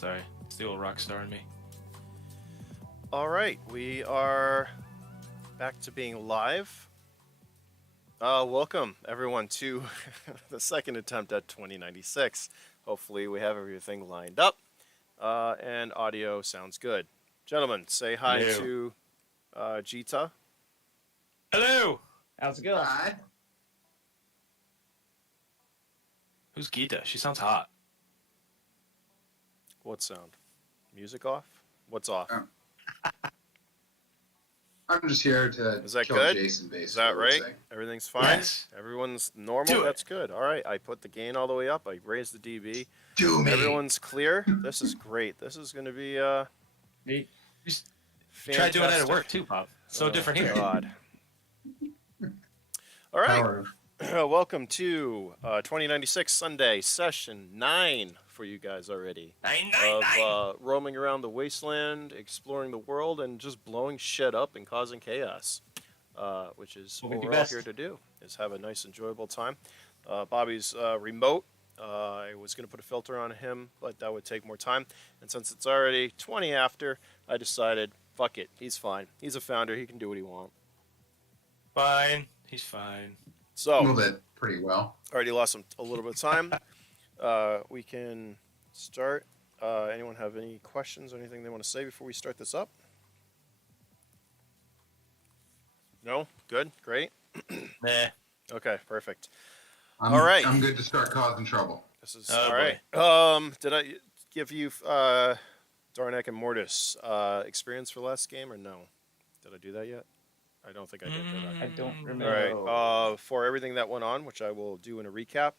Sorry, it's the old rock star in me. All right, we are back to being live. Welcome, everyone, to the second attempt at 2096. Hopefully, we have everything lined up, and audio sounds good. Gentlemen, say hi Hello. to Jita. Hello! How's it going? Hi. Who's Gita? She sounds hot. What sound? Music off? What's off? I'm just here to Is that kill good? Jason, basically. Is that I would right? say. Everything's fine? Yes. Everyone's normal? Do it. That's good. All right, I put the gain all the way up. I raised the DB. Do me. Everyone's clear. This is great. This is going to be Neat. Try doing that at fantastic. work too, Bob. So different here. God. All right. Power of- Welcome to 2096 Sunday session 9 for you guys already. Nine. Of roaming around the wasteland, exploring the world, and just blowing shit up and causing chaos. Which is What we what do we're all best. here to do, is have a nice, enjoyable time. Bobby's remote. I was going to put a filter on him, but that would take more time. And since it's already 20 after, I decided, fuck it, he's fine. He's a founder. He can do what he wants. Fine. He's fine. So, Move it pretty well. already lost a little bit of time. We can start. Anyone have any questions or anything they want to say before we start this up? No? Good? Great? Nah. Okay, perfect. I'm, All right. I'm good to start causing trouble. This is Oh, all boy. right. Did I give you Darnak and Mordis experience for last game or no? Did I do that yet? I don't think I did. Did I? I don't All remember. right. For everything that went on, which I will do in a recap,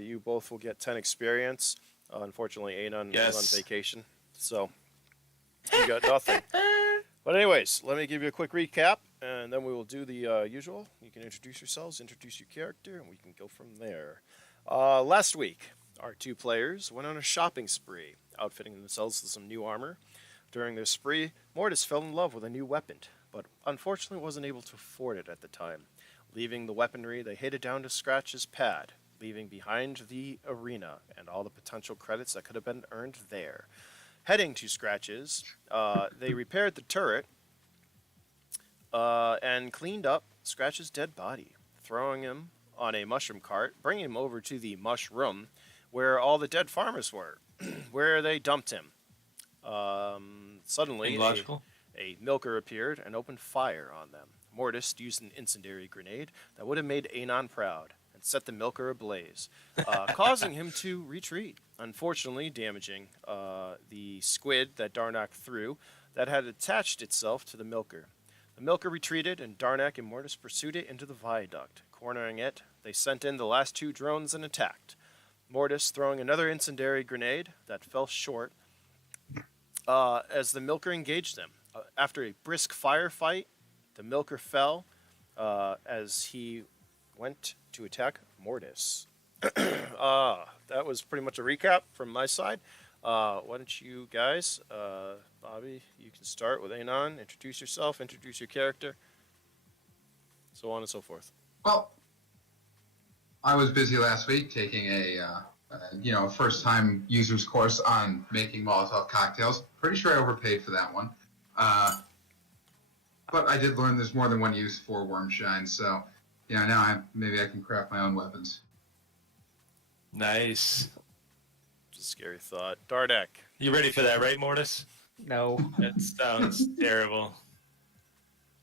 you both will get 10 experience. Unfortunately, Anon Yes. is on vacation, so you got nothing. But anyways, let me give you a quick recap, and then we will do the usual. You can introduce yourselves, introduce your character, and we can go from there. Last week, our two players went on a shopping spree, outfitting themselves with some new armor. During their spree, Mordis fell in love with a new weapon, but unfortunately wasn't able to afford it at the time. Leaving the weaponry, they headed down to Skratch's pad, leaving behind the arena and all the potential credits that could have been earned there. Heading to Skratch's, they repaired the turret and cleaned up Skratch's dead body, throwing him on a mushroom cart, bringing him over to the mushroom where all the dead farmers were, where they dumped him. Suddenly, Logical. a milker appeared and opened fire on them. Mordis used an incendiary grenade that would have made Anon proud and set the milker ablaze, causing him to retreat, unfortunately damaging the squid that Darnak threw that had attached itself to the milker. The milker retreated, and Darnak and Mordis pursued it into the viaduct. Cornering it, they sent in the last two drones and attacked. Mordis throwing another incendiary grenade that fell short as the milker engaged them. After a brisk firefight, the milker fell as he went to attack Mordis. That was pretty much a recap from my side. Why don't you guys, Bobby, you can start with Anon, introduce yourself, introduce your character, so on and so forth. Well, I was busy last week taking a first-time users course on making Molotov cocktails. Pretty sure I overpaid for that one. But I did learn there's more than one use for wormshine, so now maybe I can craft my own weapons. Nice. Just a scary thought. Darnak. You ready for that, right, Mortis? No. That sounds terrible.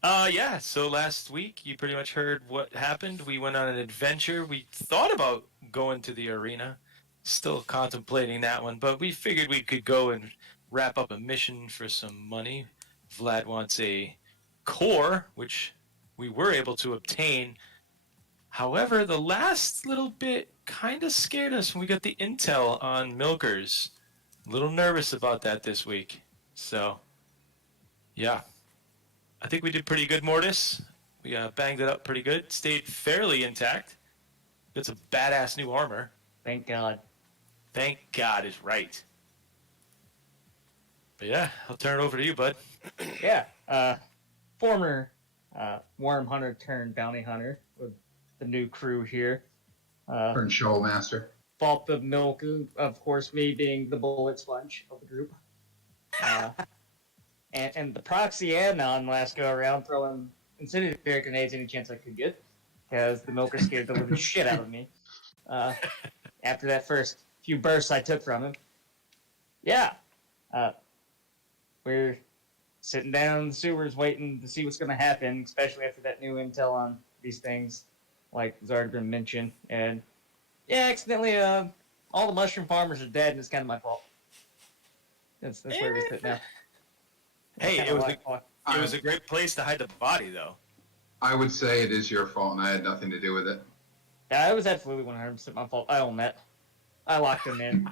Yeah, so last week you pretty much heard what happened. We went on an adventure. We thought about going to the arena, still contemplating that one, but we figured we could go and wrap up a mission for some money. Vlad wants a core, which we were able to obtain. However, the last little bit kind of scared us when we got the intel on milkers. A little nervous about that this week. So, yeah. I think we did pretty good, Mortis. We banged it up pretty good. Stayed fairly intact. Got some badass new armor. Thank God. Thank God is right. But yeah, I'll turn it over to you, bud. Yeah. Former worm hunter turned bounty hunter with the new crew here. Turn show master. fault of milk, of course, me being the bullet sponge of the group. And the proxy Anon last go around throwing incendiary grenades any chance I could get, because the milker scared the living shit out of me. After that first few bursts I took from him. Yeah. We're sitting down in the sewers waiting to see what's going to happen, especially after that new intel on these things, like has already been mentioned. And yeah, accidentally, all the mushroom farmers are dead, and it's kind of my fault. That's where we sit now. Hey, Kinda it was a great place to hide the body, though. I would say it is your fault, and I had nothing to do with it. Yeah, it was absolutely 100% my fault. I own that. I locked him in.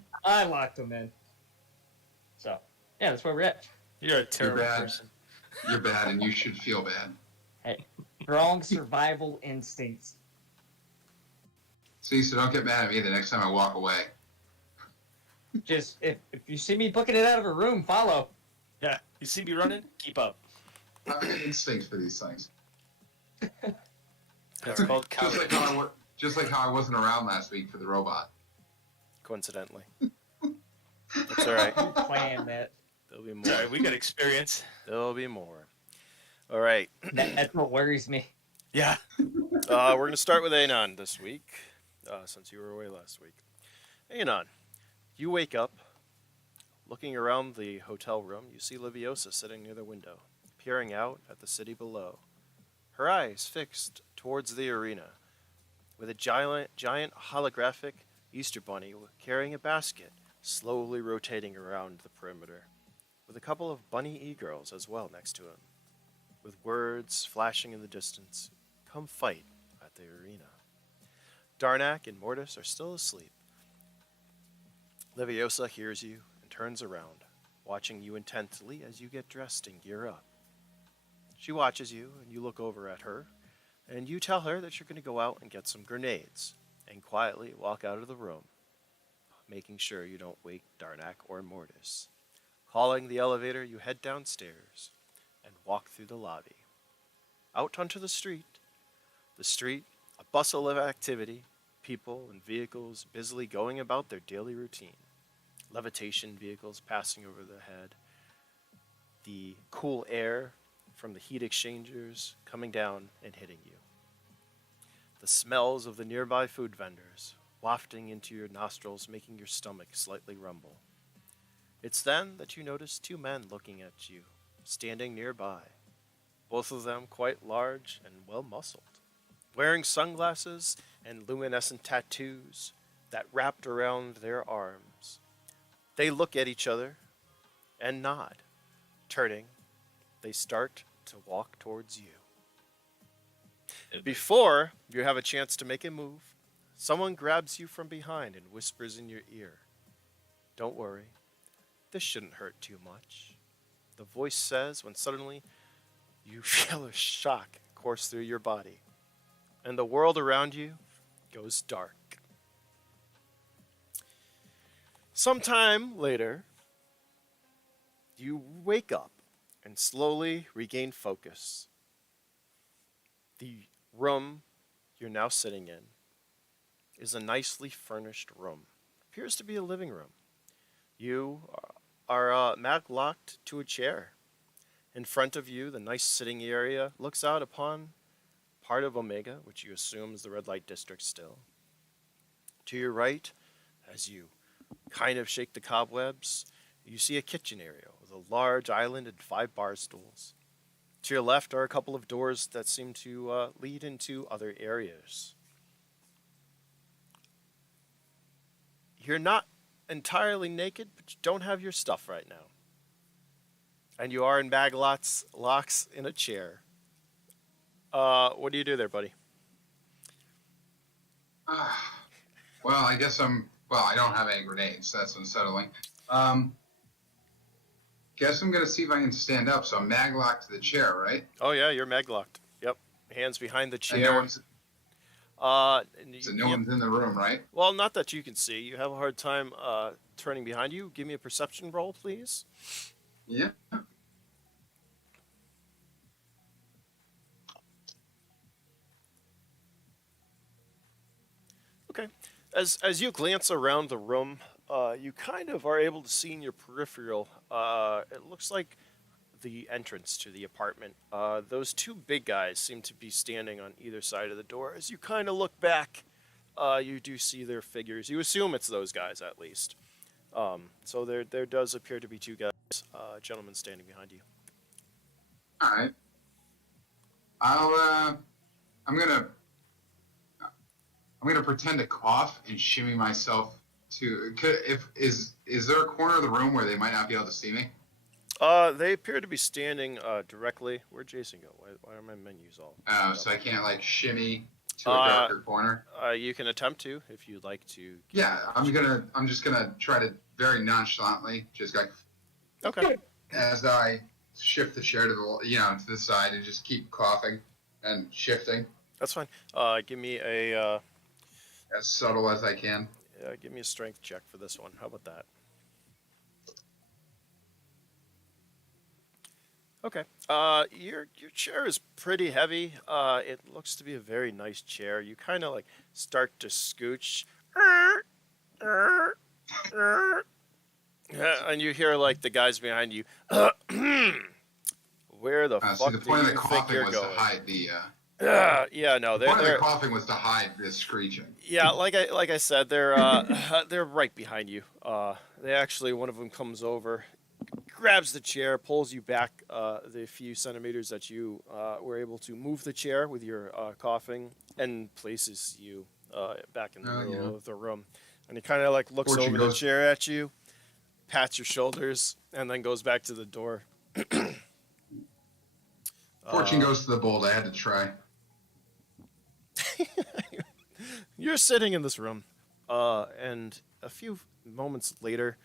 So, yeah, that's where we're at. You're a terrible bad. person. You're bad, and you should feel bad. Hey, strong survival instincts. See, so don't get mad at me the next time I walk away. Just, if you see me booking it out of a room, follow. Yeah, you see me running? Keep up. I have instincts for these things. That's called cowardice. Just like how I wasn't around last week for the robot. Coincidentally. That's all right. You planned that. There'll be more. Sorry, we got experience. There'll be more. All right. That's what worries me. Yeah. We're going to start with Anon this week, since you were away last week. Anon, you wake up. Looking around the hotel room, you see Liviosa sitting near the window, peering out at the city below. Her eyes fixed towards the arena, with a giant holographic Easter bunny carrying a basket, slowly rotating around the perimeter, with a couple of bunny e-girls as well next to him, with words flashing in the distance, "Come fight at the arena." Darnak and Mordis are still asleep. Liviosa hears you and turns around, watching you intently as you get dressed and gear up. She watches you, and you look over at her, and you tell her that you're going to go out and get some grenades, and quietly walk out of the room, making sure you don't wake Darnak or Mordis. Calling the elevator, you head downstairs and walk through the lobby. Out onto the street. The street, a bustle of activity, people and vehicles busily going about their daily routine. Levitation vehicles passing over the head. The cool air from the heat exchangers coming down and hitting you. The smells of the nearby food vendors wafting into your nostrils, making your stomach slightly rumble. It's then that you notice two men looking at you, standing nearby, both of them quite large and well-muscled, wearing sunglasses and luminescent tattoos that wrapped around their arms. They look at each other and nod. Turning, they start to walk towards you. Before you have a chance to make a move, someone grabs you from behind and whispers in your ear, "Don't worry, this shouldn't hurt too much," the voice says when suddenly you feel a shock course through your body, and the world around you goes dark. Sometime later, you wake up and slowly regain focus. The room you're now sitting in is a nicely furnished room. Appears to be a living room. You are mag-locked to a chair. In front of you, the nice sitting area looks out upon part of Omega, which you assume is the red light district still. To your right, as you kind of shake the cobwebs, you see a kitchen area with a large island and 5 bar stools. To your left are a couple of doors that seem to lead into other areas. You're not entirely naked, but you don't have your stuff right now. And you are in locks in a chair. What do you do there, buddy? Well, I guess I don't have any grenades. That's unsettling. Guess I'm going to see if I can stand up. So I'm mag-locked to the chair, right? Oh, yeah, you're mag-locked. Yep. Hands behind the And chair. no one's in the room, right? Well, not that you can see. You have a hard time turning behind you. Give me a perception roll, please. Yeah. Okay. As you glance around the room, you kind of are able to see in your peripheral. It looks like the entrance to the apartment. Those two big guys seem to be standing on either side of the door. As you kind of look back, you do see their figures. You assume it's those guys at least. So there does appear to be two guys, gentlemen standing behind you. All right. I'm gonna pretend to cough and shimmy myself to. Is there a corner of the room where they might not be able to see me? They appear to be standing directly. Where'd Jason go? Why are my menus all? So I can't like shimmy to a darker corner. You can attempt to if you'd like to. Yeah, I'm just gonna try to very nonchalantly just like. Okay. As I shift the chair to to the side and just keep coughing and shifting. That's fine. Give me a. As subtle as I can. Give me a strength check for this one. How about that? Okay. Your chair is pretty heavy. It looks to be a very nice chair. You kind of like start to scooch. And you hear like the guys behind you. Where the fuck the do point you of the think coughing you're was going? to hide the. Yeah, no, The point of they're the coughing was to hide the screeching. yeah, like I said, they're they're right behind you. They actually, one of them comes over, grabs the chair, pulls you back the few centimeters that you were able to move the chair with your coughing, and places you back in the middle of the room. And he kind of like looks over the chair at you, pats your shoulders, and then goes back to the door. Fortune goes to the bold. I had to try. You're sitting in this room, and a few moments later,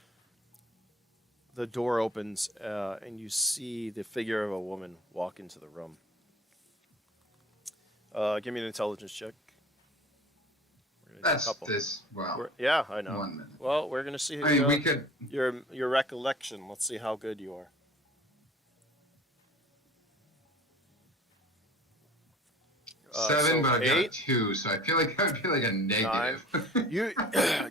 the door opens, and you see the figure of a woman walk into the room. Give me an intelligence check. That's this. Well, yeah, I know. 1 minute. Well, we're gonna see. We could. Your recollection. Let's see how good you are. 7, but I got a 8, 2, so I feel like a negative.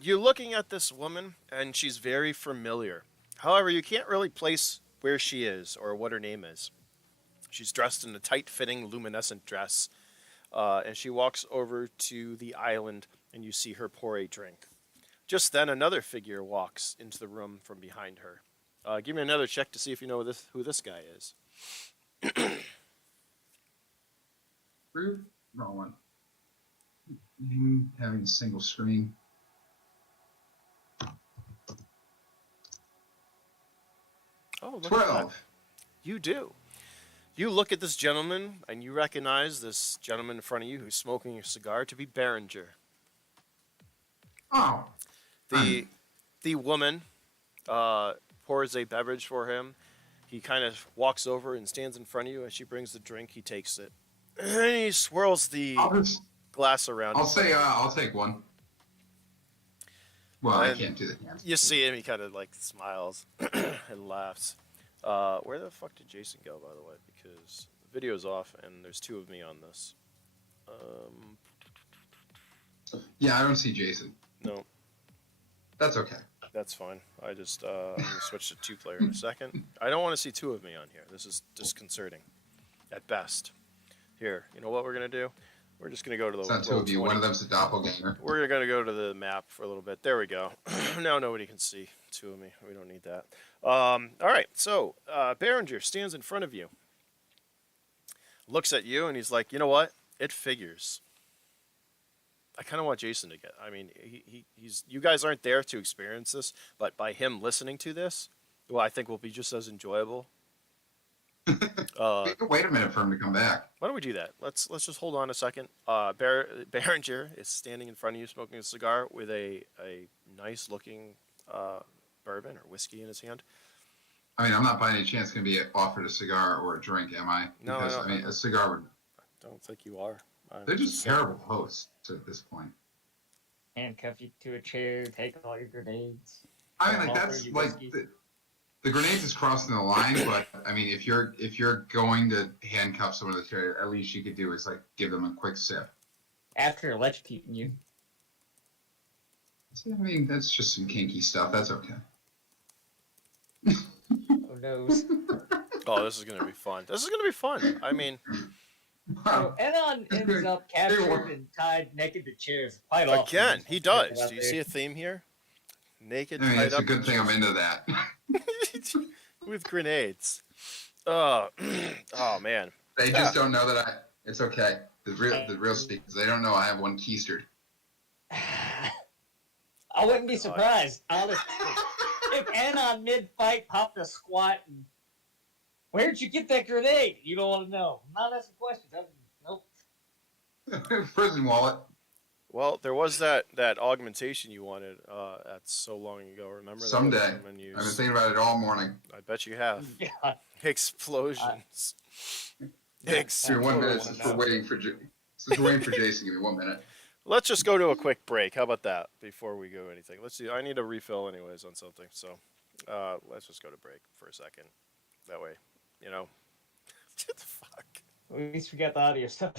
You're looking at this woman, and she's very familiar. However, you can't really place where she is or what her name is. She's dressed in a tight-fitting, luminescent dress, and she walks over to the island, and you see her pour a drink. Just then, another figure walks into the room from behind her. Give me another check to see if you know who this guy is. Rude. Wrong one. Having a single screen. Oh, look 12. at that. You do. You look at this gentleman, and you recognize this gentleman in front of you who's smoking a cigar to be Baringer. Oh. The woman pours a beverage for him. He kind of walks over and stands in front of you. As she brings the drink, he takes it. And he swirls the glass around. I'll say I'll take one. Well, I can't do the hands. You see him, he kind of like smiles and laughs. Where the fuck did Jason go, by the way? Because the video's off and there's two of me on this. Yeah, I don't see Jason. No. That's okay. That's fine. I'm going to switch to two-player in a second. I don't want to see two of me on here. This is disconcerting at best. Here, you know what we're going to do? We're just going to go to the... It's not two of you. One of them's a doppelganger. We're going to go to the map for a little bit. There we go. Now nobody can see two of me. We don't need that. All right, so Baringer stands in front of you. Looks at you, and he's like, you know what? It figures. I kind of want Jason to get... I mean, he's... You guys aren't there to experience this, but by him listening to this, well, I think will be just as enjoyable. Wait a minute for him to come back. Why don't we do that? Let's just hold on a second. Baringer is standing in front of you, smoking a cigar with a nice looking bourbon or whiskey in his hand. I mean, I'm not by any chance going to be offered a cigar or a drink, am I? No, because, I mean, a cigar would... I don't think you are. They're just terrible hosts at this point. Handcuff you to a chair, take all your grenades. I mean, like that's like the grenades is crossing the line, but I mean, if you're going to handcuff someone to the chair, at least you could do is like give them a quick sip After electrocuting you. See, I mean, that's just some kinky stuff. That's okay. Who knows? Oh, this is gonna be fun. This is gonna be fun. I mean, So Wow. Anon ends up captured and tied naked to chairs quite often. again, he does. Out Do you there. see a theme here? Naked, I mean, tied it's a up, good thing I'm into that. with grenades. Oh, oh man. They Yeah. just don't know that I. It's okay. The real secrets. They don't know I have one keistered. I wouldn't be surprised, honestly, if Anon mid-fight popped a squat and where'd you get that grenade? You don't want to know. I'm not asking questions. Nope. Prison wallet. Well, there was that augmentation you wanted. That's so long ago. Remember? That Someday. wasn't been I've used. been thinking about it all morning. I bet you have. Yeah. Explosions. Give me 1 minute wanna since know. we're waiting for since we're waiting for Jason. Give me 1 minute. Let's just go to a quick break. How about that before we go anything? Let's see. I need a refill anyways on something. So let's just go to break for a second. That way, you know. What the fuck? At least we got the audio stuff.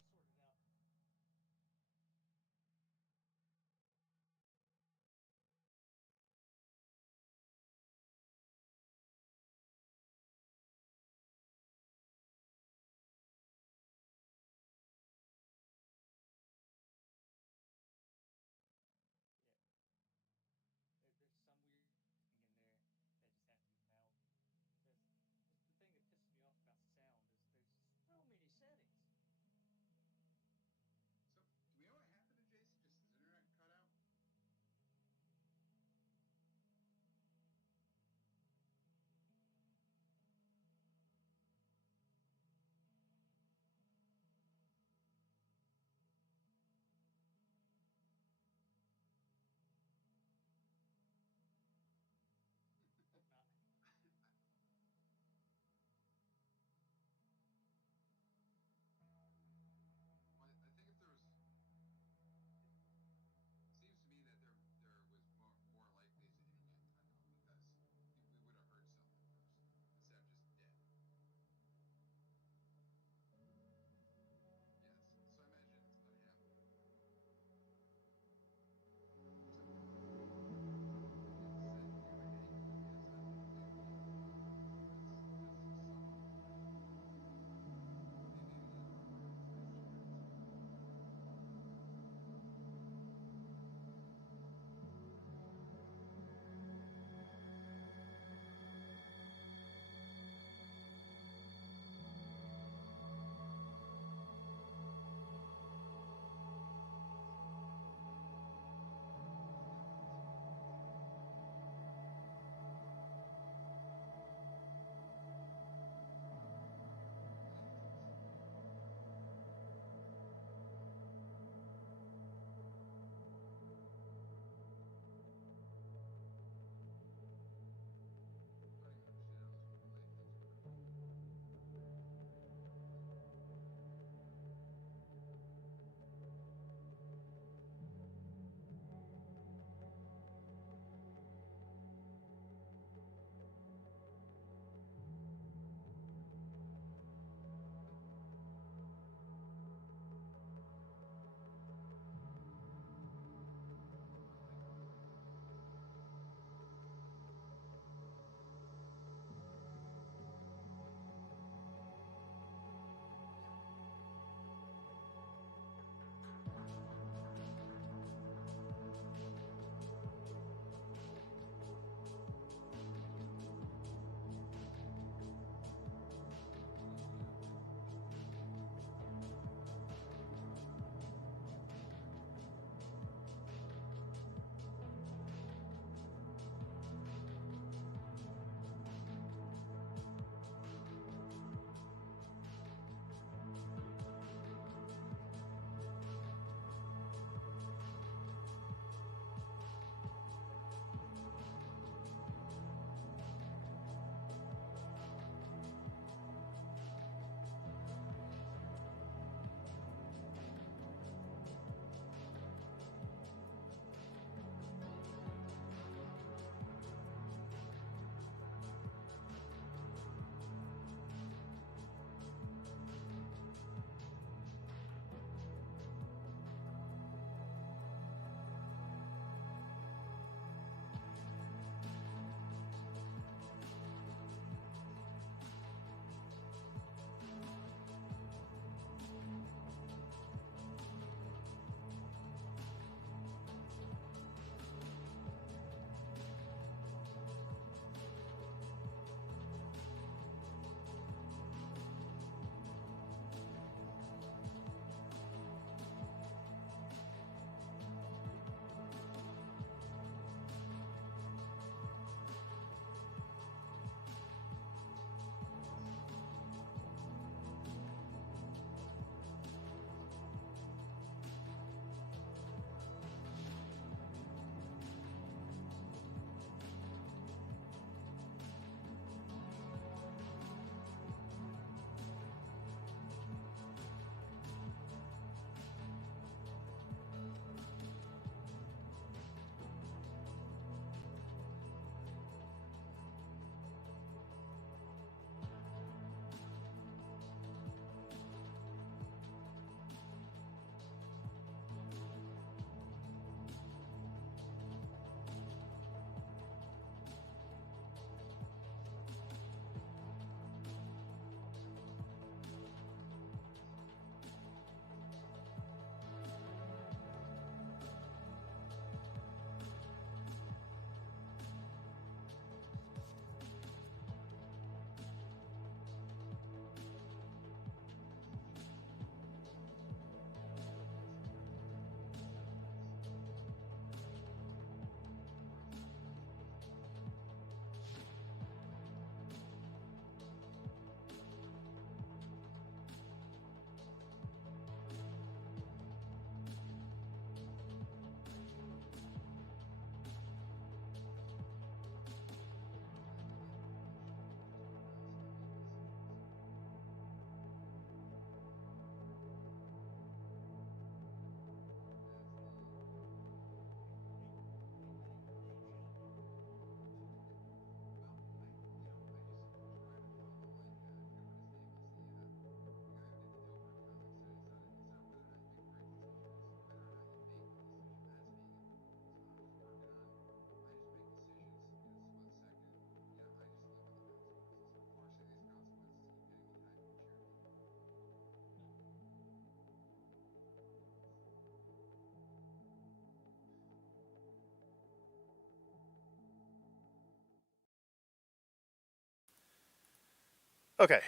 Okay.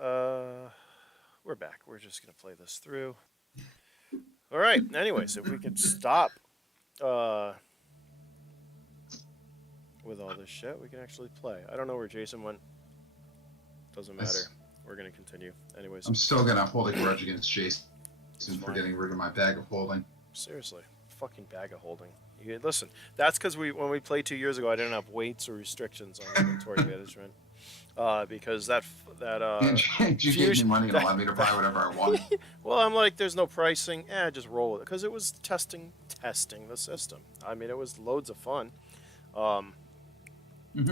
We're back. We're just gonna play this through. All right. Anyways, if we could stop with all this shit, we can actually play. I don't know where Jason went. Doesn't matter. We're gonna continue. Anyways. I'm still gonna hold a grudge against Jason for fine. getting rid of my bag of holding. Seriously, fucking bag of holding. Listen, that's because when we played 2 years ago, I didn't have weights or restrictions on inventory management. Because that You gave me money and allowed me to buy whatever I want. well, I'm like, there's no pricing. Just roll with it because it was testing the system. I mean, it was loads of fun.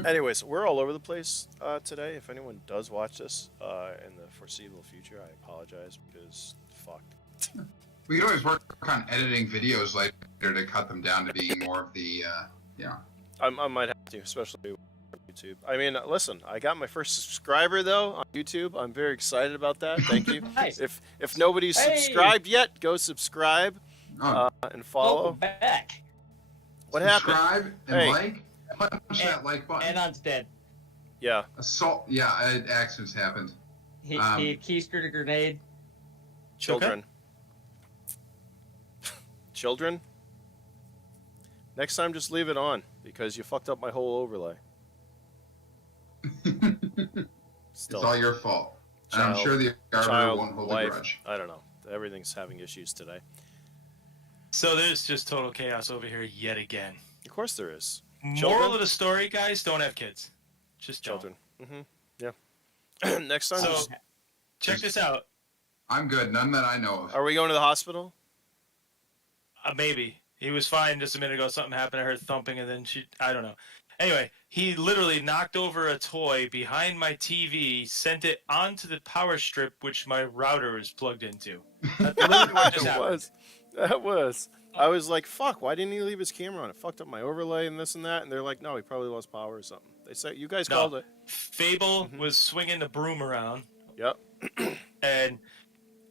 Anyways, we're all over the place today. If anyone does watch this in the foreseeable future, I apologize because fuck. We can always work on editing videos later to cut them down to being more of the, I might have to, especially on YouTube. I mean, listen, I got my first subscriber though on YouTube. I'm very excited about that. Thank you. Nice. If nobody's subscribed yet, go subscribe and follow. Welcome back. What subscribe happened? and Hey. like. Punch that like button. Anon's dead. Yeah. Assault. Yeah, accidents happened. He keistered a grenade. Children. Children. Next time, just leave it on because you fucked up my whole overlay. Still, It's all your fault. And I'm sure the arbiter won't hold a grudge. I don't know. Everything's having issues today. So there's just total chaos over here yet again. Of course there is. Moral of the story, guys, don't have kids. Just Children. Yeah. Next time, So, check this out. I'm good. None that I know of. are we going to the hospital? Maybe. He was fine just a minute ago. Something happened. I heard thumping, and then I don't know. Anyway, he literally knocked over a toy behind my TV, sent it onto the power strip, which my router is plugged into. That's literally what just happened. That was. I was like, fuck, why didn't he leave his camera on? It fucked up my overlay and this and that. And they're like, no, he probably lost power or something. They say, you guys called it. Fable was swinging the broom around. Yep. And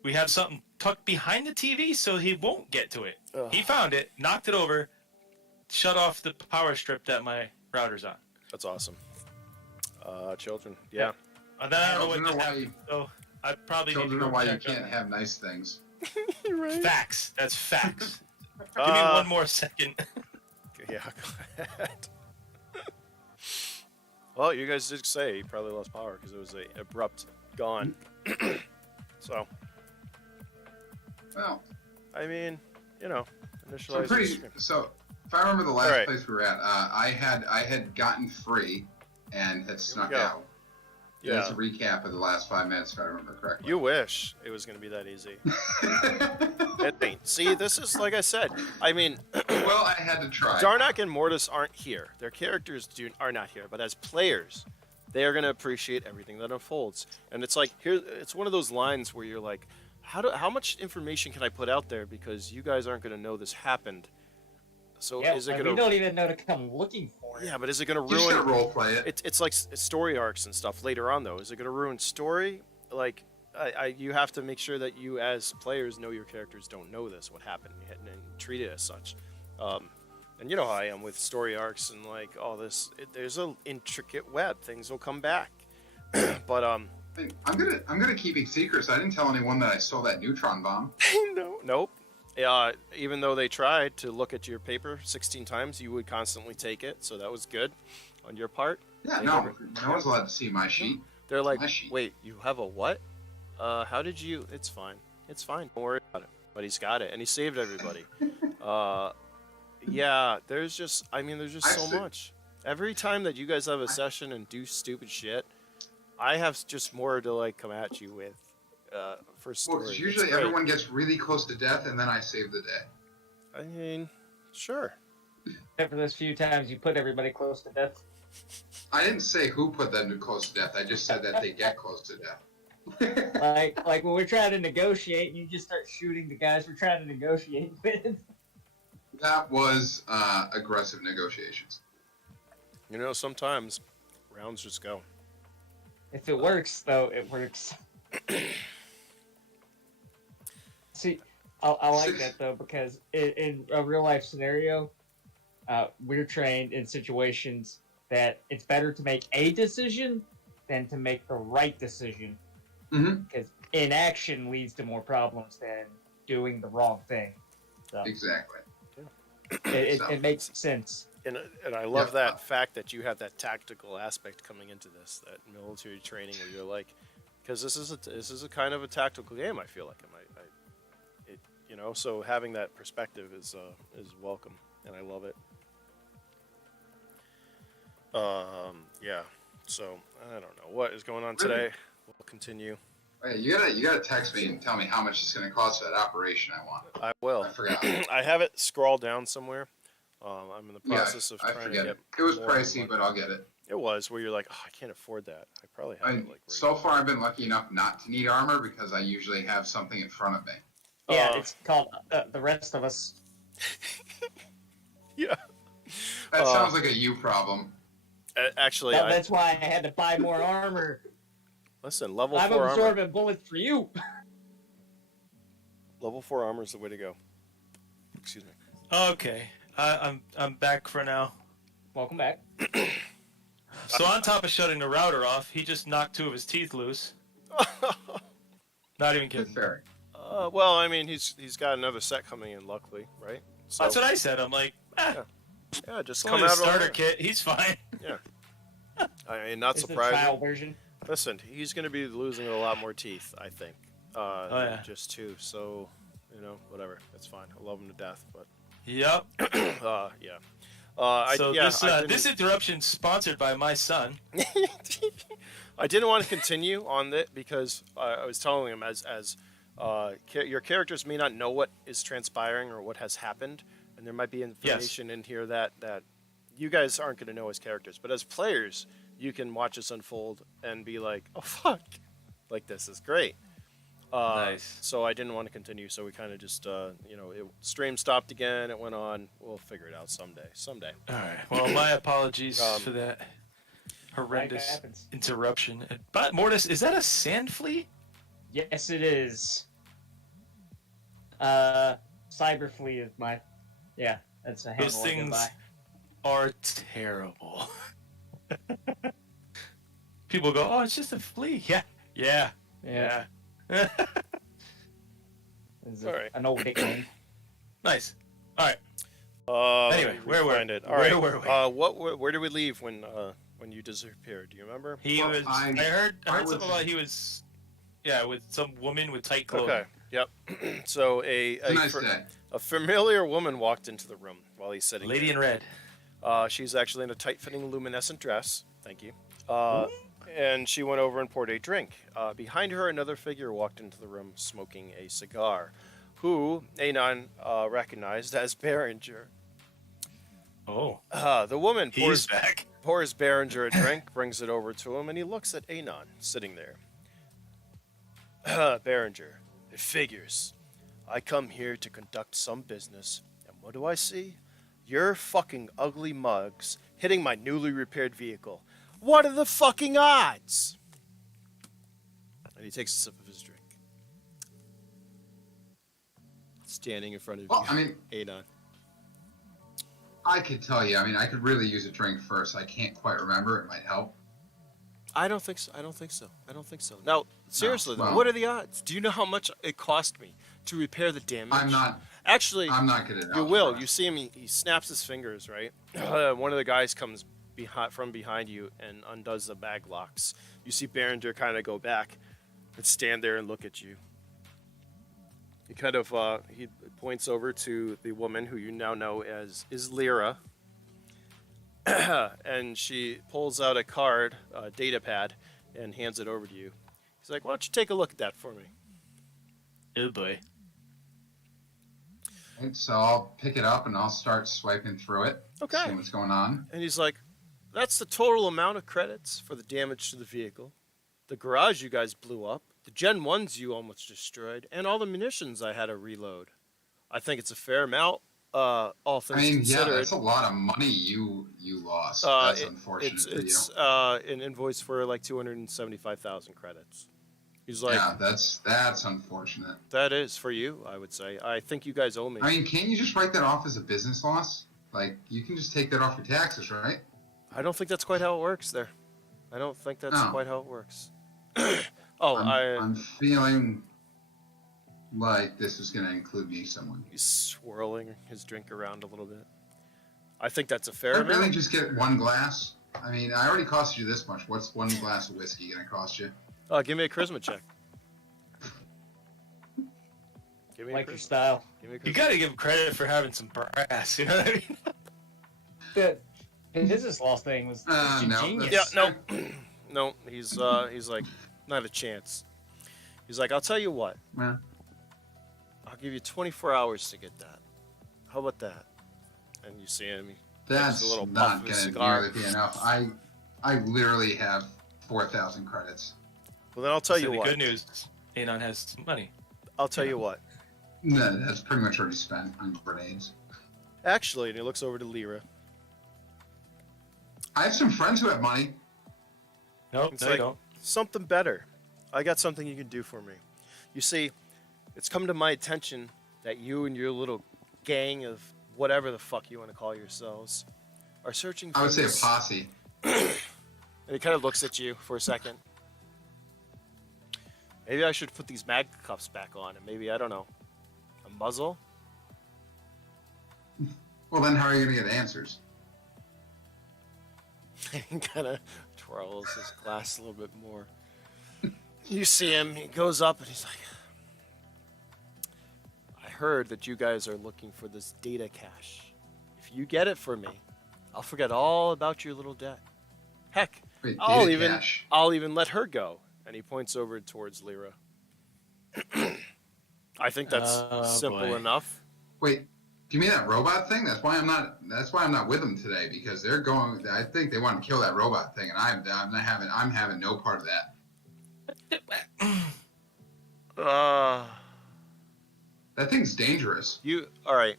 we have something tucked behind the TV so he won't get to it. Ugh. He found it, knocked it over, shut off the power strip that my router's on. That's awesome. Children. Yeah. And then I don't know what Children just are why happened. So I probably need to Children go are why you check on can't that. have nice things. Right. Facts. That's facts. Give me one more second. Yeah, go ahead. Well, you guys did say he probably lost power because it was a abrupt gone. So, Well, I mean, so initialize. so if I remember the last Alright. place we were at, I had gotten free and had snuck go. out. That's Yeah. a recap of the last 5 minutes, if I remember correctly. You wish it was going to be that easy. It ain't. See, this is like I said. I mean, Well, I had to try. Darnak and Mordis aren't here. Their characters are not here, but as players, they are going to appreciate everything that unfolds. And it's like it's one of those lines where you're like, how much information can I put out there because you guys aren't going to know this happened. So Yeah, is it we going to? don't even know to come looking for it. Yeah, but is it going to You just ruin? gotta role play it. It's like story arcs and stuff later on though. Is it going to ruin story? Like, you have to make sure that you as players know your characters don't know this what happened and treat it as such. And you know how I am with story arcs and like all this. There's an intricate web. Things will come back. But I'm gonna keep it secret. So I didn't tell anyone that I stole that neutron bomb. nope. Even though they tried to look at your paper 16 times, you would constantly take it. So that was good on your part. Yeah, They no never- one's allowed to see my sheet. They're like, My sheet. wait, you have a what? How did you? It's fine. It's fine. Don't worry about it. But he's got it, and he saved everybody. Yeah, there's just so much. Every time that you guys have a session and do stupid shit, I have just more to like come at you with for story. Well, 'cause It's usually great. everyone gets really close to death, and then I save the day. I mean, sure. Except for those few times you put everybody close to death. I didn't say who put them close to death. I just said that they get close to death. Like when we're trying to negotiate, and you just start shooting the guys we're trying to negotiate with. That was aggressive negotiations. You know, sometimes rounds just go. If it works, though, it works. See, I like that though because in a real life scenario, we're trained in situations that it's better to make a decision than to make the right decision. Mm-hmm. Because inaction leads to more problems than doing the wrong thing. So Exactly. it makes sense. And I love Yeah. that fact that you have that tactical aspect coming into this, that military training where you're like, because this is a kind of a tactical game. I feel like so having that perspective is welcome, and I love it. Yeah. So I don't know what is going on today. We'll continue. Hey, you gotta text me and tell me how much it's gonna cost for that operation I want. I will. I forgot. I have it scrawled down somewhere. I'm in the process of I trying to forget get. it. It was more pricey, money. but I'll get it. It was where you're like, oh, I can't afford that. I probably have it like. So far, I've been lucky enough not to need armor because I usually have something in front of me. Yeah, it's called The Rest of Us. Yeah. That sounds like a you problem. Actually, That's why I had to buy more armor. listen. Level I'm 4 armor. absorbing bullets for you. Level 4 armor is the way to go. Excuse me. Okay, I'm back for now. Welcome back. So on top of shutting the router off, he just knocked 2 of his teeth loose. Not even Good kidding. fairy. Well, I mean, he's got another set coming in, luckily, right? So, That's what I said. I'm like, yeah, just come come out out starter on kit. He's fine. Yeah. I mean, not It's the surprising. trial version. Listen, he's going to be losing a lot more teeth, I think. Yeah. Just 2, so, whatever. That's fine. I love him to death, but, Yep. yeah. This interruption sponsored by my son. I didn't want to continue on that because I was telling him your characters may not know what is transpiring or what has happened, and there might be information in here that you guys aren't going to know as characters, but as players, you can watch this unfold and be like, "Oh fuck, like this is great." Nice. So I didn't want to continue, so we kind of just, stream stopped again. It went on. We'll figure it out someday. All right. Well, my apologies for that Life horrendous happens. interruption. But Mordis, is that a sand flea? Yes, it is. Cyberflea is my. Yeah, that's a Those handle I can things buy. are terrible. People go, "Oh, it's just a flea." Yeah. It's All right. an old nickname. Nice. All right. Anyway, let me where were find it? All where right. were we? Where did we leave when you disappeared? Do you remember? He Well, was. I heard was- something about he was. Yeah, with some woman with tight clothing. Okay. Yep. So It's a nice day. a familiar woman walked into the room while he's sitting. Lady in there. red. She's actually in a tight-fitting luminescent dress. Thank you. And she went over and poured a drink. Behind her, another figure walked into the room smoking a cigar, who Anon recognized as Baringer. Oh, The woman he's back. pours Baringer a drink, brings it over to him, and he looks at Anon sitting there. Baringer, it figures. I come here to conduct some business, and what do I see? Your fucking ugly mugs hitting my newly repaired vehicle. What are the fucking odds? And he takes a sip of his drink. Standing in front of Well, you, I mean, Anon. I could tell you. I mean, I could really use a drink first. I can't quite remember. It might help. I don't think so. Now, seriously, though, well- what are the odds? Do you know how much it cost me to repair the damage? I'm not Actually, good at you will. algebra. You see him. He snaps his fingers, right? One of the guys comes from behind you and undoes the bag locks. You see Baringer kind of go back and stand there and look at you. He kind of he points over to the woman who you now know as is Leera. And she pulls out a card, a data pad, and hands it over to you. He's like, "Why don't you take a look at that for me?" Oh boy. And so I'll pick it up and I'll start swiping through it. Okay. See what's going on. And he's like, "That's the total amount of credits for the damage to the vehicle, the garage you guys blew up, the Gen 1s you almost destroyed, and all the munitions I had to reload. I think it's a fair amount, all things I mean, yeah, considered." that's a lot of money you lost. That's unfortunate for you. It's an invoice for like 275,000 credits. He's like, Yeah, that's unfortunate. "That is for you, I would say. I think you guys owe me." I mean, can't you just write that off as a business loss? Like, you can just take that off your taxes, right? I don't think that's quite how it works there. I don't think that's Oh. quite how it works. I'm feeling like this is going to include me someone. He's swirling his drink around a little bit. I think that's a fair I amount. really just get one glass. I mean, I already costed you this much. What's one glass of whiskey going to cost you? Give me a charisma check. Give me Like a your charisma. style. Give me a You charisma. gotta give him credit for having some brass. You know what I mean? The business loss thing was just No, genius. Yeah, no, no. He's like, not a chance. He's like, I'll tell you what. Well, I'll give you 24 hours to get that. How about that? And you see him. He that's takes a little puff not of going his to cigar. nearly be enough. I literally have 4,000 credits. Well, then I'll tell So you the what. good news is Anon has some money. I'll tell you what. No, that's pretty much already spent on grenades. Actually, and he looks over to Leera. I have some friends who have money. Nope, It's no, like- you don't. Something better. I got something you can do for me. You see, it's come to my attention that you and your little gang of whatever the fuck you want to call yourselves are searching for I would say a this- posse. And he kind of looks at you for a second. Maybe I should put these mag cuffs back on and maybe, I don't know, a muzzle? Well, then how are you going to get answers? He kind of twirls his glass a little bit more. You see him, he goes up and he's like, I heard that you guys are looking for this data cache. If you get it for me, I'll forget all about your little debt. Heck, Wait, I'll data cache. even let her go. And he points over towards Leera. I think that's Oh, simple boy. enough. Wait, do you mean that robot thing? That's why I'm not with them today, because they're going. I think they want to kill that robot thing, and I'm having no part of that. That thing's dangerous. You all right?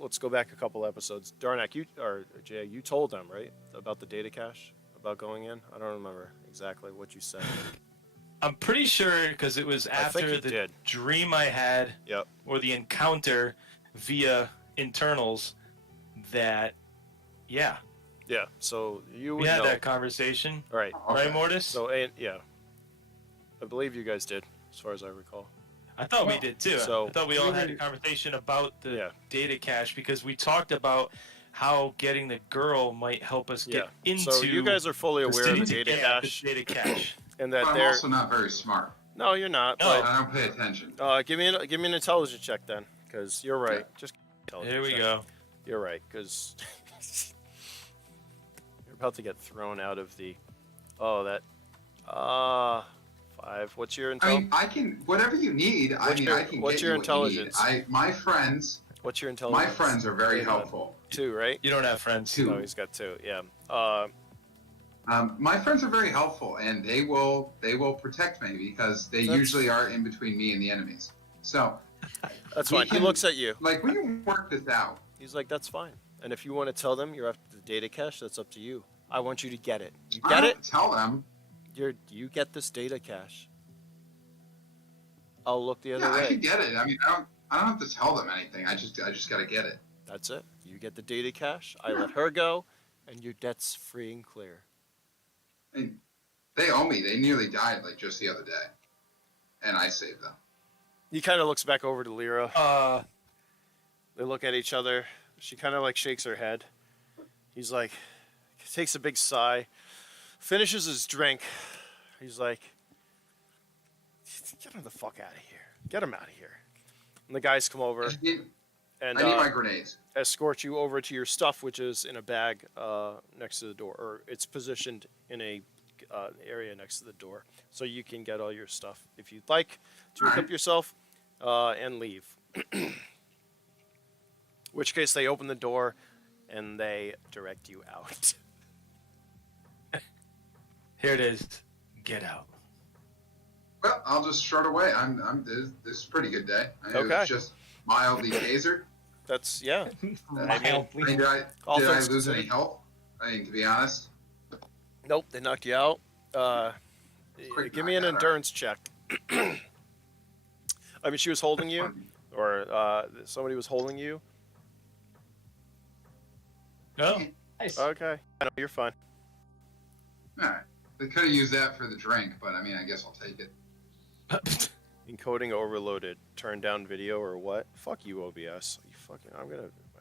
Let's go back a couple episodes. Darnak, you or Jay, you told them right about the data cache, about going in. I don't remember exactly what you said. I'm pretty sure because it was I think after you the did. dream I had Yep. or the encounter via internals that, yeah, Yeah. So you we would had know. that conversation, All right. Okay. right, Mordis? So yeah, I believe you guys did, as far as I recall. I thought we did too. So- I thought we all We had a were- conversation about the Yeah. data cache because we talked about how getting the girl might help us get Yeah. into. So you guys are fully the aware of the city data to get cache, the data cache. and But that I'm they're. also not very smart. No, you're not. No. I don't pay attention. But give me an intelligence check then, because you're right. Just intelligence Here we check. go. You're right, because you're about to get thrown out of the. Oh, that. 5. What's your I intel? mean, I can whatever you need. I can What's get your you what you need. intelligence? My friends What's your intelligence? My friends are very Hang on. helpful. 2, right? You don't have friends. Two. No, he's got 2. Yeah. My friends are very helpful, and they will protect me because they That's- usually are in between me and the enemies. So, That's We fine. He can- looks at you. like, we can work this out. He's like, that's fine. And if you want to tell them you're after the data cache, that's up to you. I want you to get it. You I get don't it? have to tell them. You get this data cache. I'll look the other Yeah, I way. can get it. I mean, I don't have to tell them anything. I just got to get it. That's it. You get the data cache. I let her go, and your debt's free and clear. And they owe me. They nearly died like just the other day, and I saved them. He kind of looks back over to Leera. Uh, They look at each other. She kind of like shakes her head. He's like, takes a big sigh, finishes his drink. He's like, get him the fuck out of here. Get him out of here. And the guys come over I need and my grenades. escort you over to your stuff, which is in a bag next to the door, or it's positioned in a area next to the door, so you can get all your stuff if you'd like to equip Alright. yourself and leave. Which case they open the door and they direct you out. here it is. Get out. Well, I'll just short away. This is a pretty good day. It Okay. was just mildly tasered. That's yeah. Mildly. Did I All did I things lose any considered. health? I mean, to be honest. Nope, they knocked you out. Quick Give me an knockout, endurance check. I mean, she was holding you, or somebody was holding you. No. Nice. Okay, I know you're fine. All right. They could have used that for the drink, but I mean, I guess I'll take it. Encoding overloaded. Turn down video or what? Fuck you, OBS. I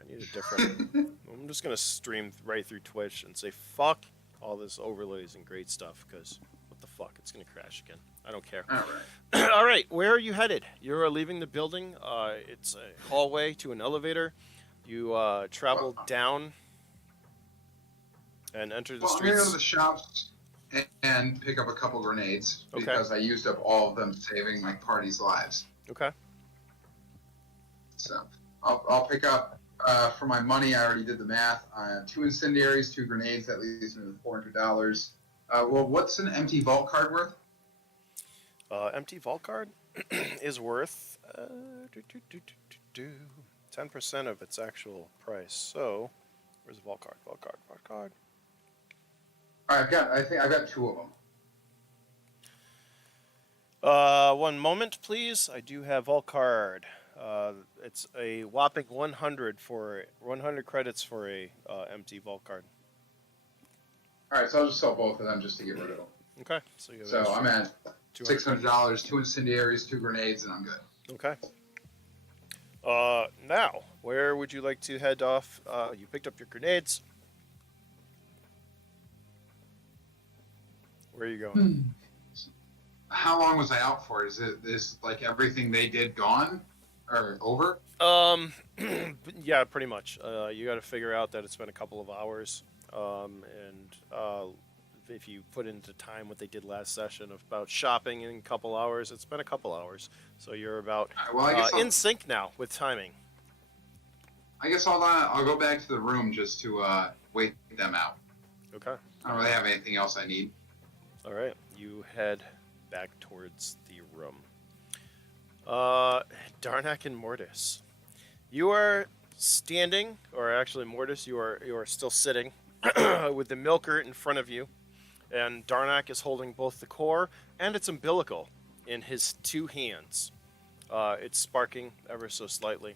need a different. I'm just gonna stream right through Twitch and say fuck all this overlays and great stuff, because what the fuck? It's gonna crash again. I don't care. All right. All right, where are you headed? You're leaving the building. It's a hallway to an elevator. You travel down and enter the Well, I'm going to go streets. to the shops and pick up a couple grenades Okay. because I used up all of them saving my party's lives. Okay. So I'll pick up, for my money, I already did the math. 2 incendiaries, 2 grenades, that leaves me with $400. Well, what's an empty vault card worth? Empty vault card is worth 10% of its actual price. So, where's the vault card? Vault card. All right, I think I've got 2 of them. 1 moment, please. I do have vault card. It's a whopping 100 credits for a empty vault card. All right, so I'll just sell both of them just to get rid of them. Okay. So, you have So extra I'm at 200. $600, 2 incendiaries, 2 grenades, and I'm good. Okay. Now, where would you like to head off? You picked up your grenades. Where are you going? How long was I out for? Is this like everything they did gone or over? Yeah, pretty much. You got to figure out that it's been a couple of hours, and if you put into time what they did last session about shopping in a couple hours, it's been a couple hours. So you're about All right, well, I guess in sync now with timing. I guess I'll go back to the room just to wait them out. Okay. I don't really have anything else I need. All right. You head back towards the room. Darnak and Mordis. You are standing, or actually, Mordis, you are still sitting with the milker in front of you, and Darnak is holding both the core and its umbilical in his 2 hands. It's sparking ever so slightly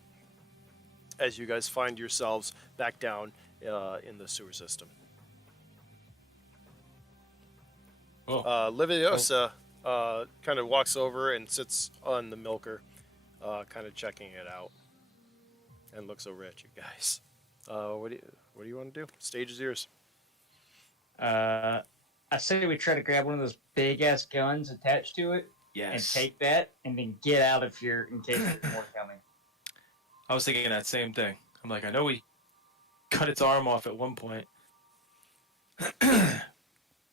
as you guys find yourselves back down in the sewer system. Liviosa kind of walks over and sits on the milker, kind of checking it out, and looks over at you guys. What do you want to do? Stage is yours. I say we try to grab one of those big ass guns attached to it and take that, and then get out of here in case there's more coming. I was thinking that same thing. I'm like, I know we cut its arm off at one point.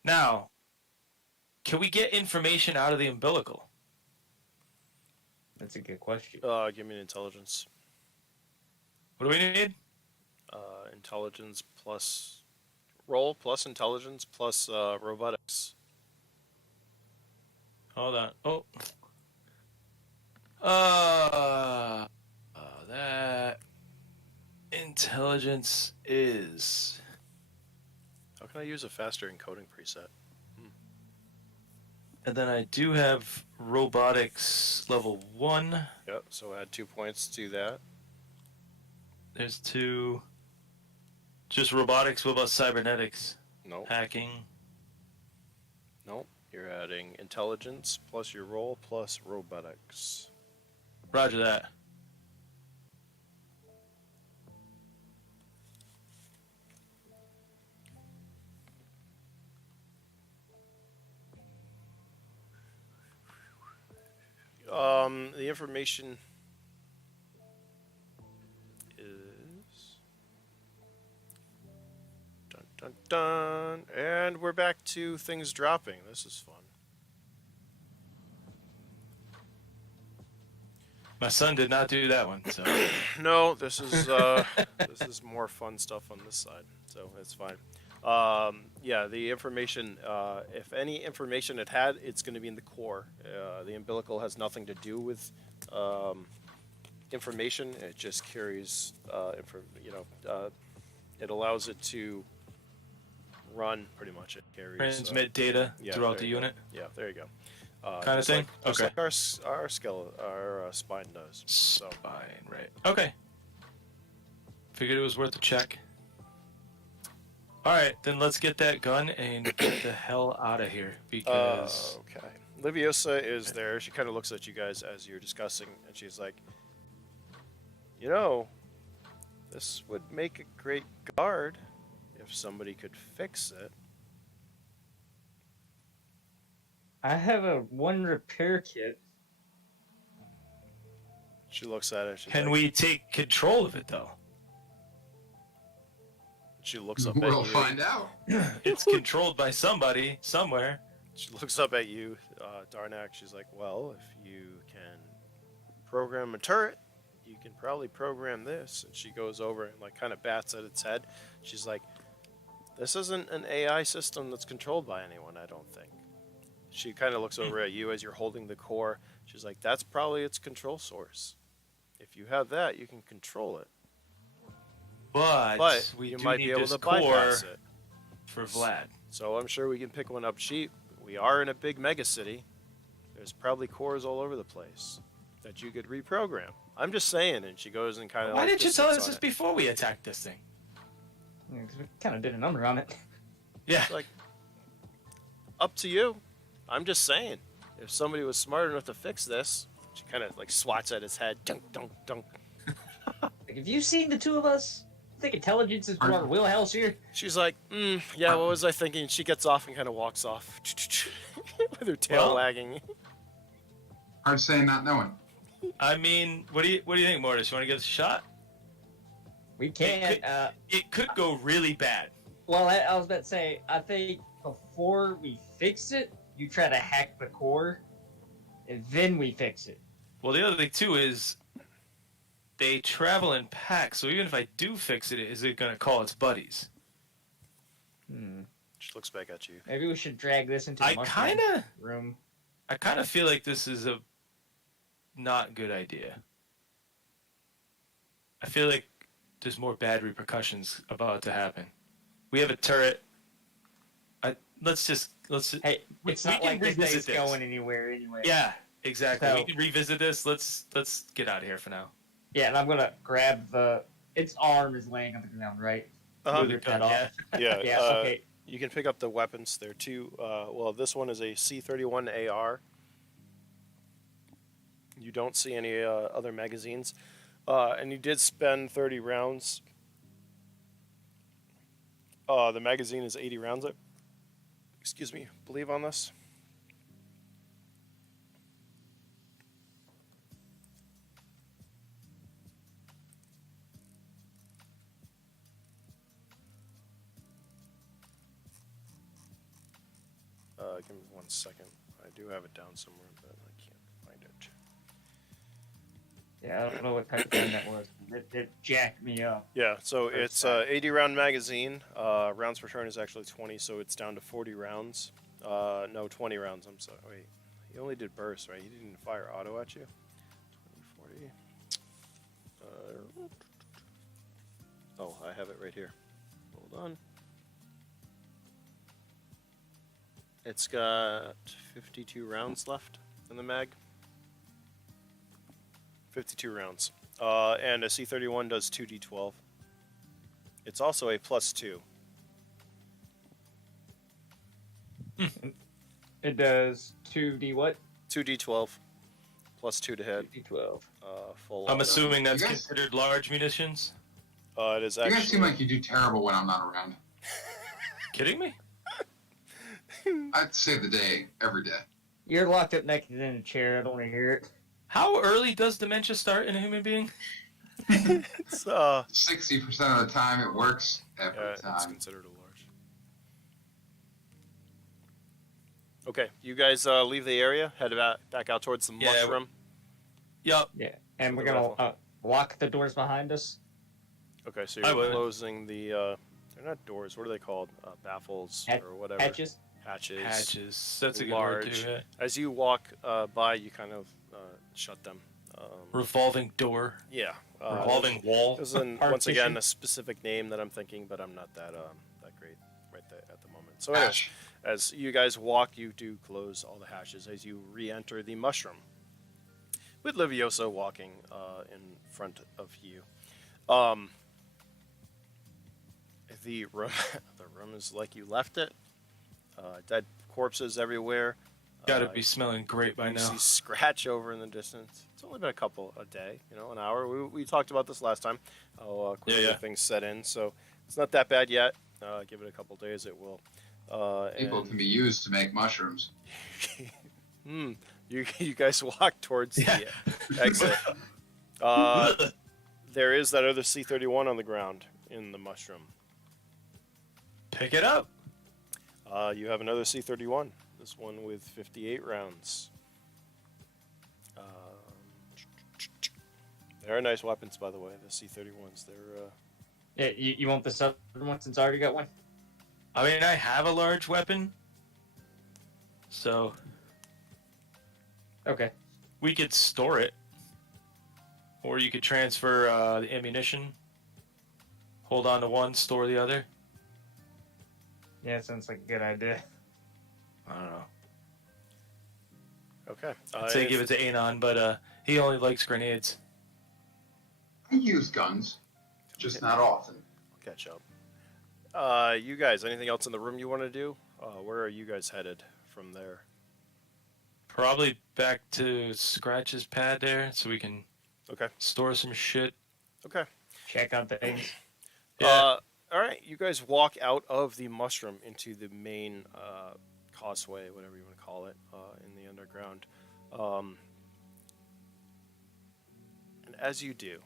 Now, can we get information out of the umbilical? That's a good question. Give me an intelligence. What do we need? Intelligence plus roll plus intelligence plus robotics. Hold on. That intelligence is. How can I use a faster encoding preset? And then I do have robotics level 1. Yep. So add 2 points to that. There's 2. Just robotics. What about cybernetics? Nope. Hacking. Nope. You're adding intelligence plus your roll plus robotics. Roger that. The information is dun dun dun, and we're back to things dropping. This is fun. My son did not do that one, so. No, this is this is more fun stuff on this side, so it's fine. Yeah, the information, if any information it had, it's going to be in the core. The umbilical has nothing to do with information. It just carries, it allows it to run pretty much. It carries Transmit data throughout the unit. Yeah, there you go. Kind of thing? Just Okay. like our spine does. So. Spine, right. Okay. Figured it was worth a check. All right, then let's get that gun and get the hell out of here because Okay. Liviosa is there. She kind of looks at you guys as you're discussing, and she's like, you know, this would make a great guard if somebody could fix it. I have a one repair kit. She looks at it. She's can like, we take control of it though? She looks up at We'll you. find out. It's controlled by somebody somewhere. She looks up at you, Darnak. She's like, well, if you can program a turret, you can probably program this. And she goes over and like kind of bats at its head. She's like, this isn't an AI system that's controlled by anyone, I don't think. She kind of looks over at you as you're holding the core. She's like, that's probably its control source. If you have that, you can control it. But we you do might need be able this to core bypass it. for Vlad. So I'm sure we can pick one up cheap. We are in a big mega city. There's probably cores all over the place that you could reprogram. I'm just saying. And she goes and kind of. Why didn't you tell us this before we attacked this thing? Yeah, 'cause we kind of did a number on it. Yeah. It's like, up to you. I'm just saying. If somebody was smart enough to fix this, she kind of like swats at his head. Dunk, dunk, dunk. Like, have you seen the two of us? I think intelligence is our wheelhouse here. She's like, yeah, what was I thinking? She gets off and kind of walks off with her tail Well, wagging. Hard saying not knowing. I mean, what do you think, Mordis? You want to give us a shot? We can't. It could go really bad. Well, I was about to say, I think before we fix it, you try to hack the core, and then we fix it. Well, the other thing too is they travel in packs, so even if I do fix it, is it going to call its buddies? She looks back at you. Maybe we should drag this into the I mushroom kind of room. feel like this is a not good idea. I feel like there's more bad repercussions about to happen. We have a turret. Let's Hey, it's not can like this revisit thing's going anywhere anyway. Yeah, exactly. So- We can revisit this. Let's get out of here for now. Yeah, and I'm gonna grab its arm is laying on the ground, right? Uh-huh. With cut off. Yeah. Yeah, okay. You can pick up the weapons. There are two. Well, this one is a C-31 AR. You don't see any other magazines. And you did spend 30 rounds. The magazine is 80 rounds, excuse me, believe on this. Give me 1 second. I do have it down somewhere, but I can't find it. Yeah, I don't know what type of gun that was. It jacked me up. Yeah, so First it's time. 80 round magazine. Rounds per turn is actually 20, so it's down to 40 rounds. No, 20 rounds. I'm sorry. Wait, he only did burst, right? He didn't fire auto at you. 20, 40. Oh, I have it right here. Hold on. It's got 52 rounds left in the mag. 52 rounds. And a C-31 does 2d12. It's also a +2. It does 2d what? 2d12. +2 to hit. 2d12. Full. I'm assuming that's You guys- considered large munitions. It is You actually. guys seem like you do terrible when I'm not around. Kidding me? I'd save the day every day. You're locked up naked in a chair. I don't want to hear it. How early does dementia start in a human being? It's, 60% of the time it works every it's time. considered a large. Okay, you guys leave the area, head back out towards the Yeah, mushroom. Yup. Yeah, and we're The gonna lock the doors behind us. Okay, so I you're would. closing the. They're not doors. What are they called? Baffles or whatever. Hatches. Hatches. Hatches. That's a good Large. word too. Yeah. As you walk by, you kind of shut them. Revolving door. Yeah. Revolving wall. There's once Partition. again a specific name that I'm thinking, but I'm not that great right there at the moment. So anyways, Ash. as you guys walk, you do close all the hatches as you re-enter the mushroom, with Liviosa walking in front of you. I the room, the room is like you left it. Dead corpses everywhere. Gotta be smelling great by You now. see Skratch over in the distance. It's only been a day, an hour. We talked about this last time. How quickly things set in, so it's not that bad yet. Give it a couple days, it will. People can be used to make mushrooms. You guys walk towards the exit. There is that other C-31 on the ground in the mushroom. Pick it up. You have another C-31. This one with 58 rounds. They're nice weapons, by the way. The C-31s. They're. Yeah, you want this other one since I already got one? I mean, I have a large weapon, so Okay. we could store it, or you could transfer the ammunition. Hold on to one, store the other. Yeah, sounds like a good idea. I don't know. Okay. I'd say give it to Anon, but he only likes grenades. I use guns, just not often. Catch up. You guys, anything else in the room you want to do? Where are you guys headed from there? Probably back to Skratch's pad there, so we can store some shit. Okay. Check out things. Yeah. All right. You guys walk out of the mushroom into the main causeway, whatever you want to call it, in the underground. And as you do,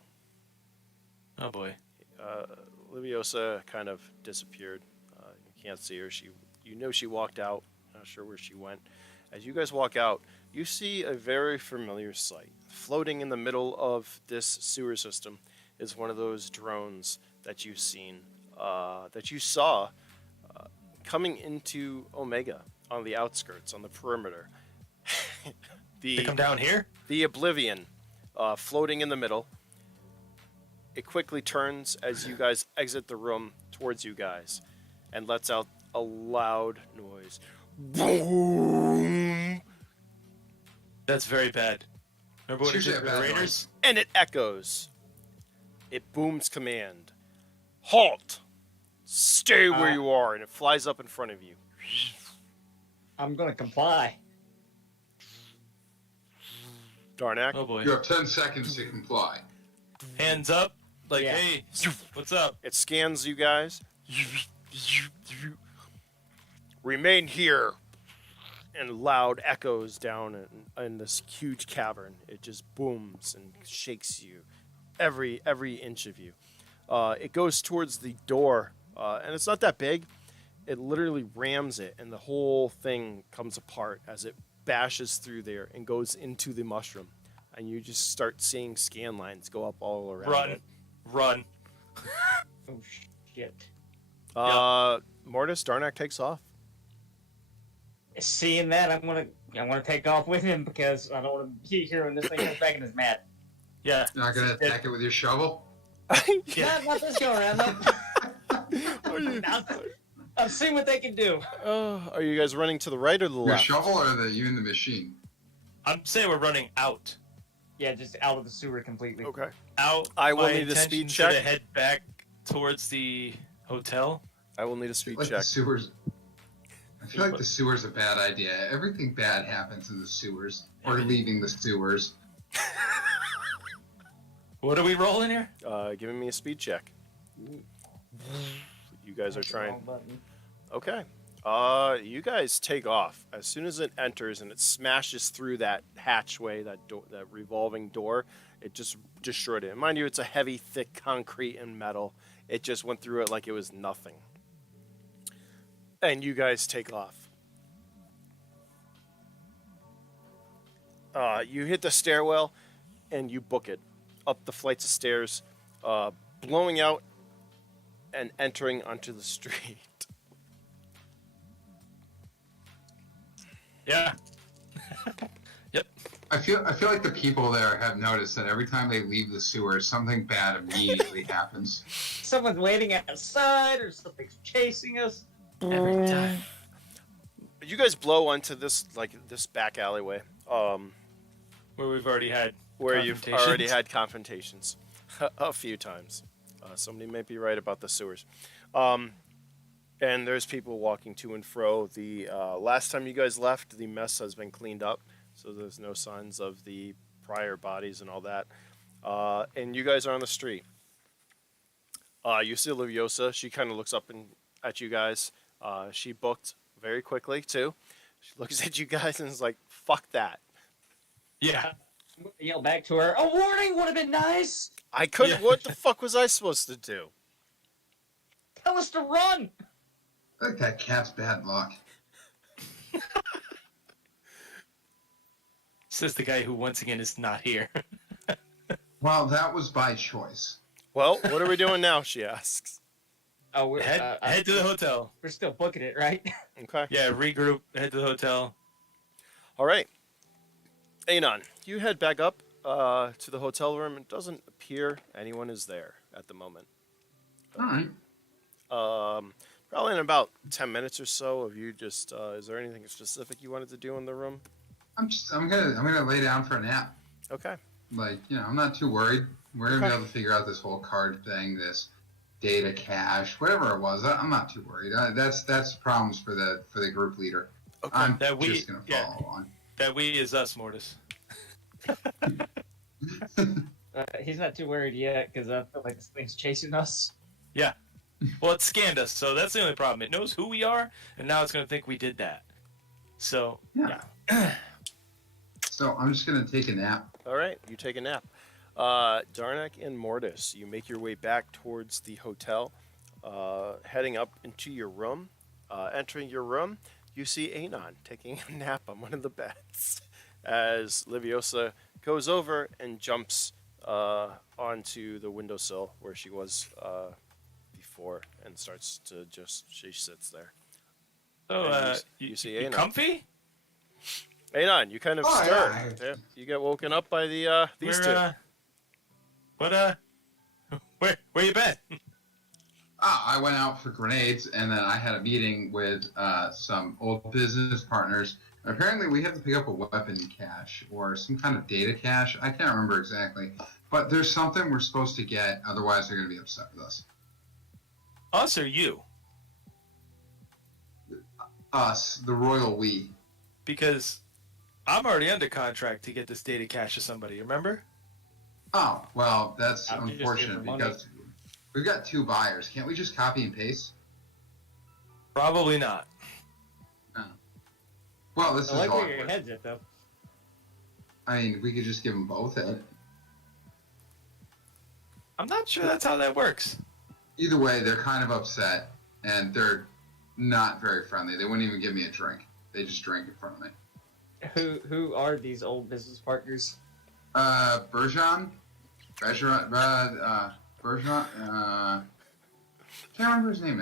Oh boy. Liviosa kind of disappeared. You can't see her. She walked out. Not sure where she went. As you guys walk out, you see a very familiar sight. Floating in the middle of this sewer system is one of those drones that you've seen, that you saw coming into Omega on the outskirts, on the perimeter. They come down here? The Oblivion, floating in the middle. It quickly turns as you guys exit the room towards you guys and lets out a loud noise. Boom! That's very bad. Remember what it Seriously, did a with the bad Raiders? And it echoes. It booms command. Halt! Stay where you are. And it flies up in front of you. I'm gonna comply. Darnak. Oh boy. You have 10 seconds to comply. Hands up. Like, Yeah. hey, what's up? It scans you guys. Remain here. And loud echoes down in this huge cavern. It just booms and shakes you, every inch of you. It goes towards the door, and it's not that big. It literally rams it, and the whole thing comes apart as it bashes through there and goes into the mushroom. And you just start seeing scan lines go up all around it. Run. Oh shit. Mordis, Darnak takes off. Seeing that, I'm gonna take off with him because I don't want to be here when this thing comes back and is mad. Yeah. You're not going to attack it with your shovel? Yeah. Not this go around though. I've seen what they can do. Are you guys running to the right or the Your left? shovel or you in the machine? I'm saying we're running out. Yeah, just out of the sewer completely. Okay. Out. I will My need a speed intentions check. are to head back towards the hotel. I will need a speed Like check. the sewers. I feel like the sewer's a bad idea. Everything bad happens in the sewers. Or leaving the sewers. What are we rolling here? Giving me a speed check. You guys are trying. Wrong button. Okay. You guys take off. As soon as it enters and it smashes through that hatchway, that revolving door, it just destroyed it. And mind you, it's a heavy, thick concrete and metal. It just went through it like it was nothing. And you guys take off. You hit the stairwell and you book it up the flights of stairs, blowing out and entering onto the street. Yeah. Yep. I feel like the people there have noticed that every time they leave the sewers, something bad immediately happens. Someone's waiting outside, or something's chasing us. Every time. You guys blow onto this back alleyway, Where we've already had where you've confrontations. already had confrontations a few times. Somebody might be right about the sewers. And there's people walking to and fro. The last time you guys left, the mess has been cleaned up, so there's no signs of the prior bodies and all that. And you guys are on the street. You see Leviosa. She kind of looks up at you guys. She booked very quickly, too. She looks at you guys and is like, fuck that. Yeah. I'm gonna yell back to her, a warning would have been nice! I couldn't. Yeah. What the fuck was I supposed to do? Tell us to run! I think that cat's bad luck. Says the guy who once again is not here. Well, that was by choice. Well, what are we doing now? She asks. Oh, we're, Head to the hotel. we're still booking it, right? Okay. Yeah, regroup. Head to the hotel. All right. Anon, you head back up to the hotel room. It doesn't appear anyone is there at the moment. All right. Probably in about 10 minutes or so of you just, is there anything specific you wanted to do in the room? I'm gonna lay down for a nap. Okay. Like, I'm not too worried. We're gonna Okay. be able to figure out this whole card thing, this data cache, whatever it was. I'm not too worried. That's problems for the group leader. Okay. I'm That we- just gonna yeah. follow along. That we is us, Mortis. He's not too worried yet, because I feel like this thing's chasing us. Yeah. Well, it scanned us, so that's the only problem. It knows who we are, and now it's going to think we did that. So, Yeah. So I'm just gonna take a nap. All right. You take a nap. Darnak and Mordis, you make your way back towards the hotel, heading up into your room. Entering your room, you see Anon taking a nap on one of the beds as Leviosa goes over and jumps onto the windowsill where she was before and starts to she sits there. so And you see you Anon. comfy? Anon, you kind of Oh, stir. yeah. Yeah, you get woken up by the these two. Where you been? I went out for grenades, and then I had a meeting with some old business partners. Apparently, we have to pick up a weapon cache or some kind of data cache. I can't remember exactly, but there's something we're supposed to get. Otherwise, they're going to be upset with us. Us or you? Us, the royal we. Because I'm already under contract to get this data cache to somebody, remember? Oh, well, that's I'm just here unfortunate for money. because we've got two buyers. Can't we just copy and paste? Probably not. Well, this I is like where your awkward. head's at, though. I mean, we could just give them both it. I'm not sure that's how that works. Either way, they're kind of upset, and they're not very friendly. They wouldn't even give me a drink. They just drank in front of me. Who are these old business partners? Bergeron, can't remember his name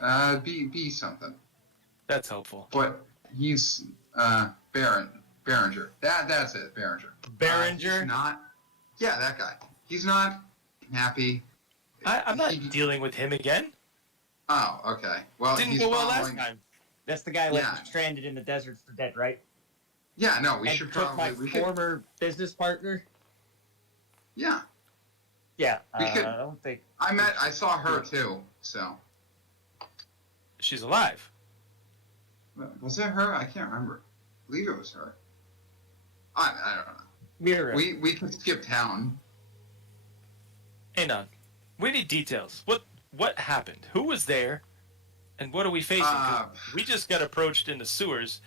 now. B something. That's helpful. But he's Baringer. That's it, Baringer. Baringer? He's not. Yeah, that guy. He's not happy. I'm not He- dealing with him again. Oh, okay. Well, Didn't he's go well last following- time. That's the guy left Yeah. stranded in the desert for dead, right? Yeah, no, we and should took my probably. We could, former business partner. yeah, Yeah, We could- I don't think. I saw her too. So She's alive. was it her? I can't remember. I believe it was her. I don't know. Leera. We could skip town. Anon, we need details. What happened? Who was there? And what are we facing? 'Cause we just got approached in the sewers.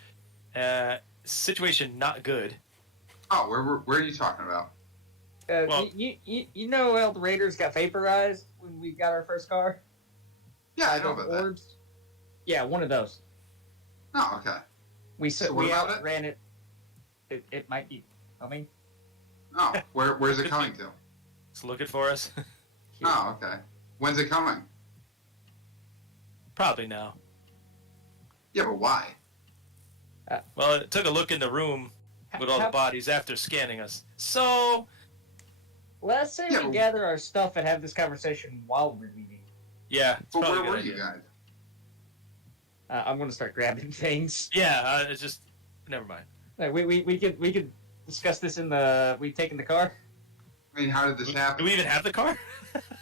Situation not good. Oh, where are you talking about? well- you know El Raiders got vaporized when we got our first car? Yeah, I know Those about that. orbs? Yeah, one of those. Oh, okay. We So what we about it? outran it. It might be coming. Oh, where's it coming to? It's looking for us. Here. Oh, okay. When's it coming? Probably now. Yeah, but why? Well, it took a look in the room with all the bodies after scanning us. So, Let's say Yeah, we gather our stuff and have this conversation while we're leaving. yeah, it's But probably where a were good you idea. guys? I'm gonna start grabbing things. Yeah, it's just never mind. We could discuss this in the we take in the car. I mean, how did this Do happen? we even have the car?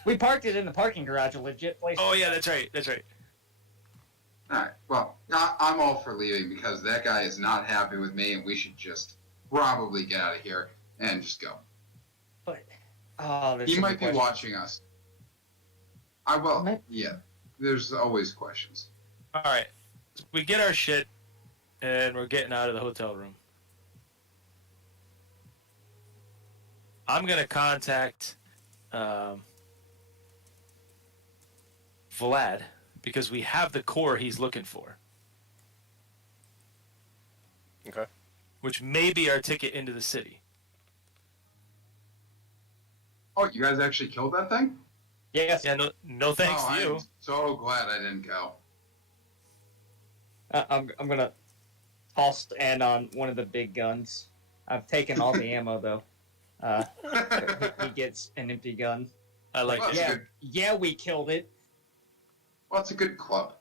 We parked it in the parking garage, a legit place. Oh yeah, that's right. That's right. All right. Well, I'm all for leaving because that guy is not happy with me, and we should just probably get out of here and just go. But there's He so might be many questions. watching us. I will. Might- Yeah. There's always questions. All right, we get our shit, and we're getting out of the hotel room. I'm gonna contact Vlad because we have the core he's looking for, Okay. which may be our ticket into the city. Oh, you guys actually killed that thing? Yes. Yeah, no thanks to you. I'm so glad I didn't go. I'm gonna toss Anon one of the big guns. I've taken all the ammo though. He gets an empty gun. I like Well, it. That's Yeah, good. yeah, we killed it. Well, it's a good club.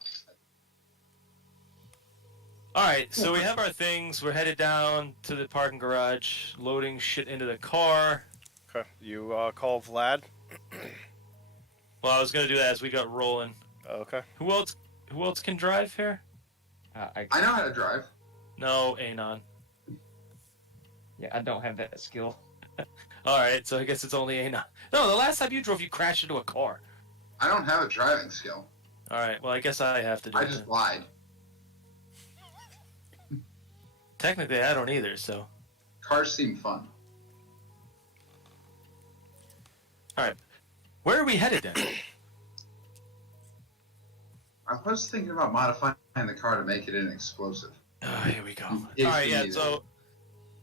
All right, so we have our things. We're headed down to the parking garage, loading shit into the car. Okay. You call Vlad. Well, I was gonna do that as we got rolling. Okay. Who else can drive here? I know how to drive. No, Anon. I don't have that skill. All right, so I guess it's only Anon. No, the last time you drove, you crashed into a car. I don't have a driving skill. All right, well, I guess I have to do I it. just then. lied. Technically, I don't either. So, Cars seem fun. all right, where are we headed then? I was thinking about modifying the car to make it an explosive. Oh, here we go. All If right, we yeah. need So it.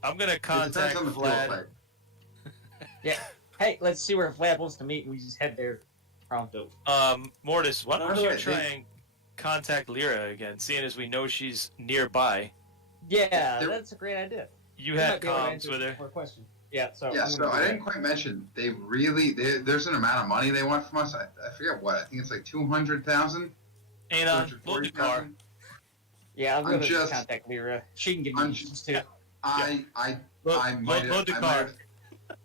I'm gonna It depends contact on the fuel Vlad. type. Hey, let's see where Vlad wants to meet, and we just head there pronto. Mordis, why By don't the you way, try and contact Leera again, seeing as we know she's nearby. Yeah, There- that's a great idea. You We had might be able to comms answer with her. more questions. Yeah, so Yeah, I'm so gonna do I that. didn't quite mention there's an amount of money they want from us. I forget what. I think it's like 200,000. Anon, load the car. Yeah, I'm I'm gonna just- contact Leera. She can give me I'm issues too. I might have. Load the I might car. have-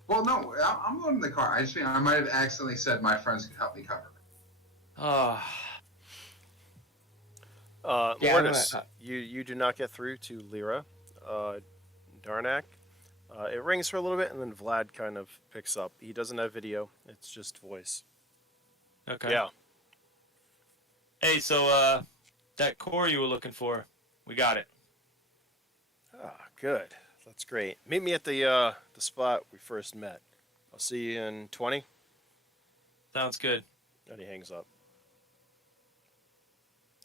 Well, no, I'm loading the car. I just mean I might have accidentally said my friends could help me cover it. Oh, Yeah, I'm Mordis, gonna- you do not get through to Leera. Darnak. It rings for a little bit, and then Vlad kind of picks up. He doesn't have video; it's just voice. okay. Yeah. Hey, so that core you were looking for, we got it. Ah, good. That's great. Meet me at the spot we first met. I'll see you in 20. Sounds good. And he hangs up.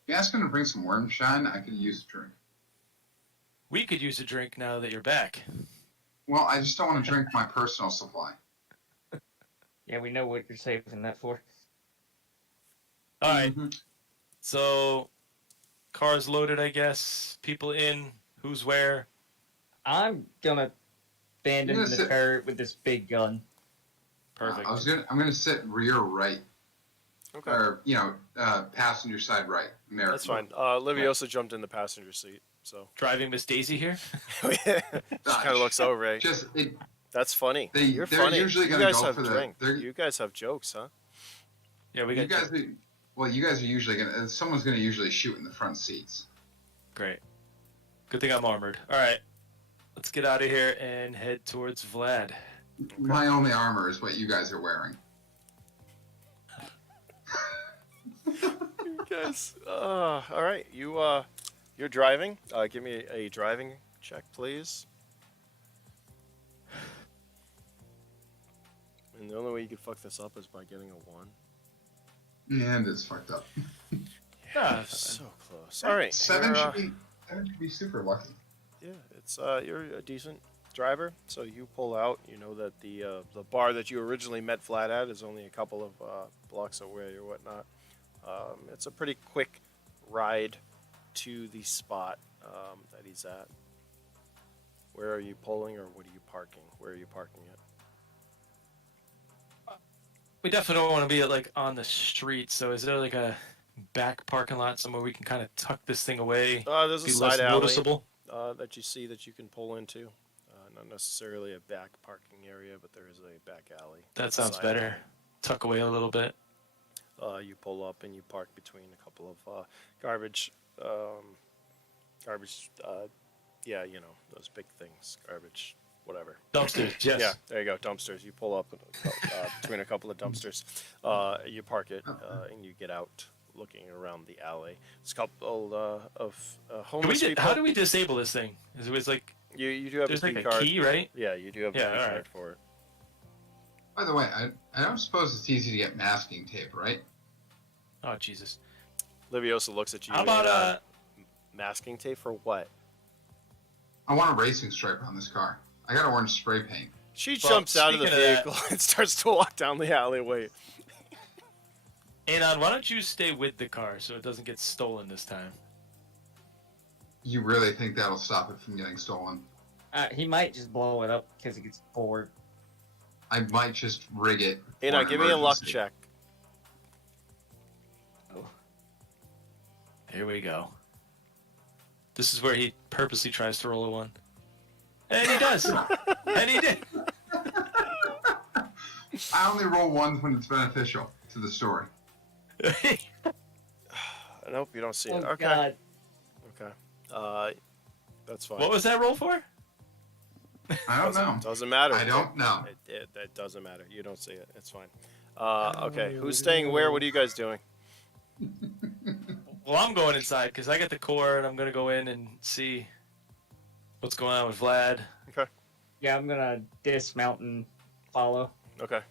If you ask him to bring some worm shine, I could use a drink. We could use a drink now that you're back. Well, I just don't want to drink my personal supply. Yeah, we know what you're saving that for. All right. Mhm. So, cars loaded, I guess. People in. Who's where? I'm gonna abandon You're the gonna sit- turret with this big gun. Perfect. I'm gonna sit rear right, Okay. or passenger side right. American. That's fine. Liviosa jumped in the passenger seat, so Driving Miss Daisy here. she kind of looks over. Eh? Just That's funny. They- You're they're funny. usually You gonna guys go have for the- drink. they're- You guys have jokes, huh? Yeah, we you got guys. You guys are usually gonna. Someone's gonna usually shoot in the front seats. Great. Good thing I'm armored. All right. Let's get out of here and head towards Vlad. My only armor is what you guys are wearing. You guys. All right. You're driving. Give me a driving check, please. And the only way you could fuck this up is by getting a 1. And it's fucked up. Yeah. So close. All right. 7 you're, should be super lucky. Yeah, it's you're a decent driver, so you pull out. You know that the bar that you originally met Vlad at is only a couple of blocks away or whatnot. It's a pretty quick ride to the spot that he's at. Where are you pulling, or what are you parking? Where are you parking it? We definitely don't want to be like on the street. So is there like a back parking lot somewhere we can kind of tuck this thing away? There's a Be side less alley noticeable. that you see that you can pull into. Not necessarily a back parking area, but there is a back alley. That sounds Side better. alley. Tuck away a little bit. You pull up and you park between a couple of garbage, yeah, you know, those big things, garbage, whatever. Dumpsters, yes. Yeah, there you go, dumpsters. You pull up between a couple of dumpsters. You park it, and you get out looking around the alley. There's a couple of homeless people. How do we disable this thing? Is it was like You do have there's a like key a card. key, right? Yeah, you do have a Yeah, key all card right. for it. By the way, I don't suppose it's easy to get masking tape, right? Oh Jesus. Liviosa looks at you. How about and, masking tape for what? I want a racing stripe on this car. I got orange spray paint. She Well, jumps out of the speaking of that- vehicle and starts to walk down the alleyway. Anon, why don't you stay with the car so it doesn't get stolen this time? You really think that'll stop it from getting stolen? He might just blow it up because he gets bored. I might just rig it. Hey, for now an give me a luck emergency. check. Here we go. This is where he purposely tries to roll a 1. And he does. And he did. I only roll ones when it's beneficial to the story. Nope, you don't see Oh it. Okay. God! Okay. That's fine. What was that roll for? I don't know. Doesn't matter. I don't know. It doesn't matter. You don't see it. It's fine. Okay. Who's staying where? What are you guys doing? Well, I'm going inside because I got the core and I'm going to go in and see what's going on with Vlad. Yeah, I'm gonna dismount and follow. Okay.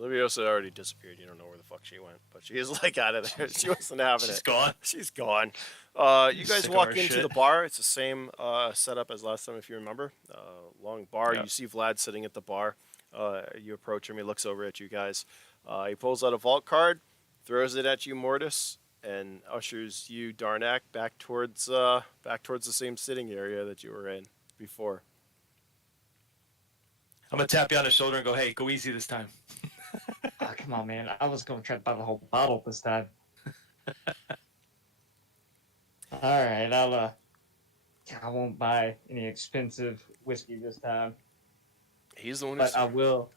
Liviosa already disappeared. You don't know where the fuck she went, but she is like out of there. She wasn't having She's it. gone. She's gone. You guys Sick of walk our into shit. the bar. It's the same setup as last time, if you remember. Long bar. Yeah. You see Vlad sitting at the bar. You approach him. He looks over at you guys. He pulls out a vault card, throws it at you, Mordis, and ushers you, Darnak, back towards the same sitting area that you were in before. I'm going to tap you on the shoulder and go, hey, go easy this time. Oh, come on, man! I was gonna try to buy the whole bottle this time. All right, I won't buy any expensive whiskey this time, He's the one but who's... I will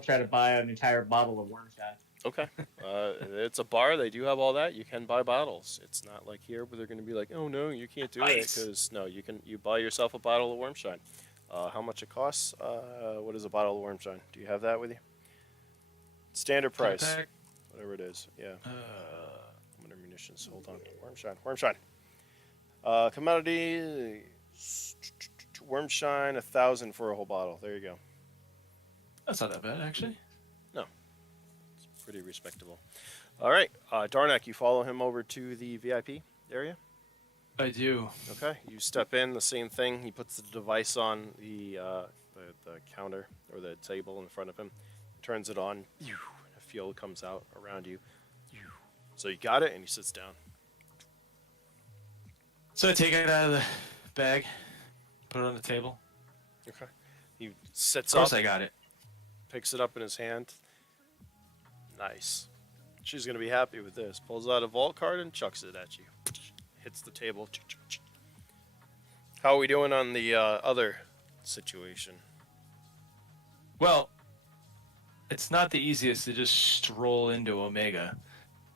try to buy an entire bottle of wormshine. Okay. It's a bar. They do have all that. You can buy bottles. It's not like here where they're going to be like, oh, no, you can't do it. Nice. Because, no, you buy yourself a bottle of wormshine. How much it costs? What is a bottle of wormshine? Do you have that with you? Standard price. Pack. Whatever it is. Yeah. I'm under munitions. Hold on. Wormshine. Commodity. Wormshine, 1,000 for a whole bottle. There you go. That's not that bad, actually. Pretty respectable. All right. Darnak, you follow him over to the VIP area? I do. Okay. You step in, the same thing. He puts the device on the counter or the table in front of him, turns it on. A fuel comes out around you. So you got it, and he sits down. So I take it out of the bag, put it on the table. Okay. He sits Of course up, I got it. picks it up in his hand. Nice. She's going to be happy with this. Pulls out a vault card and chucks it at you. Hits the table. How are we doing on the other situation? Well, it's not the easiest to just stroll into Omega.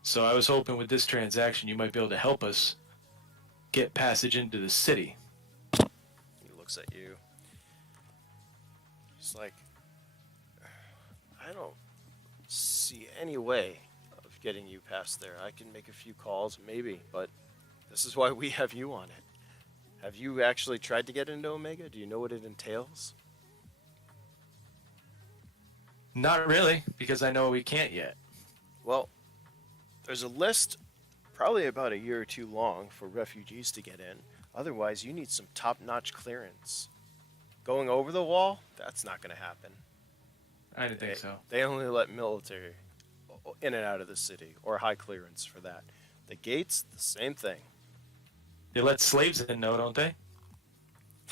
So I was hoping with this transaction you might be able to help us get passage into the city. He looks at you. He's like, I don't see any way of getting you past there. I can make a few calls, maybe, but this is why we have you on it. Have you actually tried to get into Omega? Do you know what it entails? Not really, because I know we can't yet. Well, there's a list probably about a year or two long for refugees to get in. Otherwise, you need some top-notch clearance. Going over the wall, that's not going to happen. I didn't think so. They only let military in and out of the city, or high clearance for that. The gates, the same thing. They let slaves in, though, don't they?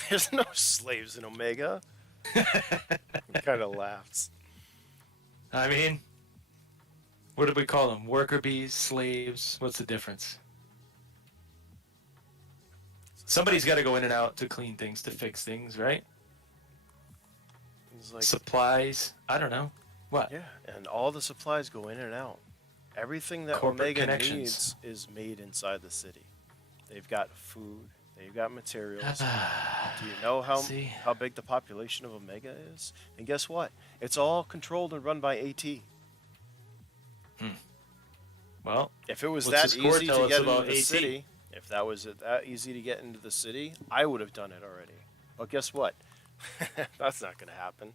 There's no slaves in Omega. He kind of laughs. I mean, what did we call them? Worker bees, slaves? What's the difference? Somebody's got to go in and out to clean things, to fix things, right? He's like, Supplies. I don't know. What? yeah, and all the supplies go in and out. Everything that Corporate Omega connections. needs is made inside the city. They've got food. They've got materials. Do you know See? how big the population of Omega is? And guess what? It's all controlled and run by AT. Well, If it was what's that the score easy tell to us get into about the AT? city, if that was that easy to get into the city, I would have done it already. But guess what? That's not going to happen.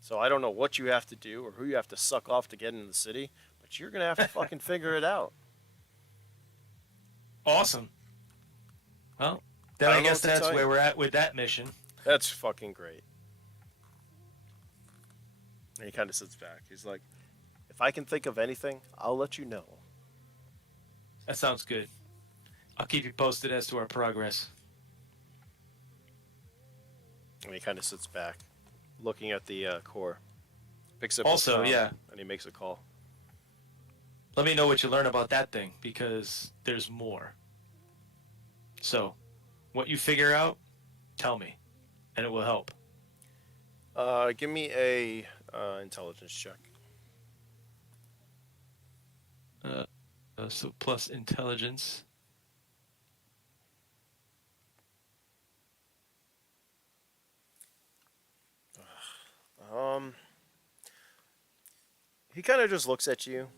So I don't know what you have to do or who you have to suck off to get into the city, but you're going to have to fucking figure it out. awesome. Well, then I I don't know guess what to that's tell where you. we're at with that mission. That's fucking great. And he kind of sits back. He's like, if I can think of anything, I'll let you know. That sounds good. I'll keep you posted as to our progress. And he kind of sits back, looking at the core. Picks up his Also, phone, yeah. and he makes a call. Let me know what you learn about that thing, because there's more. So, what you figure out, tell me, and it will help. Give me a intelligence check. So plus intelligence. He kind of just looks at you.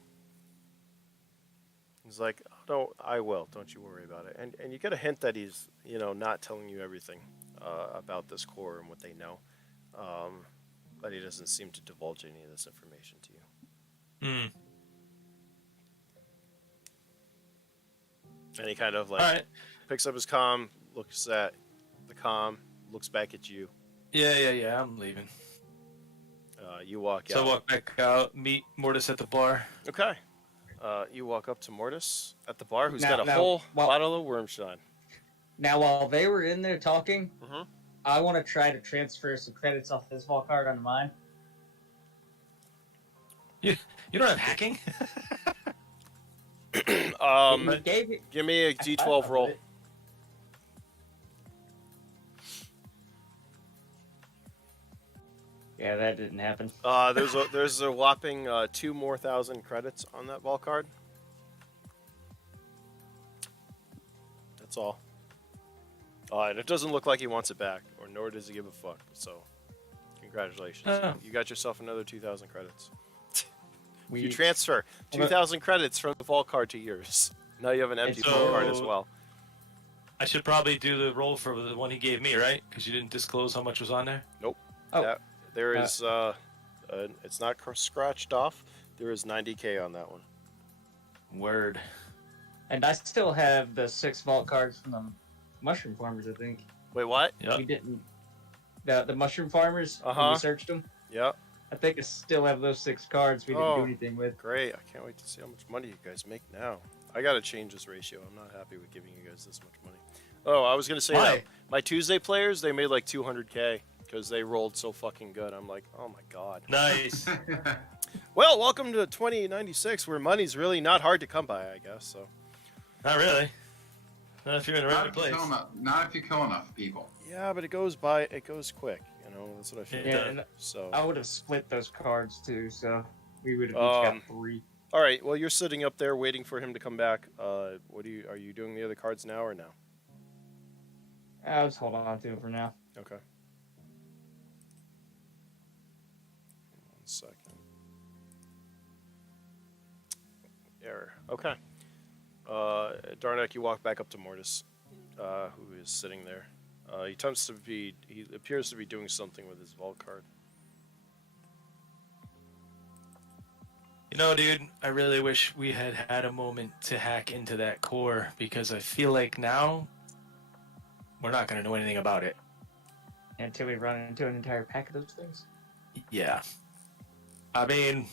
He's like, oh, "No, I will. Don't you worry about it." And you get a hint that he's, not telling you everything about this core and what they know. But he doesn't seem to divulge any of this information to you. Hmm. And he kind of All right. picks up his comm, looks at the comm, looks back at you. Yeah. I'm leaving. You walk So out. I walk back out, meet Mordis at the bar. Okay. You walk up to Mordis at the bar, who's Now- got a now, whole while- bottle of wormshine. Now, while they were in there talking, Mhm. I want to try to transfer some credits off this vault card onto mine. You don't have hacking? He gave it. Give me a I D12 thought roll. of it. Yeah, that didn't happen. There's a whopping 2,000 more credits on that vault card. That's all. And it doesn't look like he wants it back, or nor does he give a fuck. So, congratulations. Oh. You got yourself another 2,000 credits. We You transfer 2,000 credits from the vault card to yours. Now you have an empty So- vault card as well. I should probably do the roll for the one he gave me, right? Because you didn't disclose how much was on there. Oh, There is, it's not scratched off. There is 90K on that one. Word. and I still have the 6 vault cards from the mushroom farmers. I think Wait, what? Yep. we didn't. The mushroom farmers. When Uh-huh. we searched them. Yep. I think I still have those 6 cards we didn't Oh. do anything with. Great. I can't wait to see how much money you guys make now. I gotta change this ratio. I'm not happy with giving you guys this much money. Oh, I was gonna say Why? that my Tuesday players, they made like 200K because they rolled so fucking good. I'm like, oh my god. Nice. Well, welcome to 2096, where money's really not hard to come by, I guess. So. Not really. Not if you're in the not, right if you place. kill enough, not if you kill enough people. Yeah, but it goes by. It goes quick. That's what I feel. Yeah, and So. I would have split those cards too, so we would have each Um, got 3. All right. Well, you're sitting up there waiting for him to come back. What are you doing the other cards now or no? I'll just hold on to it for now. Okay. 1 second. Error. Okay. Darnak, you walk back up to Mordis, who is sitting there. He appears to be doing something with his vault card. You know, dude, I really wish we had had a moment to hack into that core, because I feel like now we're not going to know anything about it. Until we run into an entire pack of those things. Yeah. I mean,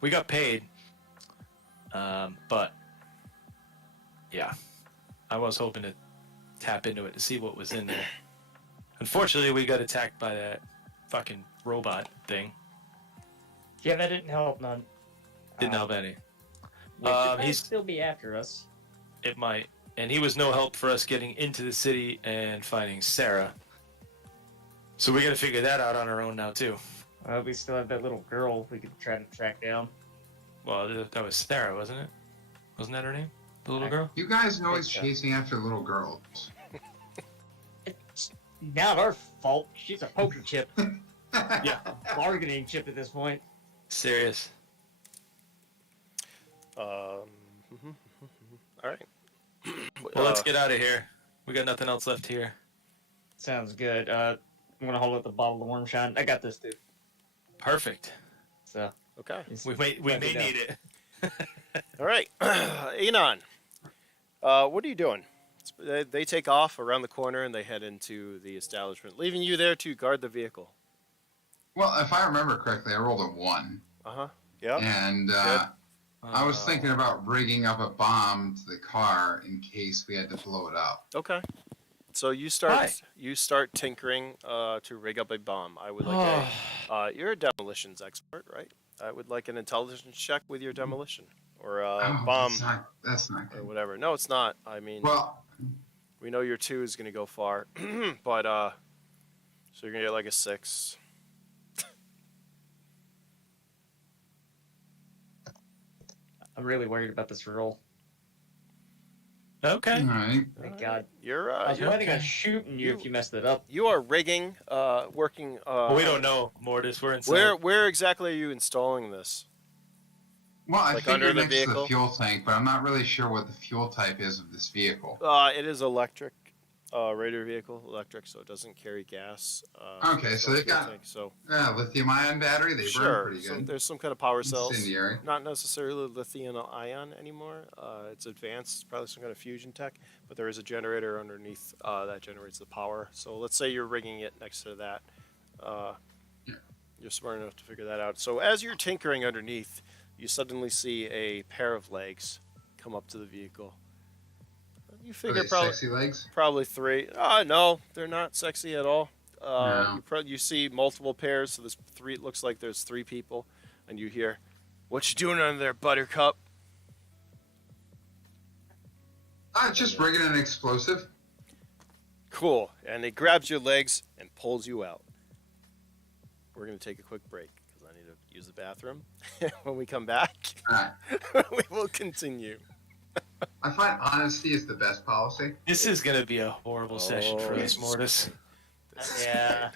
we got paid. But, yeah. I was hoping to tap into it to see what was in there. Unfortunately, we got attacked by that fucking robot thing. Yeah, that didn't help none. Didn't help any. Which it might he's- still be after us. It might. And he was no help for us getting into the city and finding Sara. So we got to figure that out on our own now, too. We still have that little girl we could try to track down. Well, that was Sara, wasn't it? Wasn't that her name? The little I- girl? You guys are always so. chasing after little girls. It's not our fault. She's a poker chip. Yeah. Bargaining chip at this point. Serious. All right. Well, let's get out of here. We got nothing else left here. Sounds good. I'm gonna hold up the bottle of worm shine. I got this too. Perfect. So Okay. We may need it. All right. Anon, what are you doing? They take off around the corner and they head into the establishment, leaving you there to guard the vehicle. Well, if I remember correctly, I rolled a 1. Uh-huh. Yep. And I was thinking about rigging up a bomb to the car in case we had to blow it up. Okay. So you start tinkering to rig up a bomb. I would like you're a demolitions expert, right? I would like an intelligence check with your demolition or bomb That's not good. or whatever. No, it's not. I mean, Well, we know your 2 is going to go far, but so you're going to get like a 6. I'm really worried about this roll. Okay. all right. Thank God. You're I was planning on okay. shooting you if you messed it up. you are rigging, working. Well, we don't know, Mordis. We're inside. Where exactly are you installing this? Well, I Like figured under the next to vehicle? the fuel tank, but I'm not really sure what the fuel type is of this vehicle. It is electric, radar vehicle, electric, so it doesn't carry gas. Okay, so they've fuel got- tank, so Lithium-ion battery, they burn sure. pretty So good. there's some kind of power cells. Incendiary. Not necessarily lithium-ion anymore. It's advanced. It's probably some kind of fusion tech, but there is a generator underneath that generates the power. So let's say you're rigging it next to that. Yeah. You're smart enough to figure that out. So as you're tinkering underneath, you suddenly see a pair of legs come up to the vehicle. You Are figure they probably sexy legs? 3. No, they're not sexy at all. No. You see multiple pairs, so there's 3. It looks like there's 3 people, and you hear, "What you doing under there, Buttercup?" Just rigging an explosive. Cool. And it grabs your legs and pulls you out. We're gonna take a quick break because I need to use the bathroom. When we come back, Alright. we will continue. I find honesty is the best policy. This is going to be a horrible session for us, yes. Mordis. Yeah.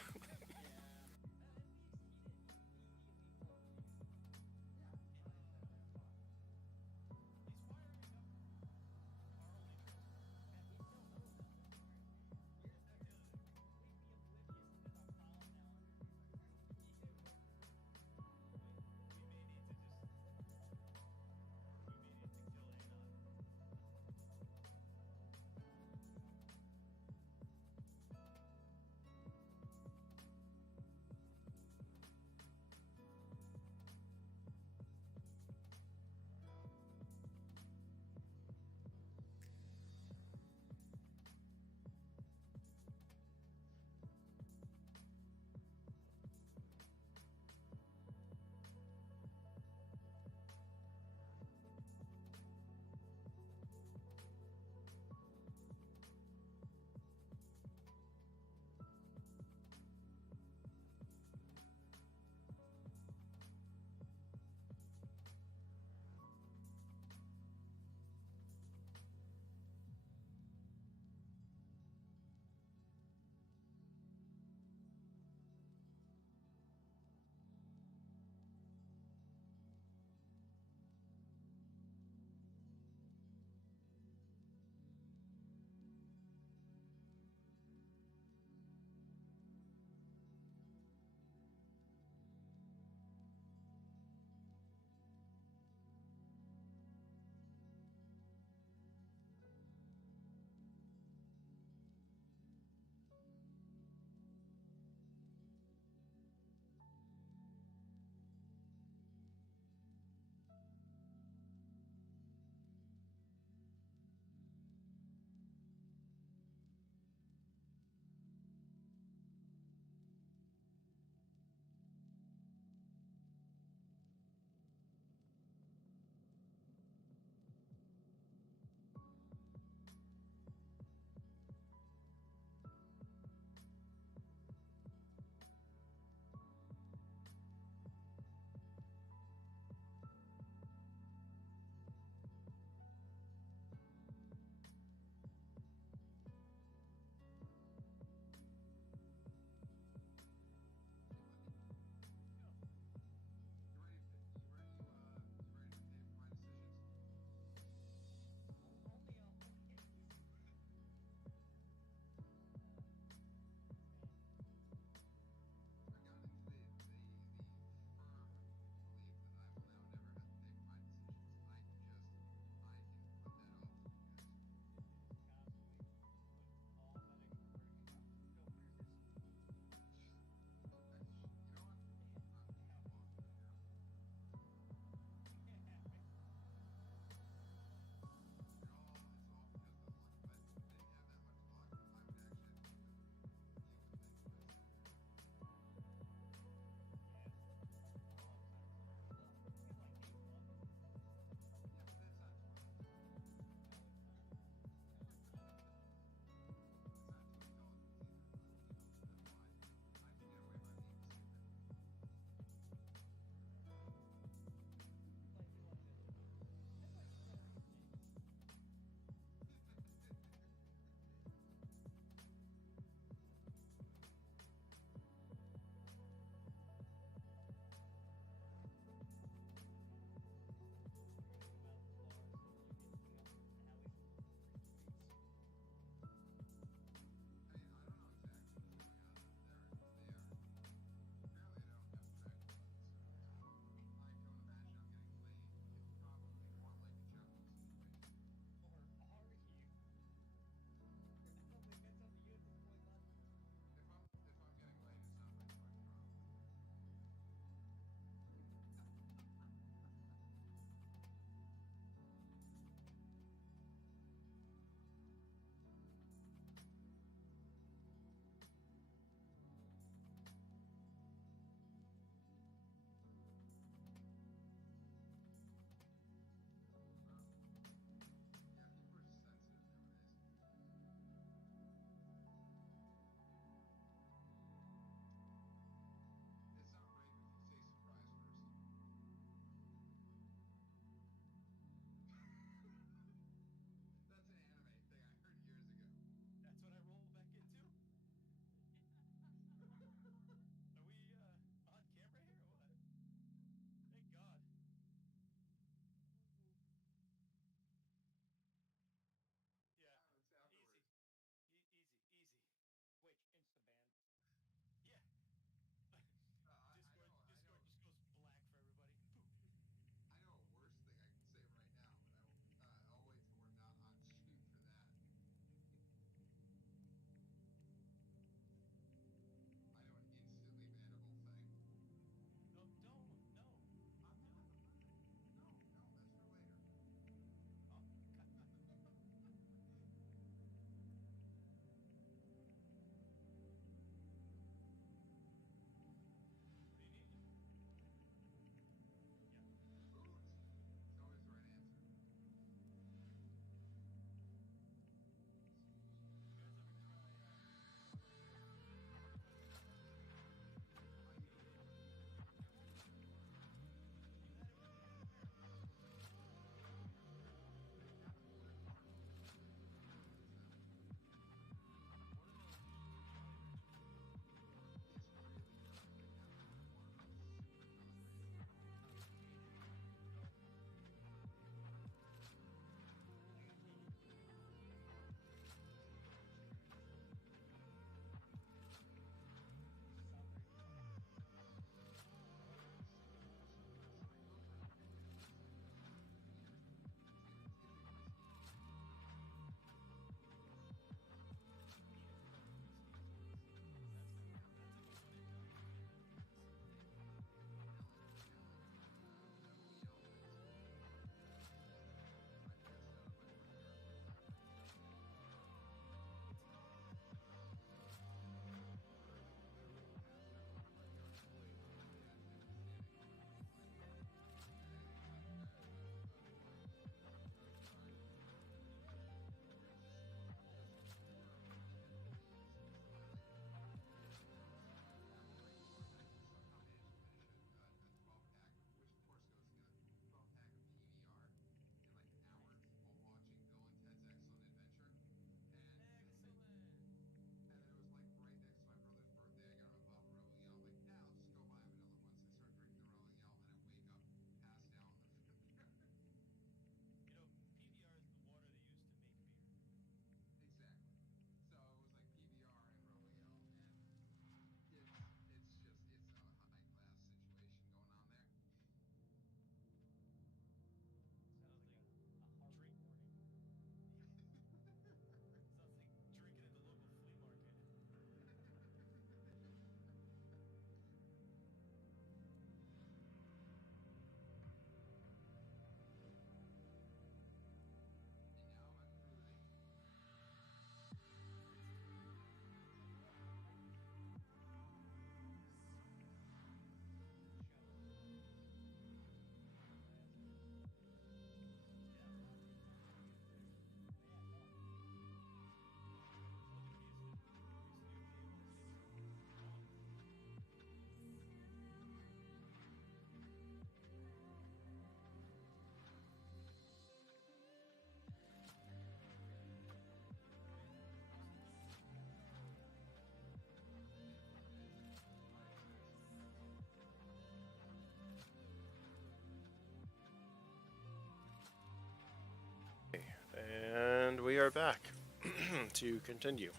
to continue?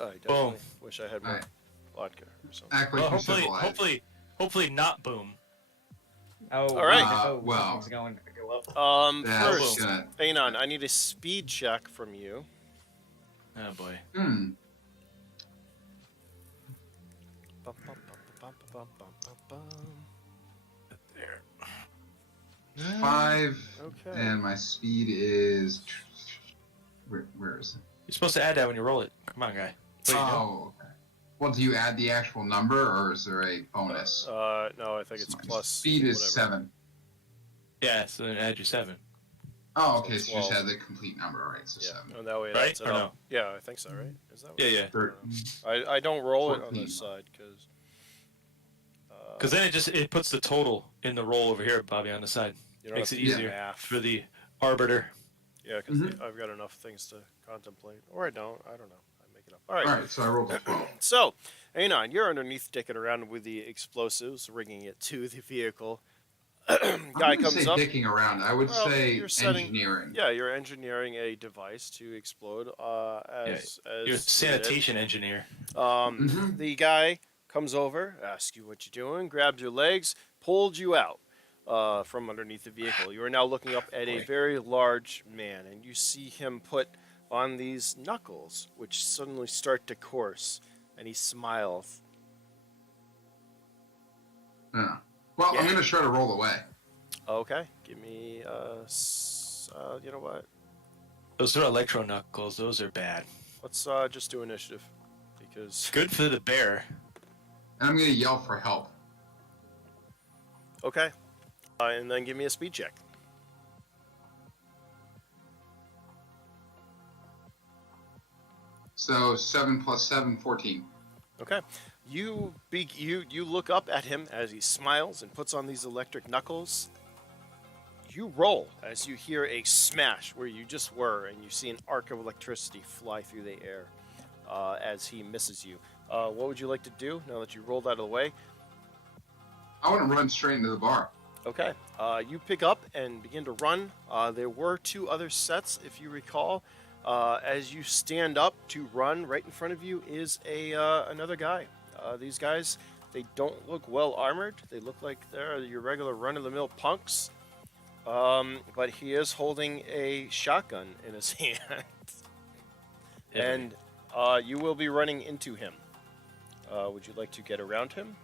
I definitely wish I had more Alright. vodka or something. Act like Well, you're civilized. hopefully not boom. Oh, All right. Well. something's going to go up. That's First, gonna. Anon, I need a speed check from you. Oh boy. Bum, bum, bum, bum, bum, bum, bum, bum. There. 5, Okay. and my speed is. Where is it? You're supposed to add that when you roll it. Come on, guy. What are you doing? Oh, okay. Well, do you add the actual number, or is there a bonus? No, I think it's My plus. Speed is whatever. 7. Yeah, so then add your 7. Oh, okay. So So you just 12. add the complete number, right? So Yeah, 7. and that way it Right? adds it Or up. Yeah, I think so, right? Is that what Yeah, yeah. 13. I don't roll it on 14. this side because. Because then it puts the total in the roll over here, Bobby, on the side. You don't Makes have it to do easier math. for the arbiter. Yeah, because I've got enough things to contemplate. Or I don't. I don't know. I make it up. All right. All right. So I rolled a 12. So, Anon, you're underneath dicking around with the explosives, rigging it to the vehicle. Guy I'm gonna comes say up. dicking around. I would Well, say you're setting- engineering. Yeah, you're engineering a device to explode as You're a needed. sanitation engineer. Mhm. The guy comes over, asks you what you're doing, grabs your legs, pulled you out from underneath the vehicle. You are now looking up at a very large man, and you see him put on these knuckles, which suddenly start to course, and he smiles. Yeah. Well, I'm Yeah. gonna try to roll away. Okay, give me, you know what? Those are electro knuckles. Those are bad. Let's just do initiative, because Good for the bear. And I'm gonna yell for help. okay, and then give me a speed check. So 7 plus 7, 14. Okay, you look up at him as he smiles and puts on these electric knuckles. You roll as you hear a smash where you just were, and you see an arc of electricity fly through the air as he misses you. What would you like to do now that you rolled out of the way? I want to run straight into the bar. Okay, you pick up and begin to run. There were 2 other sets, if you recall. As you stand up to run, right in front of you is another guy. These guys, they don't look well armored. They look like they're your regular run-of-the-mill punks. But he is holding a shotgun in his hand. And you will be running into him. Would you like to get around him?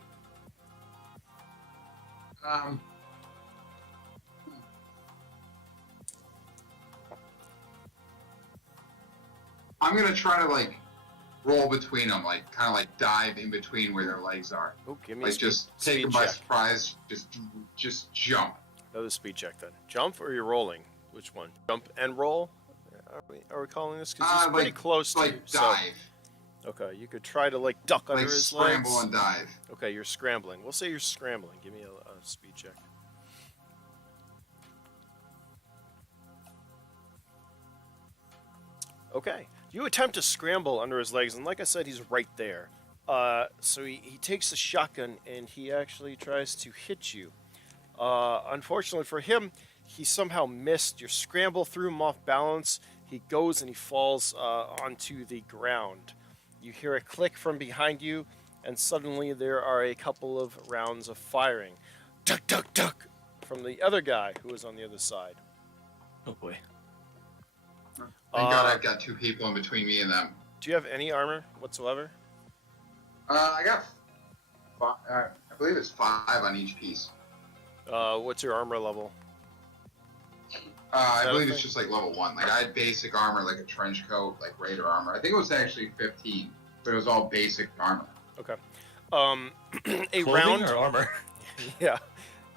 I'm gonna try to roll between them, kind of dive in between where their legs are. Oh, give me a Just take speed them by check. surprise. Just jump. Another speed check then. Jump or you're rolling? Which one? Jump and roll? Are we calling this? Because he's pretty close to you. Dive. So, okay, you could try to duck under his Scramble legs. and dive. Okay, you're scrambling. We'll say you're scrambling. Give me a speed check. Okay, you attempt to scramble under his legs, and like I said, he's right there. So he takes the shotgun and he actually tries to hit you. Unfortunately for him, he somehow missed. You scramble through him off balance. He goes and he falls onto the ground. You hear a click from behind you, and suddenly there are a couple of rounds of firing. Duck, duck, duck! From the other guy who is on the other side. Oh boy. Thank God I've got 2 people in between me and them. Do you have any armor whatsoever? I got, I believe it's 5 on each piece. What's your armor level? I that a believe it's thing? just level 1. I had basic armor, a trench coat, raider armor. I think it was actually 15, but it was all basic armor. Okay. A Clothing round. or armor? Yeah.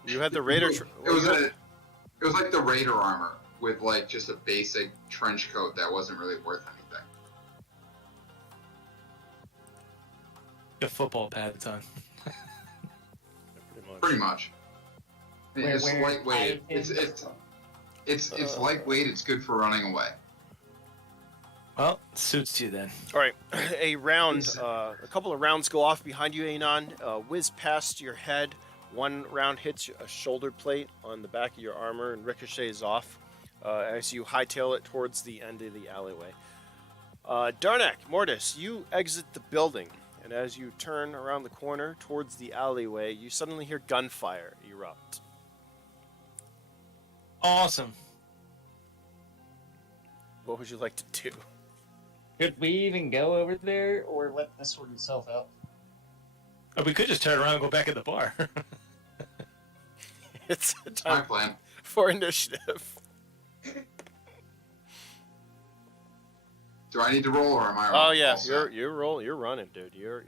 You had the raider. It was like the raider armor with just a basic trench coat that wasn't really worth anything. Got football pads on. Pretty much. It's Where lightweight. I- It's lightweight. It's good for running away. Well, suits you then. All right. A couple of rounds go off behind you, Anon. Whiz past your head. One round hits a shoulder plate on the back of your armor and ricochets off as you hightail it towards the end of the alleyway. Darnak, Mordis, you exit the building, and as you turn around the corner towards the alleyway, you suddenly hear gunfire erupt. Awesome. What would you like to do? Could we even go over there, or let this sort itself out? Oh, we could just turn around and go back in the bar. It's My time plan. for initiative. Do I need to roll or am I? Oh yeah, all set? you're running, dude. Your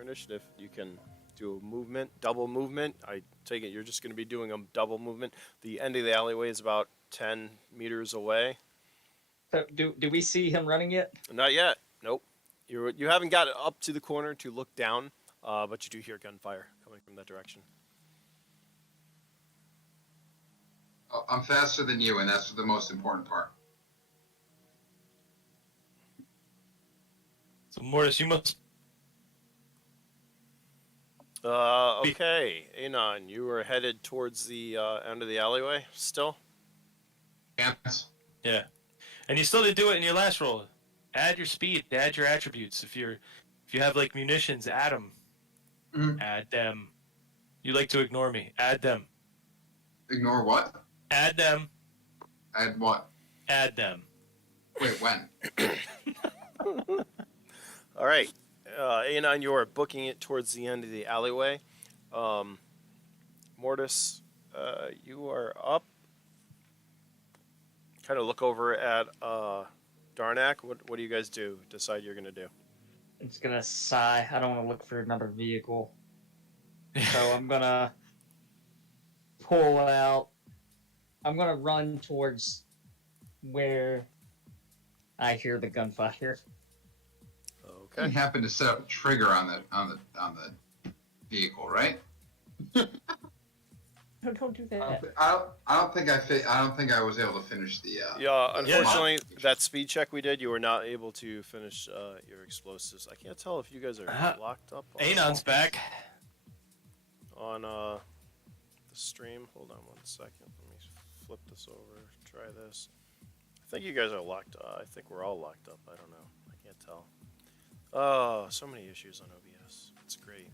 initiative. You can do a movement, double movement. I take it you're just going to be doing a double movement. The end of the alleyway is about 10 meters away. So, do we see him running yet? Not yet. Nope. You haven't got up to the corner to look down, but you do hear gunfire coming from that direction. Oh, I'm faster than you, and that's the most important part. So, Mordis, you must. Okay, Anon, you are headed towards the end of the alleyway still? Yes. Yeah. And you still didn't do it in your last roll. Add your speed. Add your attributes. If you have like munitions, add them. Mhm. Add them. You like to ignore me. Add them. Ignore what? Add them. Add what? Add them. Wait, when? All right, Anon, you are booking it towards the end of the alleyway. Mordis, you are up. Kind of look over at Darnak. What do you guys do? Decide you're gonna do. I'm just gonna sigh. I don't want to look for another vehicle. So I'm gonna pull out. I'm gonna run towards where I hear the gunfire. You Okay. happen to set up a trigger on the vehicle, right? No, don't do that. I don't think I was able to finish the. Yeah. Unfortunately, Yeah. that speed check we did, you were not able to finish your explosives. I can't tell if you guys are locked up. Anon's back. On the stream. Hold on 1 second. Let me flip this over. Try this. I think you guys are locked. I think we're all locked up. I don't know. I can't tell. Oh, so many issues on OBS. It's great.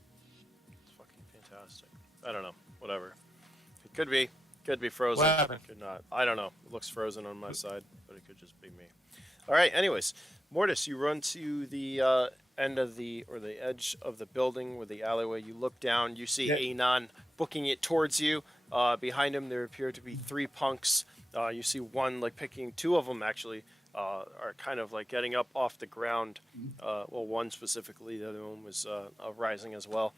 It's fucking fantastic. I don't know. Whatever. It could be. Could be frozen. What happened? Could not. I don't know. It looks frozen on my side, but it could just be me. All right. Anyways, Mordis, you run to the end of the edge of the building with the alleyway. You look down. You see Anon booking it towards you. Behind him, there appear to be 3 punks. You see one like picking. 2 of them actually are kind of like getting up off the ground. Well, one specifically. The other one was rising as well.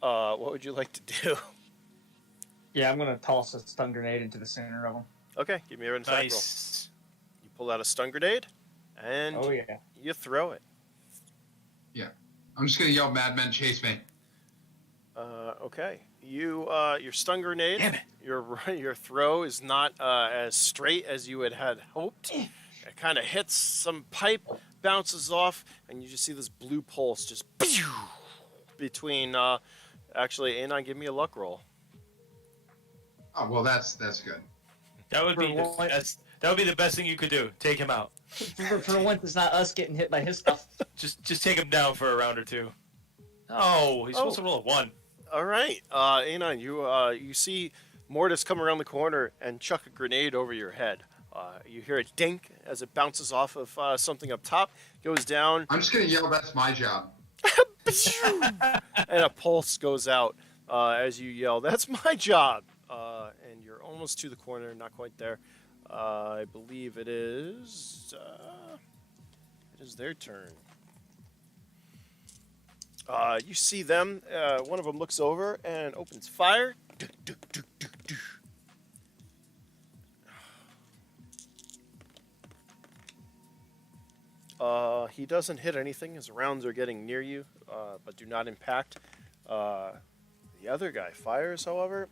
What would you like to do? Yeah, I'm gonna toss a stun grenade into the center of them. Okay, give me an attack roll. Nice. You pull out a stun grenade, and Oh yeah. you throw it. I'm just gonna yell, "Madmen, chase me!" Okay. Your stun grenade. Damn it. Your throw is not as straight as you had hoped. It kind of hits some pipe, bounces off, and you just see this blue pulse just between. Actually, Anon, give me a luck roll. Oh well, that's good. That would be For what? that would be the best thing you could do. Take him out. For once, it's not us getting hit by his stuff. Just take him down for a round or 2. Oh, he's supposed to roll a 1. All right, Anon, you see Mordis come around the corner and chuck a grenade over your head. You hear a dink as it bounces off of something up top, goes down, I'm just gonna yell, "That's my job." and a pulse goes out as you yell, "That's my job!" And you're almost to the corner, not quite there. I believe it is their turn. You see them. One of them looks over and opens fire. He doesn't hit anything. His rounds are getting near you, but do not impact. The other guy fires, however.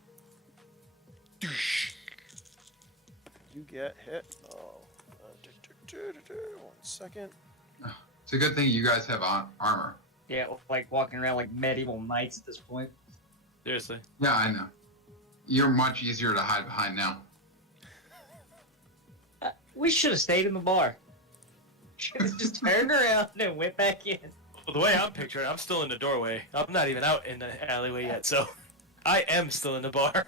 You get hit. Oh, 1 second. It's a good thing you guys have armor. Yeah, like walking around like medieval knights at this point. Seriously. Yeah, I know. You're much easier to hide behind now. We should have stayed in the bar. Just turned around and went back in. Well, the way I'm picturing, I'm still in the doorway. I'm not even out in the alleyway yet, so I am still in the bar.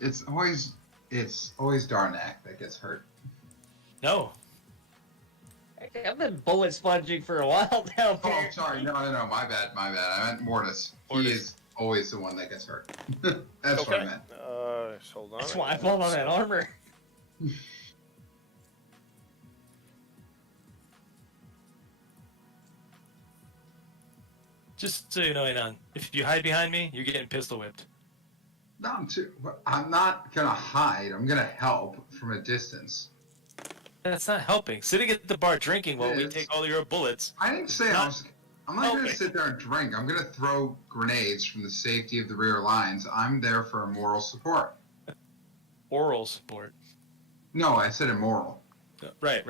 It's always Darnak that gets hurt. No. I've been bullet sponging for a while now. Oh, sorry. No. My bad. I meant Mordis. He is always the one that gets hurt. That's what I meant. Hold on. That's why I pulled on that armor. Just so you know, Anon, if you hide behind me, you're getting pistol whipped. No, I'm not gonna hide. I'm gonna help from a distance. That's not helping. Sitting at the bar drinking while we It is. take all your bullets. I didn't say I'm not gonna Okay. sit there and drink. I'm gonna throw grenades from the safety of the rear lines. I'm there for moral support. Oral support. No, I said immoral. Right.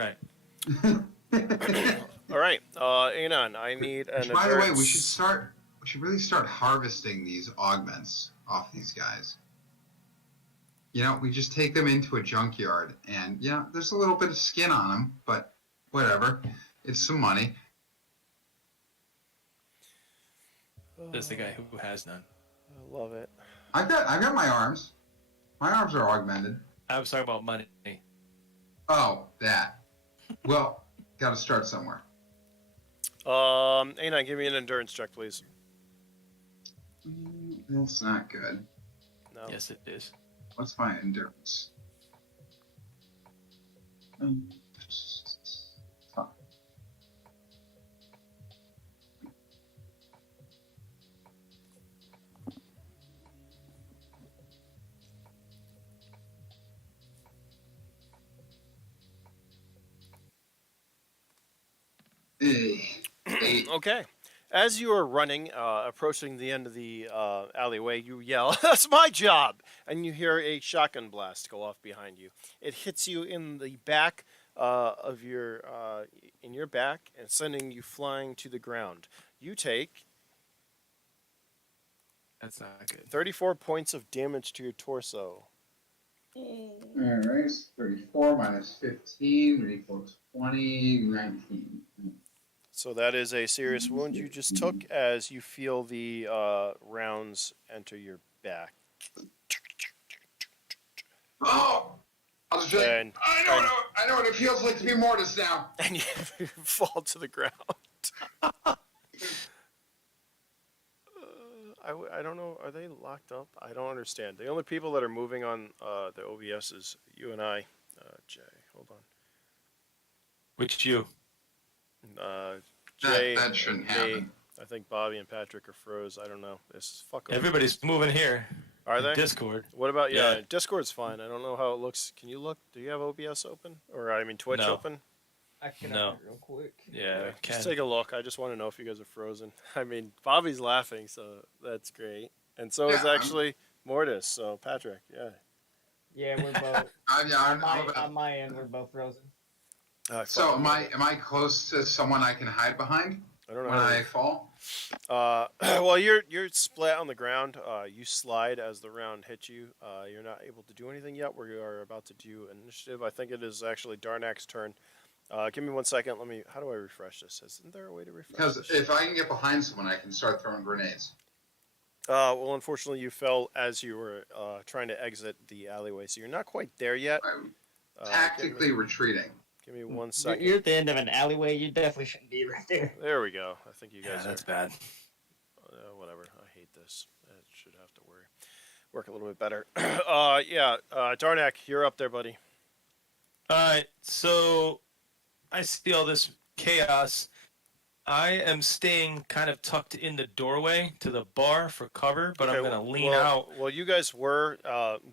All right, Anon, I need an By the way, endurance. we should really start harvesting these augments off these guys. You know, we just take them into a junkyard, and yeah, there's a little bit of skin on them, but whatever. It's some money. That's the guy who has none. I love it. I've got my arms. My arms are augmented. I was talking about money. Oh, that. Well, got to start somewhere. Anon, give me an endurance check, please. That's not good. No. Yes, it is. What's my endurance? Eight. Okay. As you are running, approaching the end of the alleyway, you yell, "That's my job!" And you hear a shotgun blast go off behind you. It hits you in the back of your back and sending you flying to the ground. You take That's not good. 34 points of damage to your torso. Alright, 34 minus 15 equals 20, 19. So that is a serious wound you just took as you feel the rounds enter your back. Oh! I was just, And- I know what it feels like to be Mortis now. And you fall to the ground. I don't know. Are they locked up? I don't understand. The only people that are moving on the OBS is you and I. Jay, hold on. Which you? Jay, That shouldn't me. happen. I think Bobby and Patrick are froze. I don't know. This is fucking. Everybody's moving here. Are they? Discord. What about yeah? Yeah. Discord's fine. I don't know how it looks. Can you look? Do you have OBS open, or I mean Twitch No. open? I can No. open it real quick. Yeah, Just take a look. I just want to know if you guys are frozen. I mean, Bobby's laughing, so that's great, and so is Yeah, actually Mordis. So Patrick, yeah. Yeah, we're both. I'm On my end, we're both frozen. So am I close to someone I can hide behind I don't know. when how I fall? well, you're splat on the ground. You slide as the round hits you. You're not able to do anything yet. We are about to do initiative. I think it is actually Darnak's turn. Give me 1 second. How do I refresh this? Isn't there a way to refresh Because this? if I can get behind someone, I can start throwing grenades. Well, unfortunately, you fell as you were trying to exit the alleyway, so you're not quite there yet. I'm Uh, tactically retreating. Give me 1 second. You're at the end of an alleyway. You definitely shouldn't be right there. There we go. I think you Yeah, guys that's are. bad. Whatever. I hate this. It should have to work a little bit better. Yeah. Darnak, you're up there, buddy. Alright, so I see all this chaos. I am staying kind of tucked in the doorway to the bar for cover, but I'm Okay, going to lean well, out. Well, you guys were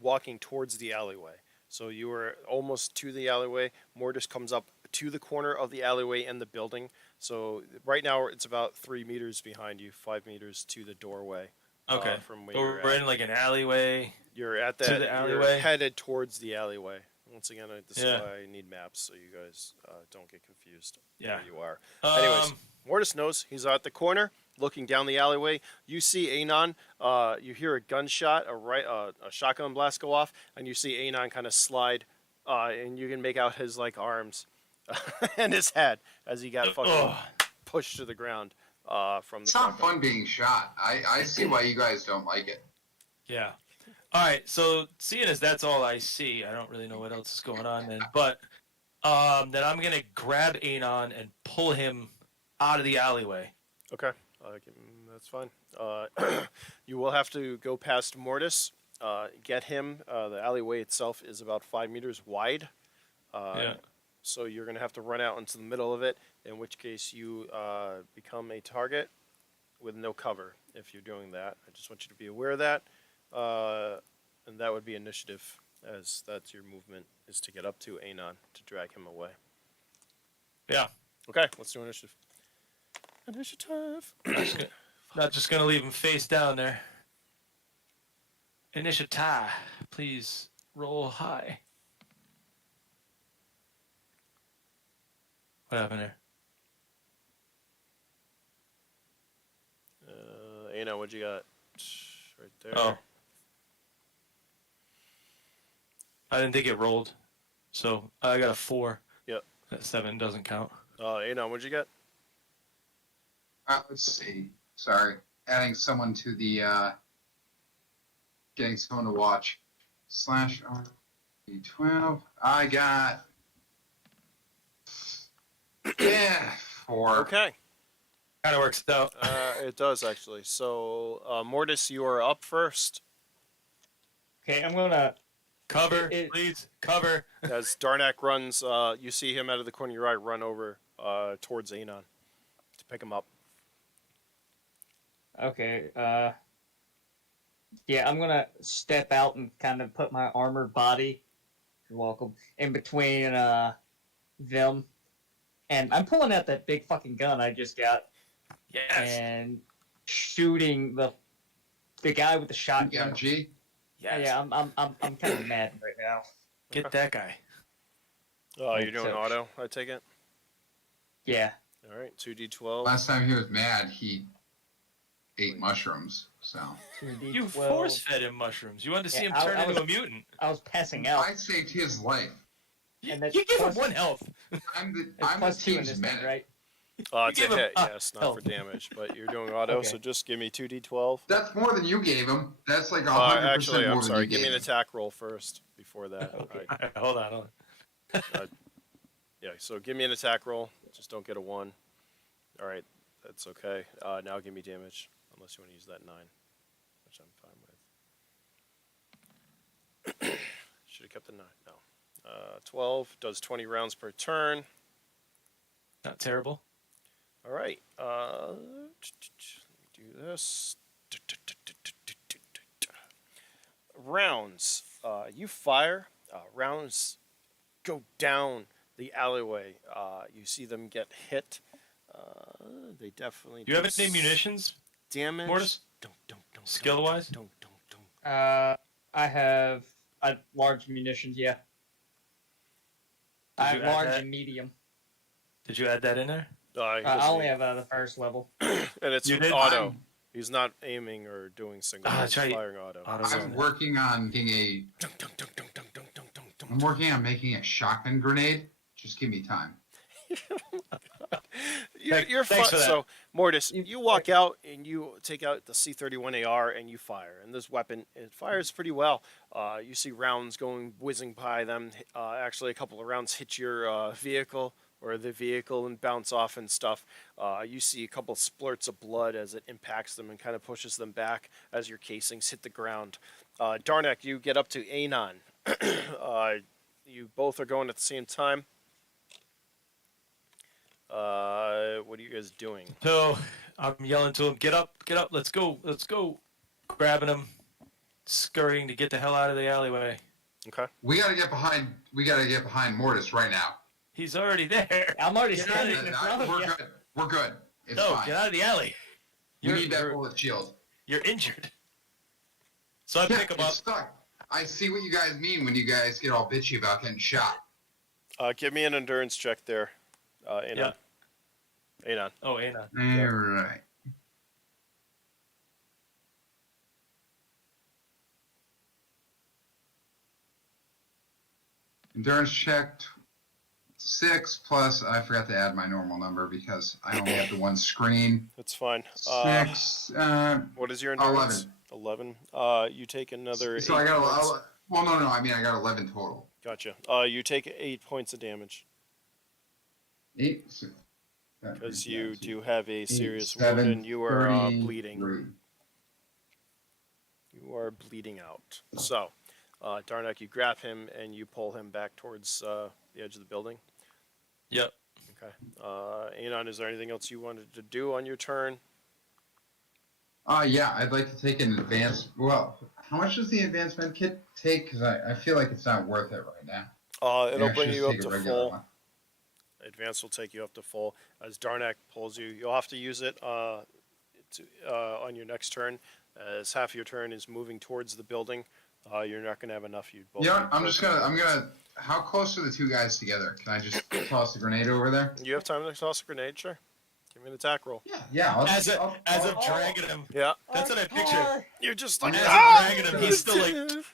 walking towards the alleyway. So you were almost to the alleyway. Mordis comes up to the corner of the alleyway and the building. So right now it's about 3 meters behind you, 5 meters to the doorway. Okay. From where But you're we're at. in like an alleyway. You're at to that. the You're alleyway? headed towards the alleyway. Once again, this Yeah. is why I need maps so you guys don't get confused Yeah. where you are. Anyways, Um, Mordis knows he's at the corner, looking down the alleyway. You see Anon. You hear a gunshot, a shotgun blast go off, and you see Anon kind of slide and you can make out his like arms and his head as he got fucking Ugh. pushed to the ground from the It's not shotgun. fun being shot. I see why you guys don't like it. Yeah. All right. So seeing as that's all I see, I don't really know what else is going on then. But then I'm gonna grab Anon and pull him out of the alleyway. Okay, that's fine. You will have to go past Mordis, get him. The alleyway itself is about 5 meters wide. Yeah. So you're going to have to run out into the middle of it, in which case you become a target with no cover if you're doing that. I just want you to be aware of that. And that would be initiative, as that's your movement, is to get up to Anon to drag him away. Yeah. Okay, let's do initiative. Initiative. Not just gonna leave him face down there. Initiative, please roll high. What happened there? Anon, what you got? Right there. Oh. I didn't think it rolled. So I got a 4. Yep. That 7 doesn't count. Anon, what'd you get? Let's see. Sorry. Adding someone to the, getting someone to watch. /R12. I got, 4. Okay. Kind of works out. It does, actually. So, Mordis, you are up first. Okay, I'm gonna. Cover, It- please. Cover. As Darnak runs, you see him out of the corner of your eye run over towards Anon to pick him up. Okay. Yeah, I'm gonna step out and kind of put my armored body. You're welcome. In between them, and I'm pulling out that big fucking gun I just got Yes. and shooting the guy with the shotgun. MG. Yes. Yeah, I'm kind of mad right now. Get that guy. You're doing So- auto, I take it? Yeah. All right, 2d12. Last time he was mad, he ate mushrooms. So 2d12. You force-fed him mushrooms. You wanted to see Yeah, him I turn was- into a mutant. I was passing out. I saved his life. You, And that's you give him plus- 1 health. I'm the It's I'm the plus 2 in team's this medic. thing, right? It's a give him hit, a yes, not health. for damage, but you're doing auto, Okay. so just give me 2d12. That's more than you gave him. That's like 100% Actually, more I'm than sorry, you give me gave an him. attack roll first before that. Okay. Alright. Hold on. Yeah, so give me an attack roll. Just don't get a 1. Alright, that's okay. Now give me damage, unless you want to use that 9, which I'm fine with. Should have kept the 9. No. 12 does 20 rounds per turn. Not terrible. Alright, let me do this. Rounds. You fire. Rounds go down the alleyway. You see them get hit. They definitely Do you have any munitions, damage. Mordis? Don't. Skill-wise? Don't. I have large munitions. Yeah. I Did have you add large that? and medium. Did you add that in there? I only have the first level. and it's You did? auto. He's not aiming or doing single. That's He's right. firing auto. Auto. I'm working on making a shotgun grenade. Just give me time. You're Thanks fun. for that. So, Mordis, you walk out and you take out the C-31 AR and you fire. And this weapon, it fires pretty well. You see rounds going whizzing by them. Actually, a couple of rounds hit your vehicle or the vehicle and bounce off and stuff. You see a couple of splurts of blood as it impacts them and kind of pushes them back as your casings hit the ground. Darnak, you get up to Anon. You both are going at the same time. What are you guys doing? So I'm yelling to him, get up, let's go. Grabbing him, scurrying to get the hell out of the alleyway. Okay. We gotta get behind Mordis right now. He's already there. I'm already Get standing out of in here. front of We're you. good. We're good. It's No, fine. get out of the alley. We need that you're- bullet shield. You're injured. So I Yeah, pick him it's up. stuck. I see what you guys mean when you guys get all bitchy about getting shot. Give me an endurance check there. Anon. Yeah. Anon. Oh, Anon. All right. Endurance check 6 plus. I forgot to add my normal number because I only have the one screen. That's fine. 6. What is your endurance? 11. You take another. So 8 I got points. well, no. I mean, I got 11 total. Gotcha. You take 8 points of damage 8. because you do have a 8, serious 7, wound and you are 33. bleeding. You are bleeding out. So, Darnak, you grab him and you pull him back towards the edge of the building. Yep. Okay. Anon, is there anything else you wanted to do on your turn? Yeah, I'd like to take an advanced. Well, how much does the advanced med kit take? Because I feel like it's not worth it right now. It'll Maybe I bring should you just up take a to regular full. one. Advance will take you up to full. As Darnak pulls you, you'll have to use it on your next turn. As half your turn is moving towards the building, you're not going to have enough. You both. You know what? I'm gonna. How close are the two guys together? Can I just toss the grenade over there? You have time to toss a grenade, sure. Give me an attack roll. Yeah. As of dragging him. Yeah. That's what I picture. You're just As like, of dragging him, he's still like.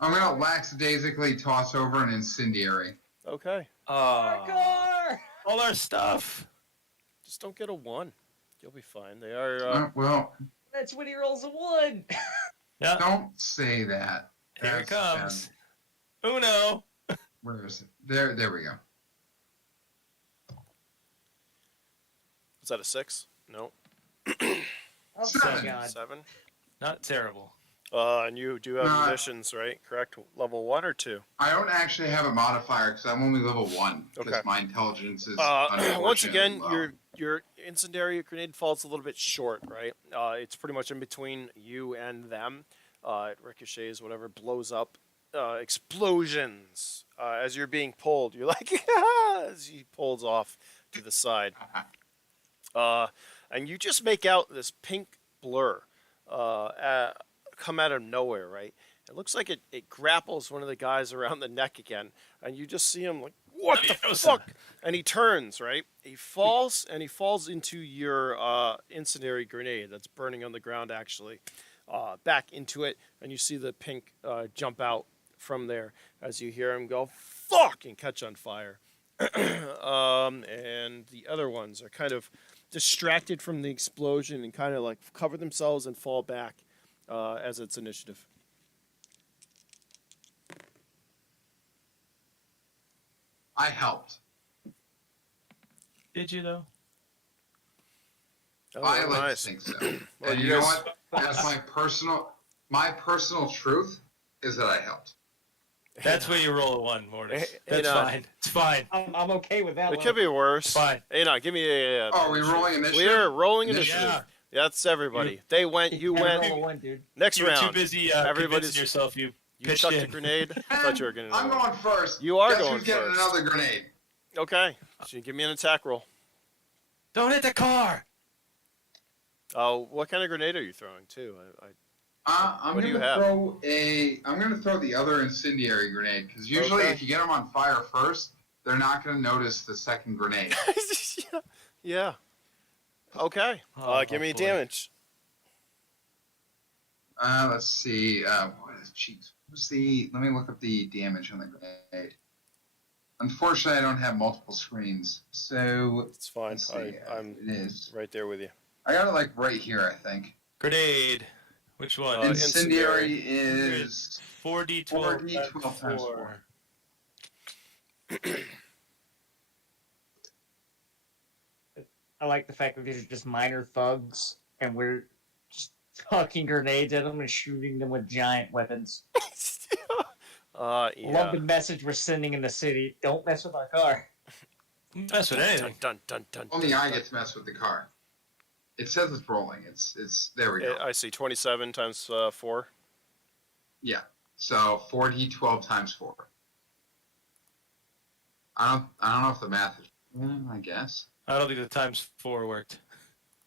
I'm gonna lackadaisically toss over an incendiary. okay. Parkour! All our stuff. Just don't get a 1. You'll be fine. They are. Well, That's when he rolls a 1. Yeah. don't say that. Here it That's comes. Uno. bad. Where is it? There we go. Is that a 6? No. Oh, 7. God. 7. Not terrible. And you do have Nah. munitions, right? Correct. Level 1 or 2? I don't actually have a modifier because I'm only level 1 because Okay. my intelligence is Once again, unfortunately low. your incendiary grenade falls a little bit short, right? It's pretty much in between you and them. It ricochets, whatever, blows up. Explosions. As you're being pulled, you're like, as he pulls off to the side. And you just make out this pink blur come out of nowhere, right? It looks like it grapples one of the guys around the neck again, and you just see him like, what the fuck? And he turns, right? He falls, and he falls into your incendiary grenade that's burning on the ground, actually. Back into it, and you see the pink jump out from there as you hear him go, fuck, and catch on fire. And the other ones are kind of distracted from the explosion and kind of like cover themselves and fall back as its initiative. I helped. Did you though? Oh, I like nice. to think so. Well, And you you know guys- what? That's my personal truth is that I helped. That's where you roll a 1, Mortis. Hey, That's no. fine. It's fine. I'm okay with that It one. could be worse. Fine. Hey, no, give me a. Oh, are we rolling initiative? We're rolling Initiative. initiative. That's everybody. They went. You Gotta went. roll a 1, dude. Next You were round. too busy Everybody's- convincing yourself you You pitched chucked a in. grenade. I thought you were going to. I'm going first. You are Guess going who's getting first. another grenade? Okay. So you give me an attack roll. Don't hit the car. What kind of grenade are you throwing too? I'm What do you gonna have? I'm gonna throw the other incendiary grenade because usually Okay. if you get them on fire first, they're not gonna notice the second grenade. Yeah. Okay. Oh, Give me boy. damage. Let's see. What is jeez? Let me look up the damage on the grenade. Unfortunately, I don't have multiple screens, so It's fine. let's see. I'm It is. right there with you. I got it like right here, I think. Grenade. Which one? Incendiary incendiary. is 4d12 4d12 times 4. I like the fact that these are just minor thugs, and we're just hucking grenades at them and shooting them with giant weapons. Yeah. Love the message we're sending in the city. Don't mess with our car. Mess with anything. Dun, dun, dun, Only dun, I dun. get to mess with the car. It says it's rolling. It's there we go. I see 27 times 4. Yeah. So 4d12 times 4. I don't know if the math is. I guess. I don't think the times 4 worked.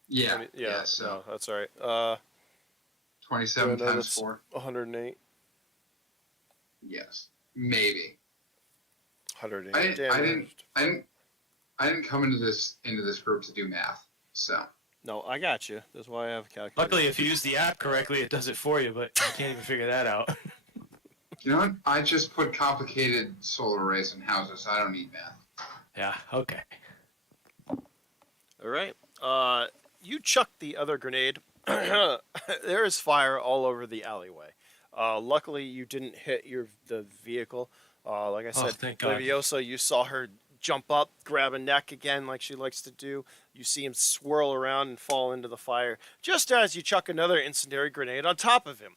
Yeah. 20 So no, that's all right. 27 Yeah, times that's- 4. 108. Yes. Maybe. 108 I didn't. damage. I didn't come into this group to do math. So. No, I got you. That's why I have a calculator. Luckily, if you use the app correctly, it does it for you, but you can't even figure that out. You know what? I just put complicated solar arrays in houses. I don't need math. Yeah. Okay. All right. You chuck the other grenade. There is fire all over the alleyway. Luckily, you didn't hit the vehicle. Like I Oh, said, thank God. Leviosa, you saw her jump up, grab a neck again like she likes to do. You see him swirl around and fall into the fire, just as you chuck another incendiary grenade on top of him,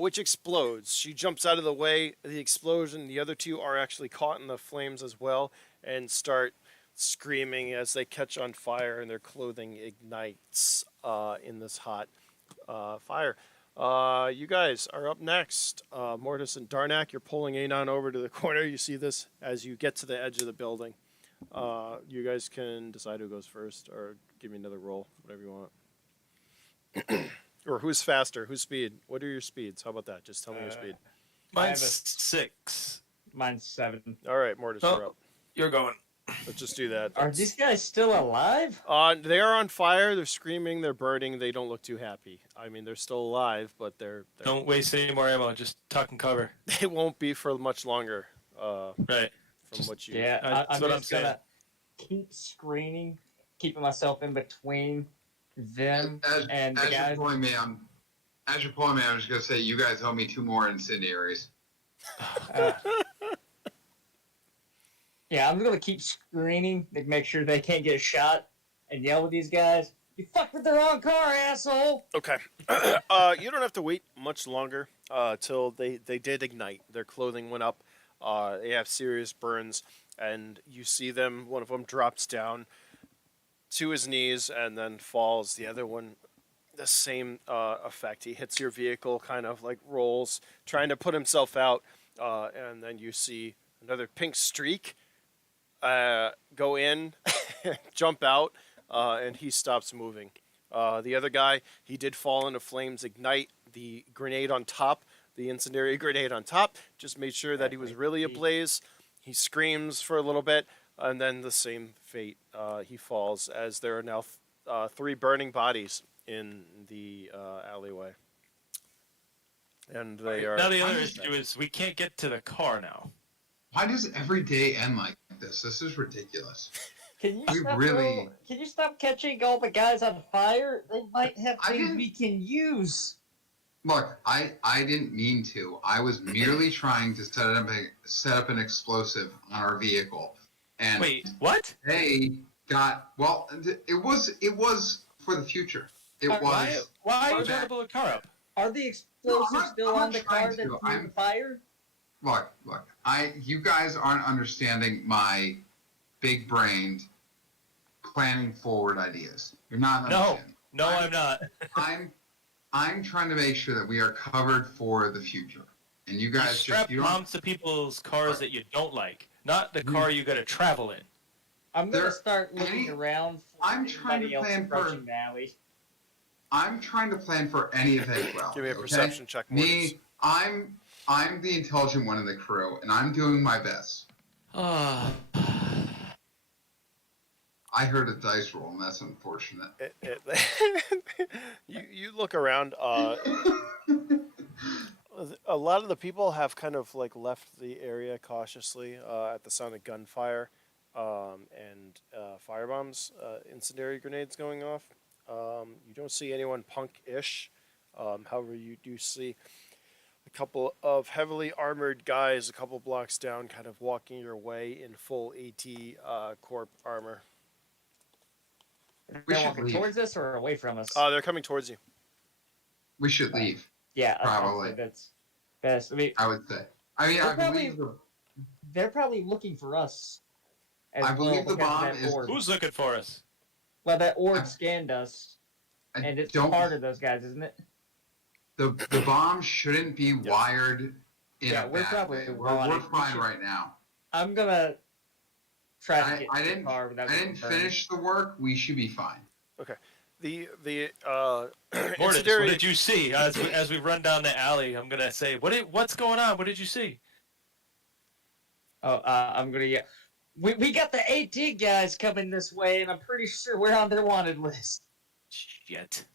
which explodes. She jumps out of the way. The explosion, the other two are actually caught in the flames as well and start screaming as they catch on fire and their clothing ignites in this hot fire. You guys are up next. Mordis and Darnak, you're pulling Anon over to the corner. You see this as you get to the edge of the building. You guys can decide who goes first or give me another roll, whatever you want. Or who's faster, who's speed? What are your speeds? How about that? Just tell me your speed. Mine's 6. Mine's 7. All right, Mordis, Oh. you're up. You're going. Let's just do that. Are these guys still alive? They are on fire. They're screaming. They're burning. They don't look too happy. I mean, they're still alive, but they're Don't waste any more ammo. Just tuck and cover. they won't be for much longer. Right. From Just- what you. Yeah, That's I'm what I'm just gonna keep screening, keeping myself in between them and the As you're guys. pulling me, I'm just gonna say you guys owe me 2 more incendiaries. Uh, yeah, I'm gonna keep screening to make sure they can't get shot and yell at these guys. You fucked with the wrong car, asshole! Okay. You don't have to wait much longer till they did ignite. Their clothing went up. They have serious burns, and you see them. One of them drops down to his knees and then falls. The other one, the same effect. He hits your vehicle, kind of like rolls, trying to put himself out, and then you see another pink streak go in, jump out, and he stops moving. The other guy, he did fall into flames, ignite. The grenade on top, the incendiary grenade on top, just made sure that he was really ablaze. He screams for a little bit, and then the same fate. He falls as there are now 3 burning bodies in the alleyway. And they are... Now the other issue is we can't get to the car now. Why does every day end like this? This is ridiculous. Can you We stop really- Can you stop catching all the guys on fire? They might have I things didn't- we can use. Look, I didn't mean to. I was merely trying to set up an explosive on our vehicle, and Wait, what? they got it was for the future. It Why was. are you that- trying to blow a car up? Are the explosives I'm not- still I'm not on the trying car to. that threw I'm- the fire? Look. You guys aren't understanding my big-brained planning forward ideas. You're not No, understanding. no, I'm not. I'm trying to make sure that we are covered for the future, and you You guys strap you don't. bombs to people's cars that you don't like, not the car you got to travel in. I'm gonna There- start looking around for I'm trying to anybody else plan for- approaching the alley. I'm trying to plan for any eventuality. Give me a okay? perception check, Mordis. Me, I'm the intelligent one in the crew, and I'm doing my best. Ah, I heard a dice roll, and that's unfortunate. You look around. A lot of the people have kind of like left the area cautiously at the sound of gunfire and firebombs, incendiary grenades going off. You don't see anyone punk-ish. However, you do see a couple of heavily armored guys a couple blocks down kind of walking your way in full AT Corp armor. They're We should walking leave. towards us or away from us? They're coming towards you. We should leave. yeah, probably. that's best. I mean, I would say. I mean, They're I probably- believe the. they're probably looking for us. As I believe well the because of bomb that is- orb. who's looking for us? Well, that orb I- scanned us, I and it's don't. part of those guys, isn't it? The bomb shouldn't be wired in Yeah, a we're bad probably way. wrong. We're We fine should- right now. I'm gonna try to get I to didn't. the car without I getting didn't burned. finish the work. We should be fine. The Mordis, what incendiary did you see? As we run down the alley, I'm gonna say, what's going on? What did you see? Oh, I'm gonna get. We got the AT guys coming this way, and I'm pretty sure we're on their wanted list. Shit.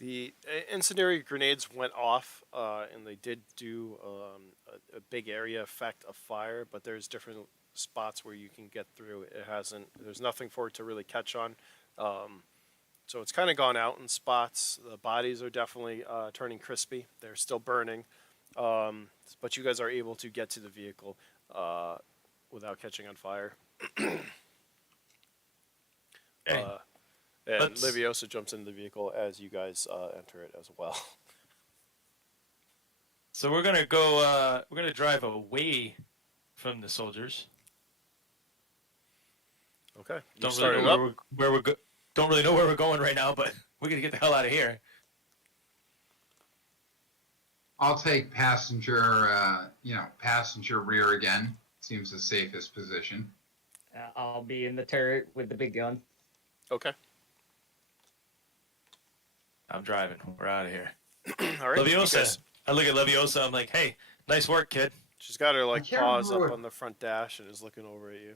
The incendiary grenades went off, and they did do a big area effect of fire, but there's different spots where you can get through. There's nothing for it to really catch on. So it's kind of gone out in spots. The bodies are definitely turning crispy. They're still burning. But you guys are able to get to the vehicle without catching on fire. And Liviosa jumps into the vehicle as you guys enter it as well. So we're gonna go. We're gonna drive away from the soldiers. Okay. Don't really know don't really know where we're going right now, but we're gonna get the hell out of here. I'll take passenger, passenger rear again. Seems the safest position. I'll be in the turret with the big gun. Okay. I'm driving. We're out of here. All right. Leviosa. I look at Leviosa. I'm like, hey, nice work, kid. She's got her paws up what... on the front dash and is looking over at you.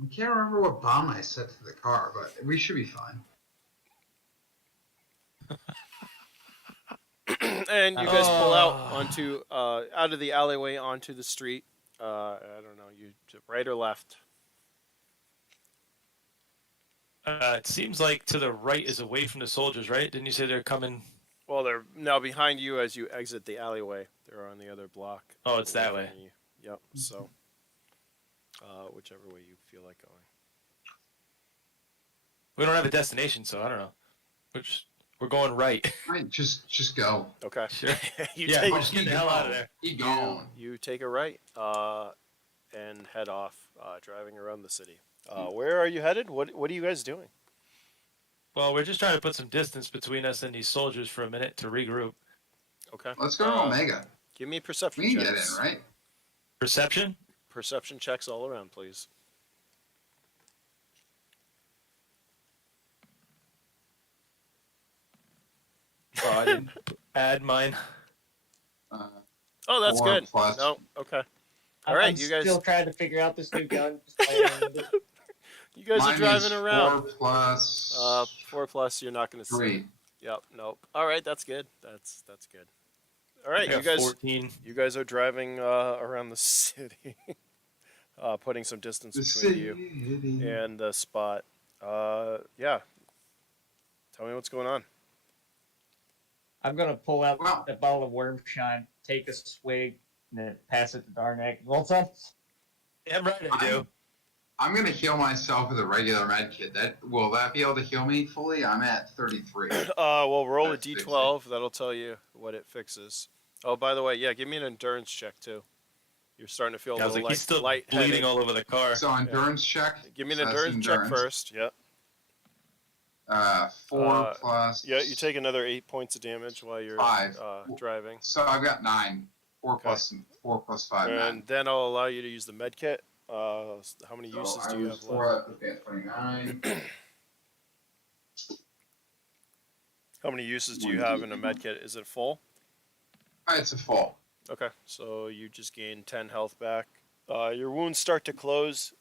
I can't remember what bomb I set to the car, but we should be fine. And you guys pull out of the alleyway onto the street. I don't know, you right or left? It seems like to the right is away from the soldiers, right? Didn't you say they're coming? Well, they're now behind you as you exit the alleyway. They're on the other block. Oh, it's that way. Yep. So, whichever way you feel like going. We don't have a destination, so I don't know. We're going right. Right, just go. Okay. Sure. Take, we're just getting the hell out of there. Keep going. You take a right and head off, driving around the city. Where are you headed? What are you guys doing? Well, we're just trying to put some distance between us and these soldiers for a minute to regroup. Okay. Let's go to Omega. Give me perception We can checks. get in, right? Perception? Perception checks all around, please. Oh, I didn't add mine. Oh, that's 4 good. plus. No, okay. All right, I'm you guys. still trying to figure out this new gun. You guys Mine are driving is around. 4 plus 4 plus. You're not going to see. 3. Yep. Nope. All right, that's good. That's good. All right, I you got guys. 14. You guys are driving around the city, putting some distance between you and the spot. Yeah. Tell me what's going on. I'm gonna pull out Well- the bottle of worm shine, take a swig, and then pass it to Darnak. Want some? Damn right I do. I'm gonna heal myself with a regular med kit. Will that be able to heal me fully? I'm at 33. Well, roll a That's d12. That'll tell you what it fixes. Oh, by the way, yeah, give me an endurance check too. You're starting to feel a I was little like, he's still lightheaded. bleeding all over the car. So endurance check. Give me an So that's endurance check first. Yep. 4 plus. Yeah, you take another 8 points of damage while you're 5. driving. So I've got 9. 4 plus 5. 9. And then I'll allow you to use the med kit. How many So uses I do you was have 4, left? that puts me at 29. How many uses do you have in a med kit? Is it full? It's a full. Okay, so you just gain 10 health back. Your wounds start to close.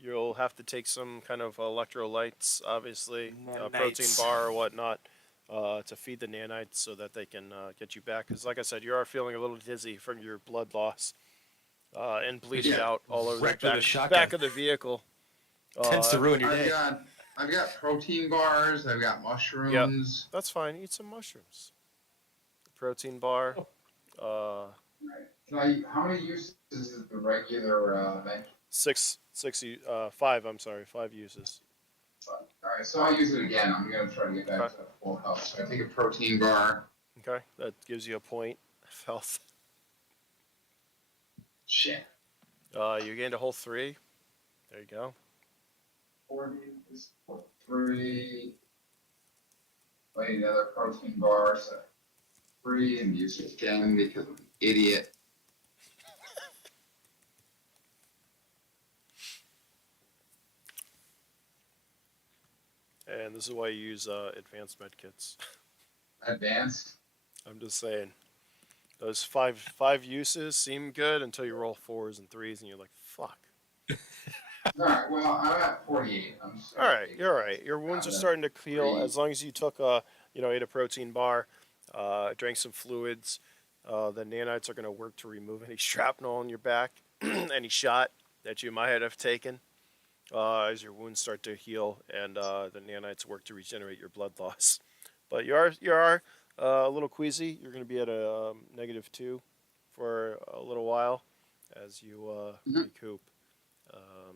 You'll have to take some kind of electrolytes, obviously, a protein Nanites. bar or whatnot, to feed the nanites so that they can get you back. Because, like I said, you are feeling a little dizzy from your blood loss and bleeding Yeah. out all over Wrecked the with a back, shotgun. back of the vehicle. Tends to ruin your I've day. got protein bars. I've got mushrooms. That's fine. Eat some mushrooms. Protein bar. How many uses is the regular med? 5 uses. All right, so I'll use it again. I'm gonna try to get back to full health. So I take a protein bar. Okay, that gives you a point of health. Shit. You gained a whole 3. There you go. 40 is 3. Wait, another protein bar. So 3 and use it again because I'm an idiot. And this is why you use advanced med kits. Advanced. I'm just saying. Those five uses seem good until you roll 4s and 3s and you're like, fuck. All right. Well, I'm at 48. I'm All right, you're all right. Your wounds are starting to heal. As long as you took ate a protein bar, drank some fluids. The nanites are going to work to remove any shrapnel in your back, any shot that you might have taken as your wounds start to heal, and the nanites work to regenerate your blood loss. But you are a little queasy. You're going to be at a -2 for a little while as you recoup.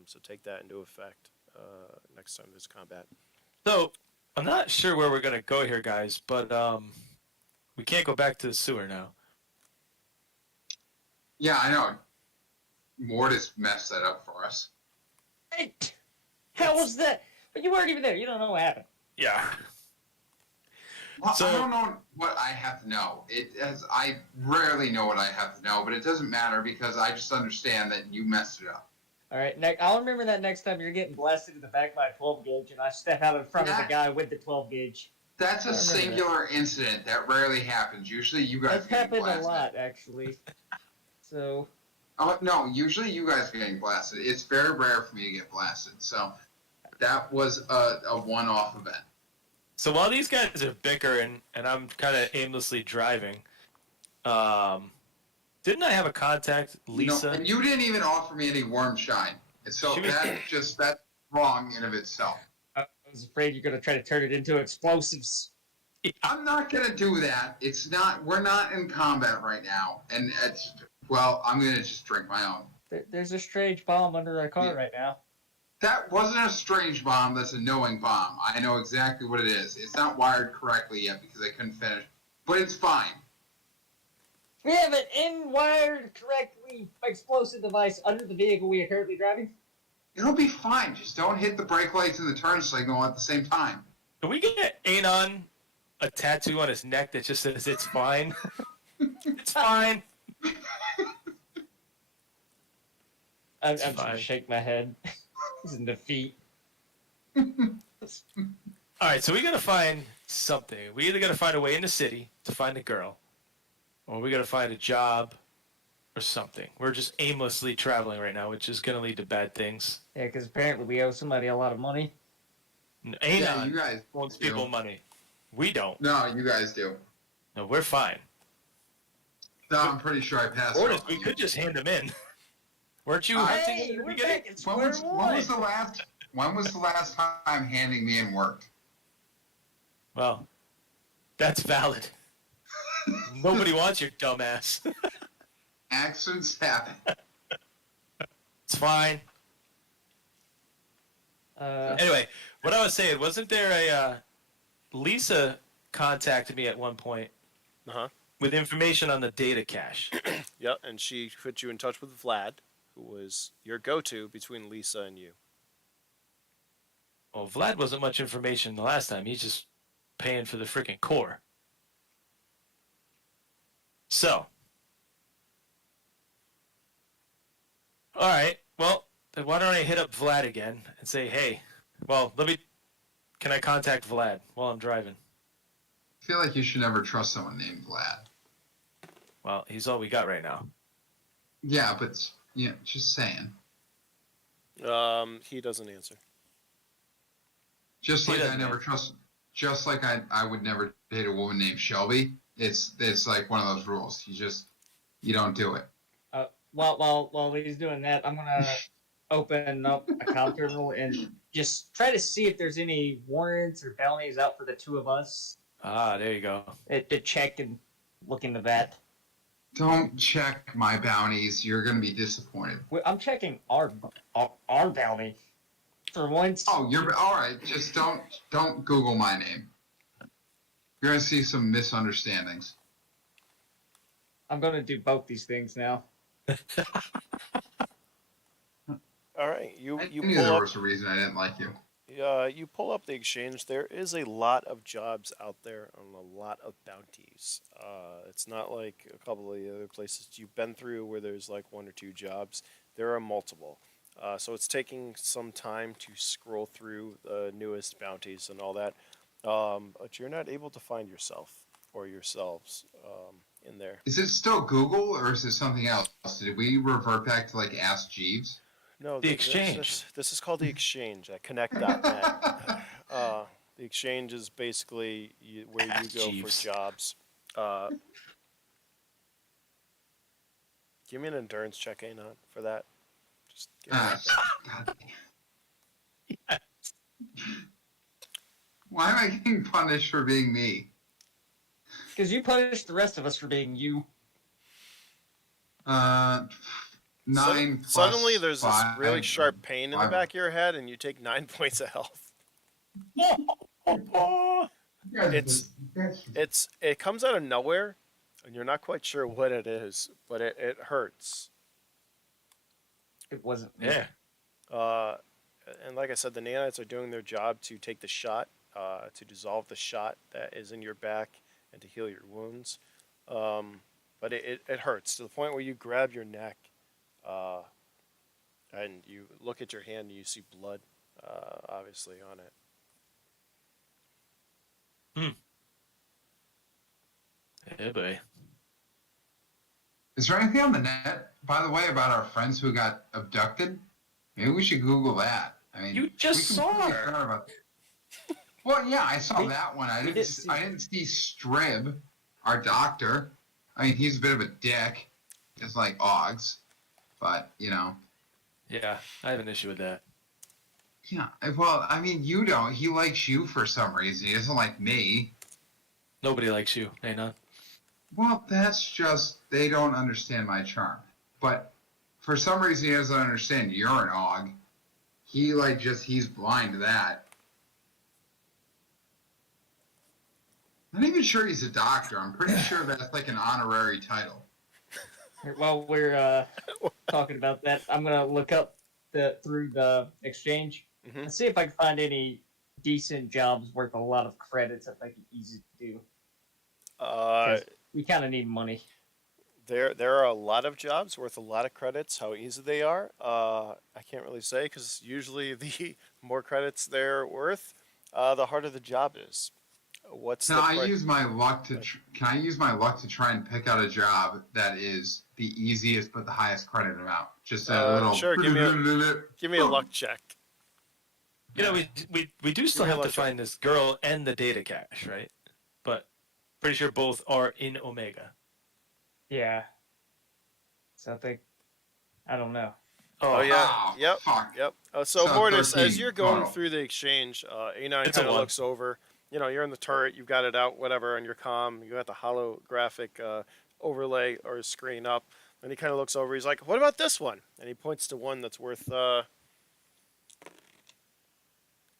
So take that into effect next time there's combat. So I'm not sure where we're gonna go here, guys, but we can't go back to the sewer now. Yeah, I know. Mordis messed that up for us. Right. How was that? But you weren't even there. You don't know what happened. Yeah. Well, So- I don't know what I have to know. I rarely know what I have to know, but it doesn't matter because I just understand that you messed it up. All right, I'll remember that next time you're getting blasted in the back by a 12 gauge, and I step out in front of the guy with the 12 gauge. That's a singular incident that rarely happens. Usually, you guys That's get happened blasted. a lot, actually. So. Oh no! Usually, you guys are getting blasted. It's very rare for me to get blasted. So that was a one-off event. So while these guys are bickering and I'm kind of aimlessly driving, didn't I have a contact, Lisa? No, and you didn't even offer me any worm shine. And so that's wrong in of itself. I was afraid you're going to try to turn it into explosives. I'm not gonna do that. We're not in combat right now, and I'm gonna just drink my own. There's a strange bomb under our car right now. That wasn't a strange bomb. That's a knowing bomb. I know exactly what it is. It's not wired correctly yet because I couldn't finish, but it's fine. We have an in-wired correctly explosive device under the vehicle we are currently driving. It'll be fine. Just don't hit the brake lights and the turn signal at the same time. Can we get Anon a tattoo on his neck that just says "It's fine"? It's fine. I'm just going to shake my head. This is defeat. All right, so we got to find something. We either got to find a way in the city to find a girl, or we got to find a job or something. We're just aimlessly traveling right now, which is going to lead to bad things. Yeah, because apparently we owe somebody a lot of money. Anon you guys owes do. people money. We don't. No, you guys do. No, we're fine. No, I'm pretty sure I passed. Or it we on could just hand them in. Weren't you Hey, hunting in the we're beginning? back at When square was one. the last? When was the last time handing me in worked? Well, that's valid. Nobody wants your dumb ass. Accidents happen. It's fine. Anyway, what I was saying, wasn't there a Lisa contacted me at one point with information on the data cache. Yep, and she put you in touch with Vlad, who was your go-to between Lisa and you. Well, Vlad wasn't much information the last time. He's just paying for the freaking core. So. All right. Well, then why don't I hit up Vlad again and say, hey, well, can I contact Vlad while I'm driving? I feel like you should never trust someone named Vlad. Well, he's all we got right now. Yeah, but just saying. He doesn't answer. Just He like I doesn't never answer. trust. Just like I would never date a woman named Shelby. It's like one of those rules. You don't do it. While he's doing that, I'm gonna open up a comm terminal and just try to see if there's any warrants or bounties out for the two of us. Ah, there you go. To check and look into that. Don't check my bounties. You're gonna be disappointed. I'm checking our bounty for once. Oh, you're all right. Just don't Google my name. You're gonna see some misunderstandings. I'm gonna do both these things now. All right, you I pull knew there up. was a reason I didn't like you. You pull up the exchange. There is a lot of jobs out there and a lot of bounties. It's not like a couple of the other places you've been through where there's like one or two jobs. There are multiple. So it's taking some time to scroll through the newest bounties and all that. But you're not able to find yourself or yourselves in there. Is it still Google or is it something else? Did we revert back to like Ask Jeeves? No, The exchange. This is called the exchange at connect.net. The exchange is basically where you go for Jeeves. jobs. Give me an endurance check, Anon, for that. Just get Ah, God. Why am I getting punished for being me? Because you punished the rest of us for being you. 9 plus Suddenly, there's this 5, really sharp pain in the 5. back of your head, and you take 9 points of health. It comes out of nowhere, and you're not quite sure what it is, but it hurts. It wasn't me. Yeah. And like I said, the nanites are doing their job to take the shot, to dissolve the shot that is in your back, and to heal your wounds. But it hurts to the point where you grab your neck, and you look at your hand and you see blood, obviously, on it. Yeah, boy. Is there anything on the net, by the way, about our friends who got abducted? Maybe we should Google that. I mean, You just we saw completely her. forgot about. Well, yeah, I saw that one. I we didn't. did see I didn't see Strib, our doctor. I mean, he's a bit of a dick, just like Oggs, but you know. Yeah, I have an issue with that. Yeah. Well, I mean, you don't. He likes you for some reason. He doesn't like me. Nobody likes you, Anon. Well, that's just they don't understand my charm. But for some reason, he doesn't understand you're an Og. He's blind to that. I'm not even sure he's a doctor. I'm pretty sure that's like an honorary title. While we're talking about that, I'm gonna look up through the exchange and see if I can find any decent jobs worth a lot of credits that make it easy to do. We kind of need money. There are a lot of jobs worth a lot of credits. How easy they are, I can't really say, because usually the more credits they're worth, the harder the job is. Can I use my luck to try and pick out a job that is the easiest but the highest credit amount? Just a little. Sure. Give me a luck check. You know, we do still Give me a have to luck check. find this girl and the data cache, right? But pretty sure both are in Omega. Yeah. So I don't know. Oh yeah. Oh, Yep. fuck. Yep. So So Mordis, 13 as you're going total. through the exchange, A9 It's a kind of one. looks over. You know, you're in the turret, you've got it out, whatever, on your comm. You got the holographic overlay or screen up. And he kind of looks over. He's like, "What about this one?" And he points to one that's worth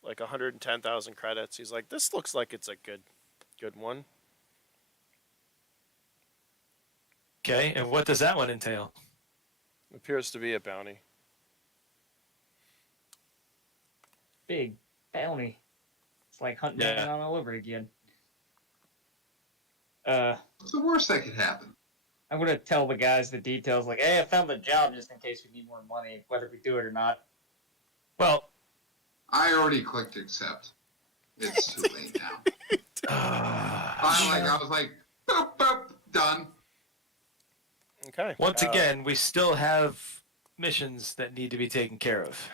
like 110,000 credits. He's like, "This looks like it's a good one." Okay, and what does that one entail? Appears to be a bounty. Big bounty. It's like hunting Yeah. down all over again. What's the worst that could happen? I'm gonna tell the guys the details. Like, hey, I found the job just in case we need more money, whether we do it or not. Well, I already clicked accept. It's too late now. I was like, boop, boop, done. Okay. once again, we still have missions that need to be taken care of.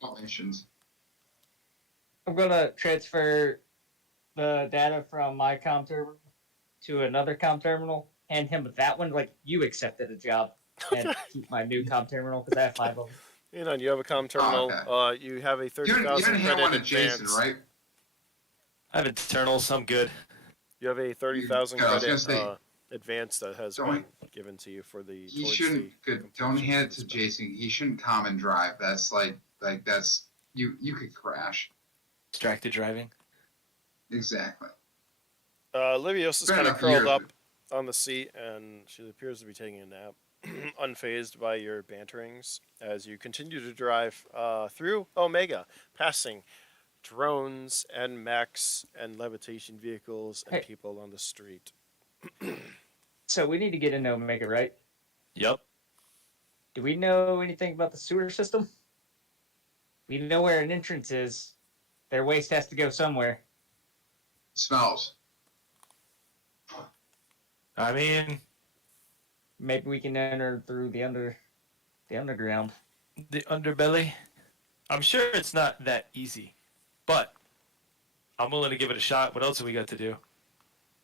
What missions? I'm gonna transfer the data from my comm terminal to another comm terminal. Hand him that one. Like, you accepted a job, and keep my new comm terminal because I have 5 of them. You know, you have a comm terminal. okay. You have a You 30,000 didn't hand one credit to Jason, advance. right? I have internals, I'm good. You have a 30,000 Yeah, I was credit gonna say, advance that has don't- been given to you for the. He towards shouldn't. the Don't hand it to completion. Jason. He shouldn't common drive. That's like that's you. You could crash. Distracted driving. Exactly. Livios is Fair kind of enough, curled you're- up on the seat, and she appears to be taking a nap, unfazed by your banterings as you continue to drive through Omega, passing drones and mechs and levitation vehicles and Hey. people on the street. So we need to get into Omega, right? Yep. Do we know anything about the sewer system? We know where an entrance is. Their waste has to go somewhere. Smells. I mean, Maybe we can enter through the underground. the underbelly. I'm sure it's not that easy, but I'm willing to give it a shot. What else have we got to do?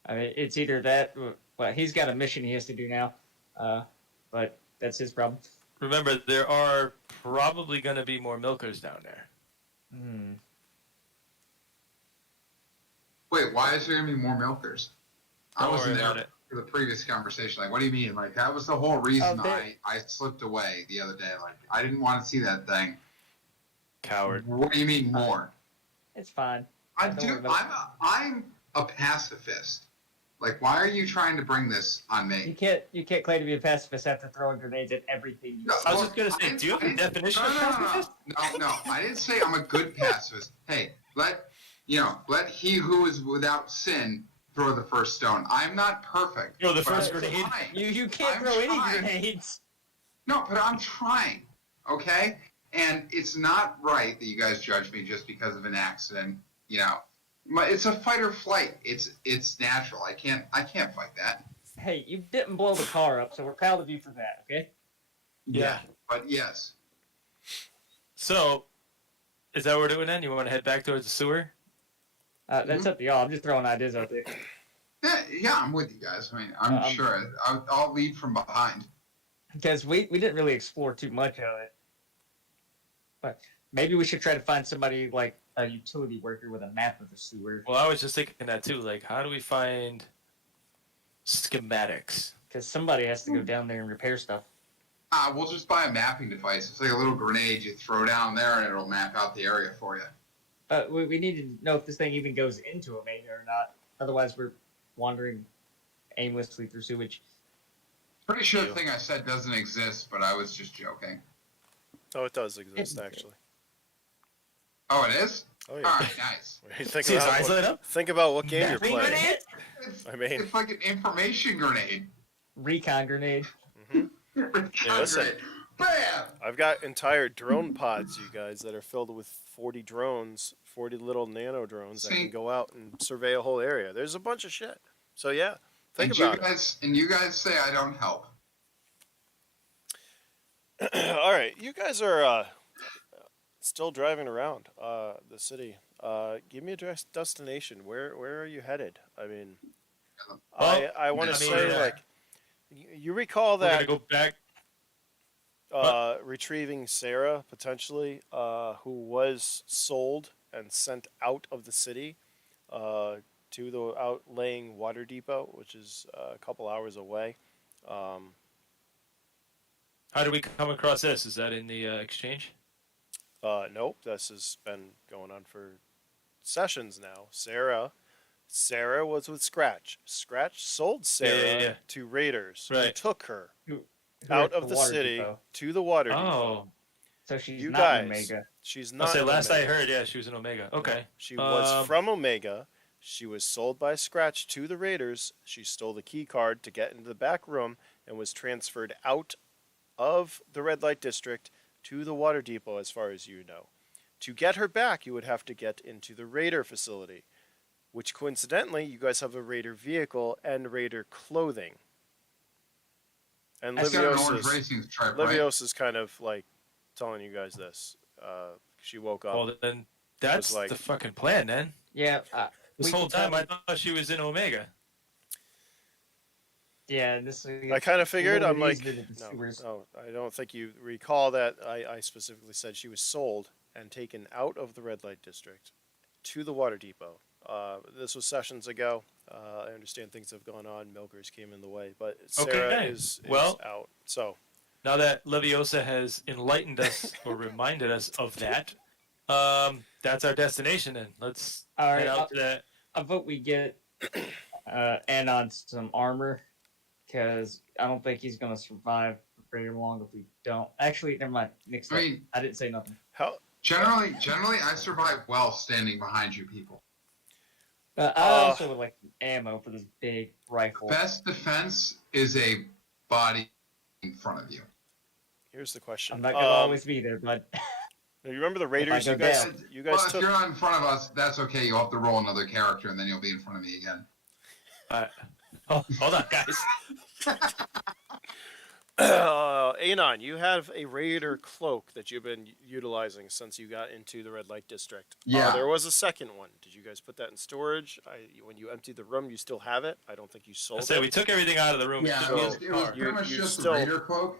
I mean, it's either that. Well, he's got a mission he has to do now, but that's his problem. Remember, there are probably going to be more milkers down there. Hmm. Wait, why is there gonna be more milkers? I Don't wasn't worry about there it. for the previous conversation. Like, what do you mean? Like, that was the whole reason Oh, they- I slipped away the other day. Like, I didn't want to see that thing. Coward. What do you mean more? It's fine. I'm a pacifist. Like, why are you trying to bring this on You me? can't claim to be a pacifist after throwing grenades at everything. You No, see. I was well, just going to say, didn't- do you have I a didn't- definition no, of no, no, no, pacifist? no, I didn't say I'm a good pacifist. Hey, let he who is without sin throw the first stone. I'm not perfect. Throw the but first I'm grenade? trying. You can't I'm throw any trying. grenades. No, but I'm trying. Okay, and it's not right that you guys judge me just because of an accident. You know, it's a fight or flight. It's natural. I can't fight that. Hey, you didn't blow the car up, so we're proud of you for that. Okay. Yeah. But yes. So, is that what we're doing then? You want to head back towards the sewer? That's up to y'all. I'm just throwing ideas out there. Yeah, I'm with you guys. I mean, I'm sure I'll lead from behind. Because we didn't really explore too much of it. But maybe we should try to find somebody like a utility worker with a map of the sewer. Well, I was just thinking that too. Like, how do we find schematics? Because somebody has to go down there and repair stuff. We'll just buy a mapping device. It's like a little grenade you throw down there, and it'll map out the area for you. We need to know if this thing even goes into Omega or not. Otherwise, we're wandering aimlessly through sewage. Pretty sure the thing I said doesn't exist, but I was just joking. Oh, it does exist, actually. Oh, it is? Oh, All yeah. right, nice. think, See his eyes light up? think about what game you're Mapping playing. grenade? It's like an information grenade. Recon grenade. listen. Grenade. Bam! I've got entire drone pods, you guys, that are filled with 40 drones, 40 little nano drones that See? can go out and survey a whole area. There's a bunch of shit. So, yeah, think And about you guys say I don't help. it. All right, you guys are still driving around the city. Give me a destination. Where are you headed? I mean, Well, I want to I mean, say, like, you recall We're that going to go back. retrieving Sara, potentially, who was sold and sent out of the city to the outlaying water depot, which is a couple hours away. How did we come across this? Is that in the exchange? Nope, this has been going on for sessions now. Sara was with Skratch. Skratch sold Sara Yeah. to raiders who Right. took her Who out at of the water city depot. to the water Oh. depot. So she's You not guys, Omega. she's I'll not. say an last I Omega. heard, yeah, she was an Omega. Okay. She was Um, from Omega. She was sold by Skratch to the Raiders. She stole the key card to get into the back room and was transferred out of the red light district to the water depot, as far as you know. To get her back, you would have to get into the Raider facility, which coincidentally, you guys have a Raider vehicle and Raider clothing. And It's got an orange Livios racing stripe, right? is kind of like telling you guys this. She woke up. Well, then that's like- the fucking plan, then. Yeah. This we whole can time I probably- thought she was in Omega. Yeah, this. I kind of figured. I'm like, no. no, I don't think you recall that I specifically said she was sold and taken out of the red light district to the water depot. This was sessions ago. I understand things have gone on. Milkers came in the way, but Sara Okay. is Well- out. So Now that Leviosa has enlightened us or reminded us of that, that's our destination. Then let's All head right. out to that. I vote we get Anon some armor, because I don't think he's gonna survive for very long if we don't. Actually, never mind. Mixed I up. mean, I didn't say nothing. how? generally, I survive well standing behind you people. I also would like ammo for this big rifle. Best defense is a body in front of you. Here's the question. I'm not gonna always be there, but You remember the Raiders? go You guys, down. you guys Well, if took. you're not in front of us, that's okay. You'll have to roll another character, and then you'll be in front of me again. Oh, hold on, guys. Anon, you have a raider cloak that you've been utilizing since you got into the red light district. Yeah. There was a second one. Did you guys put that in storage? When you emptied the room, you still have it. I don't think you I sold said it. we took everything out of the room. Yeah, Just So, me and the it was car. pretty much you just still- the Raider cloak.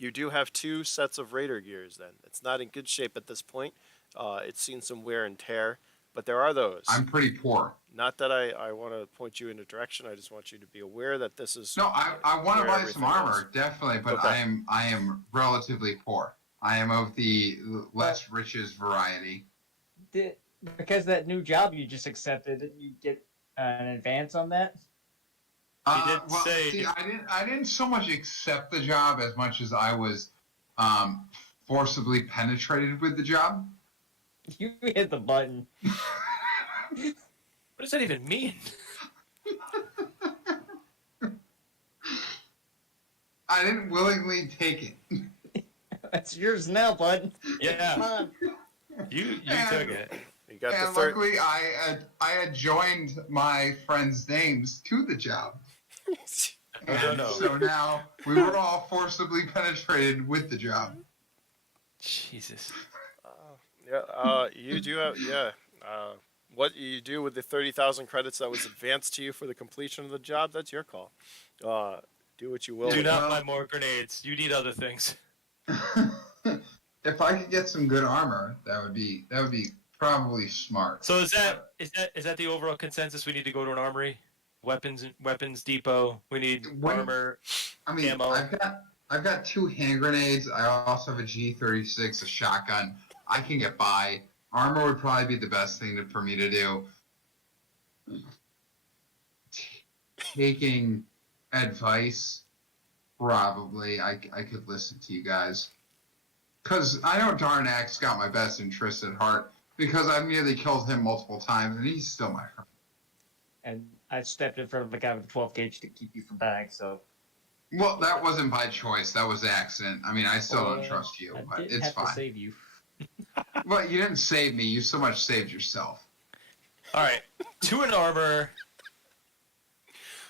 You do have 2 sets of raider gears. Then it's not in good shape at this point. It's seen some wear and tear, but there are those. I'm pretty poor. Not that I want to point you in a direction. I just want you to be aware that this is. No, I want to where buy some everything armor, is. definitely, but Okay. I am relatively poor. I am of the less riches variety. Because that new job you just accepted, didn't you get an advance on that? He did say- see, I didn't so much accept the job as much as I was forcibly penetrated with the job. You hit the button. What does that even mean? I didn't willingly take it. That's yours now, bud. Come Yeah, on. you And- took it. You got the And third. luckily, I had joined my friends' names to the job. And no. so now we were all forcibly penetrated with the job. Jesus. You do have what you do with the 30,000 credits that was advanced to you for the completion of the job, that's your call. Do what you will. Do with not well- buy more grenades. You need other things. If I could get some good armor, that would be probably smart. So is that the overall consensus? We need to go to an armory, weapons depot. We need When- armor. I mean, ammo. I've got 2 hand grenades. I also have a G36, a shotgun. I can get by. Armor would probably be the best thing for me to do. Taking advice, probably. I could listen to you guys. Because I know Darnak's got my best interests at heart. Because I've nearly killed him multiple times, and he's still my friend. And I stepped in front of the guy with the 12 gauge to keep you from dying, so. Well, that wasn't by choice. That was accident. I mean, I still don't Well, trust you, I but didn't it's have to fine. save you. Well, you didn't save me. You so much saved yourself. All right, to an armor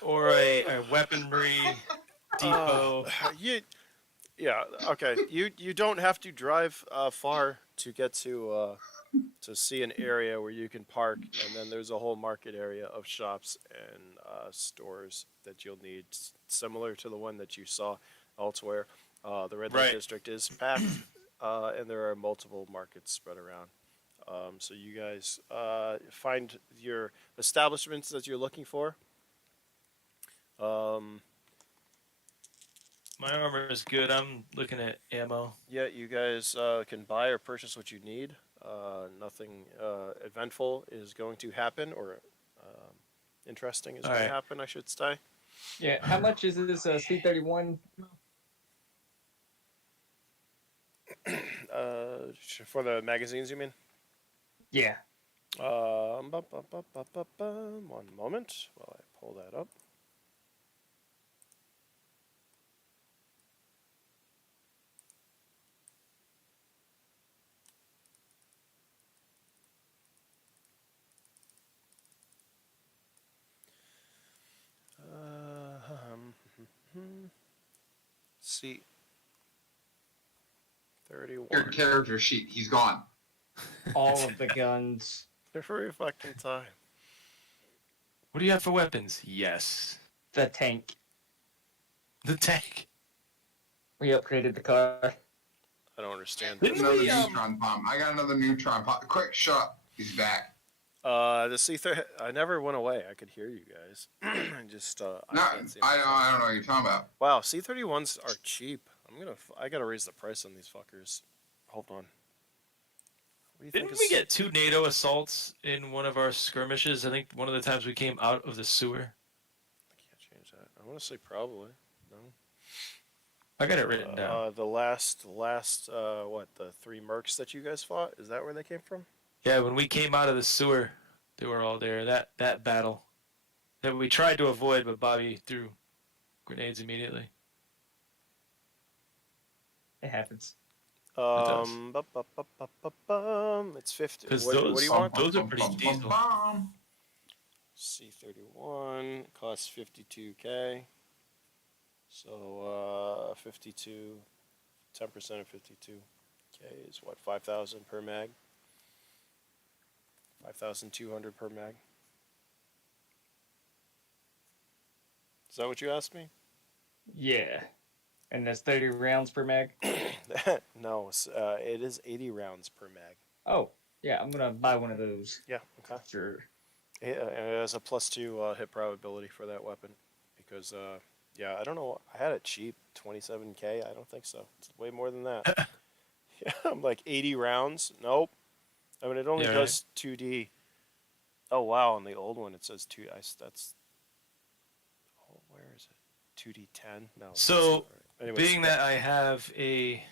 or a weaponry depot. Okay. You don't have to drive far to get to see an area where you can park, and then there's a whole market area of shops and stores that you'll need, similar to the one that you saw elsewhere. The red light Right. district is packed, and there are multiple markets spread around. So you guys find your establishments that you're looking for. My armor is good. I'm looking at ammo. Yeah, you guys can buy or purchase what you need. Nothing eventful is going to happen, or interesting is going to Alright. happen, I should say. Yeah, how much is this C31? For the magazines, you mean? Yeah. One moment while I pull that up. See. 31. Your character sheet. He's gone. All of the guns. Every fucking time. What do you have for weapons? Yes. The tank. The tank. We upgraded the car. I don't understand. Didn't Another we, neutron bomb. I got another neutron bomb. Quick, shut up. He's back. The C30. I never went away. I could hear you guys. I just. No, I can't see I myself. don't know what you're talking about. Wow, C31s are cheap. I gotta raise the price on these fuckers. Hold on. What do you Didn't think we is- get 2 NATO assaults in one of our skirmishes? I think one of the times we came out of the sewer. I can't change that. I want to say probably. No. I got it written down. The last, what, the 3 mercs that you guys fought? Is that where they came from? Yeah, when we came out of the sewer, they were all there. That battle that we tried to avoid, but Bobby threw grenades immediately. It happens. does. It's 50. 'Cause What do you want? Those are pretty diesel. C31 costs 52K. So 52, 10% of 52K is what, 5,000 per mag? 5,200 per mag? Is that what you asked me? Yeah. And that's 30 rounds per mag? No, it is 80 rounds per mag. Oh, yeah, I'm going to buy one of those. Yeah, okay. Sure. It has a +2 hit probability for that weapon. Because, yeah, I don't know. I had it cheap, 27K. I don't think so. It's way more than that. Yeah, I'm like 80 rounds. Nope. I mean, it only Yeah, does 2D. Oh, wow. On the old one, it says 2. That's. Oh, where is it? 2D10? No. that's So, not right. Anyways, being that I have a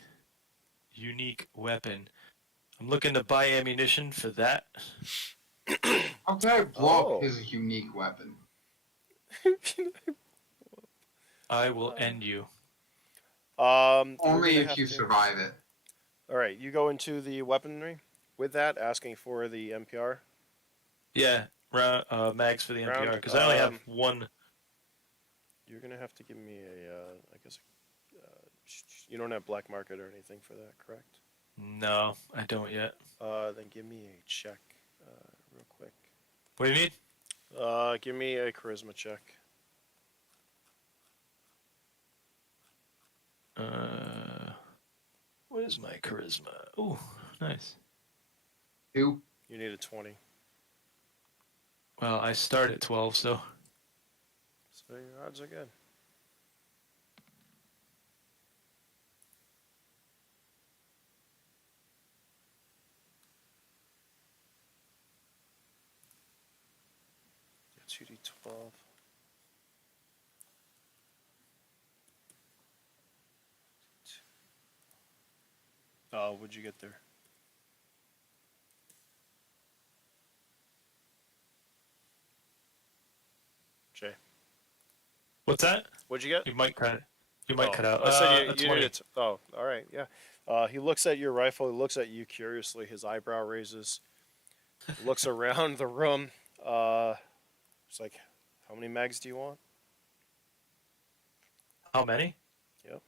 unique weapon, I'm looking to buy ammunition for that. Outside Oh. block is a unique weapon. I will end you. you're Only gonna if have you to- survive it. All right, you go into the weaponry with that, asking for the NPR. Yeah, mags for the Round, NPR, because I only have um, one. You're gonna have to give me I guess, you don't have black market or anything for that, correct? No, I don't yet. Then give me a check, real quick. What do you need? Give me a charisma check. What is my charisma? Ooh, nice. 2. You need a 20. Well, I start at 12, so So your odds are good. Yeah, 2D12. What'd you get there? Jay, what's that? what'd you get? You might cut. You might cut out. I said a you 20. needed. Oh, all right, yeah. He looks at your rifle. He looks at you curiously. His eyebrow raises. Looks around the room. It's like, how many mags do you want? How many? Yep.